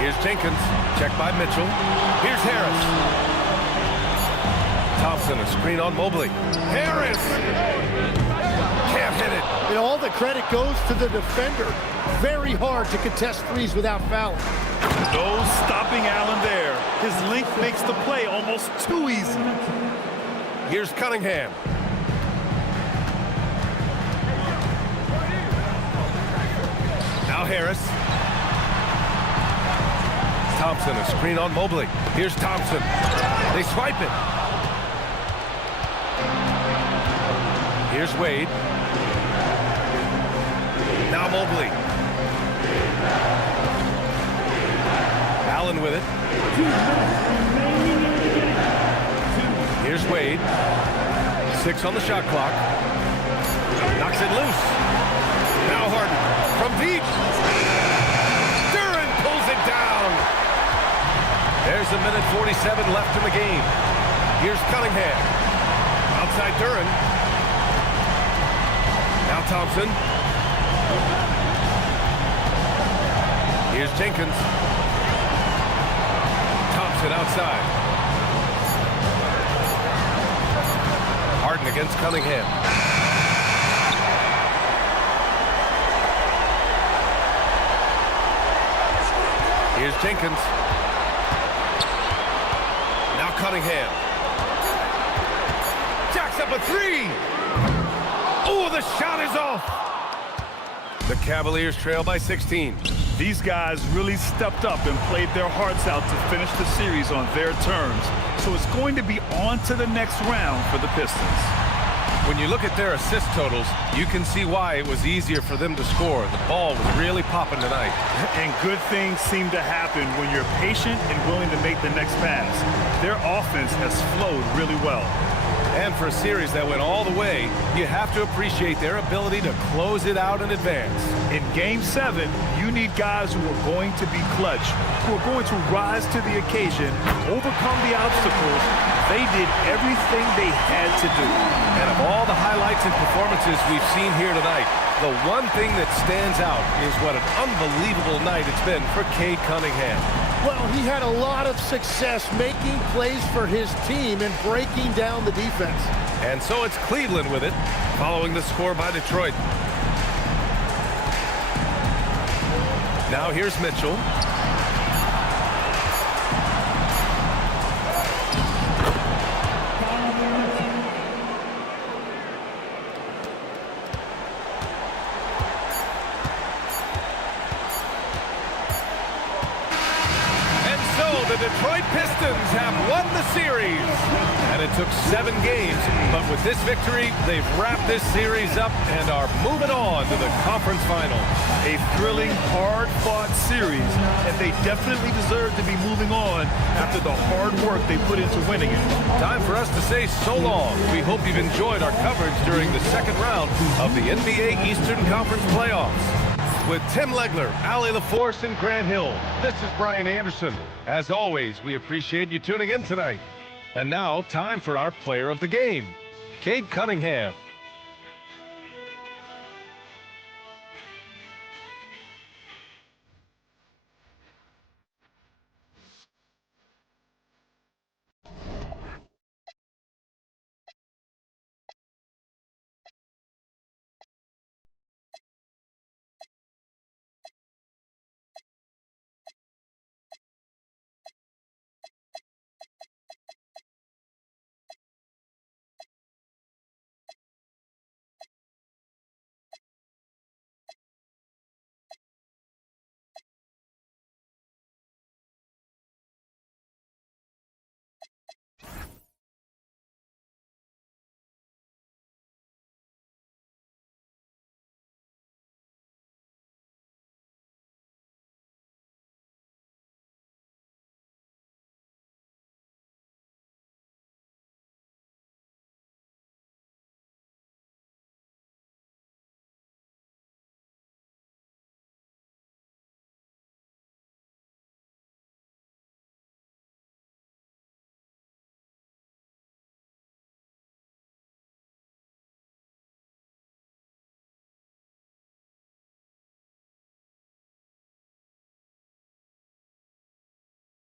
Here's Jenkins. Checked by Mitchell. Here's Harris. Thompson, a screen on Mobley. Harris! Can't hit it. And all the credit goes to the defender. Very hard to contest threes without fouling. No stopping Allen there. His length makes the play almost too easy. Here's Cunningham. Now Harris. Thompson, a screen on Mobley. Here's Thompson. They swipe it. Here's Wade. Now Mobley. Allen with it. Here's Wade. 6 on the shot clock. Knocks it loose. Now Harden from deep. Duran pulls it down. There's a minute 47 left in the game. Here's Cunningham. Outside Duran. Now Thompson. Here's Jenkins. Thompson outside. Harden against Cunningham. Here's Jenkins. Now Cunningham. Jacks up a three. Oh, the shot is off. The Cavaliers trail by 16. These guys really stepped up and played their hearts out to finish the series on their terms. So it's going to be on to the next round for the Pistons. When you look at their assist totals, you can see why it was easier for them to score. The ball was really popping tonight. And good things seem to happen when you're patient and willing to make the next pass. Their offense has flowed really well. And for a series that went all the way, you have to appreciate their ability to close it out in advance. In Game 7, you need guys who are going to be clutch, who are going to rise to the occasion, overcome the obstacles. They did everything they had to do. And of all the highlights and performances we've seen here tonight, the one thing that stands out is what an unbelievable night it's been for Cade Cunningham. Well, he had a lot of success making plays for his team and breaking down the defense. And so it's Cleveland with it, following the score by Detroit. Now here's Mitchell. The Detroit Pistons have won the series. And it took 7 games, but with this victory, they've wrapped this series up and are moving on to the conference final. A thrilling, hard-fought series, and they definitely deserve to be moving on after the hard work they put into winning it. Time for us to say so long. We hope you've enjoyed our coverage during the second round of the NBA Eastern Conference playoffs. With Tim Legler, Allie LaForce, and Grant Hill, this is Brian Anderson. As always, we appreciate you tuning in tonight. And now, time for our player of the game, Cade Cunningham.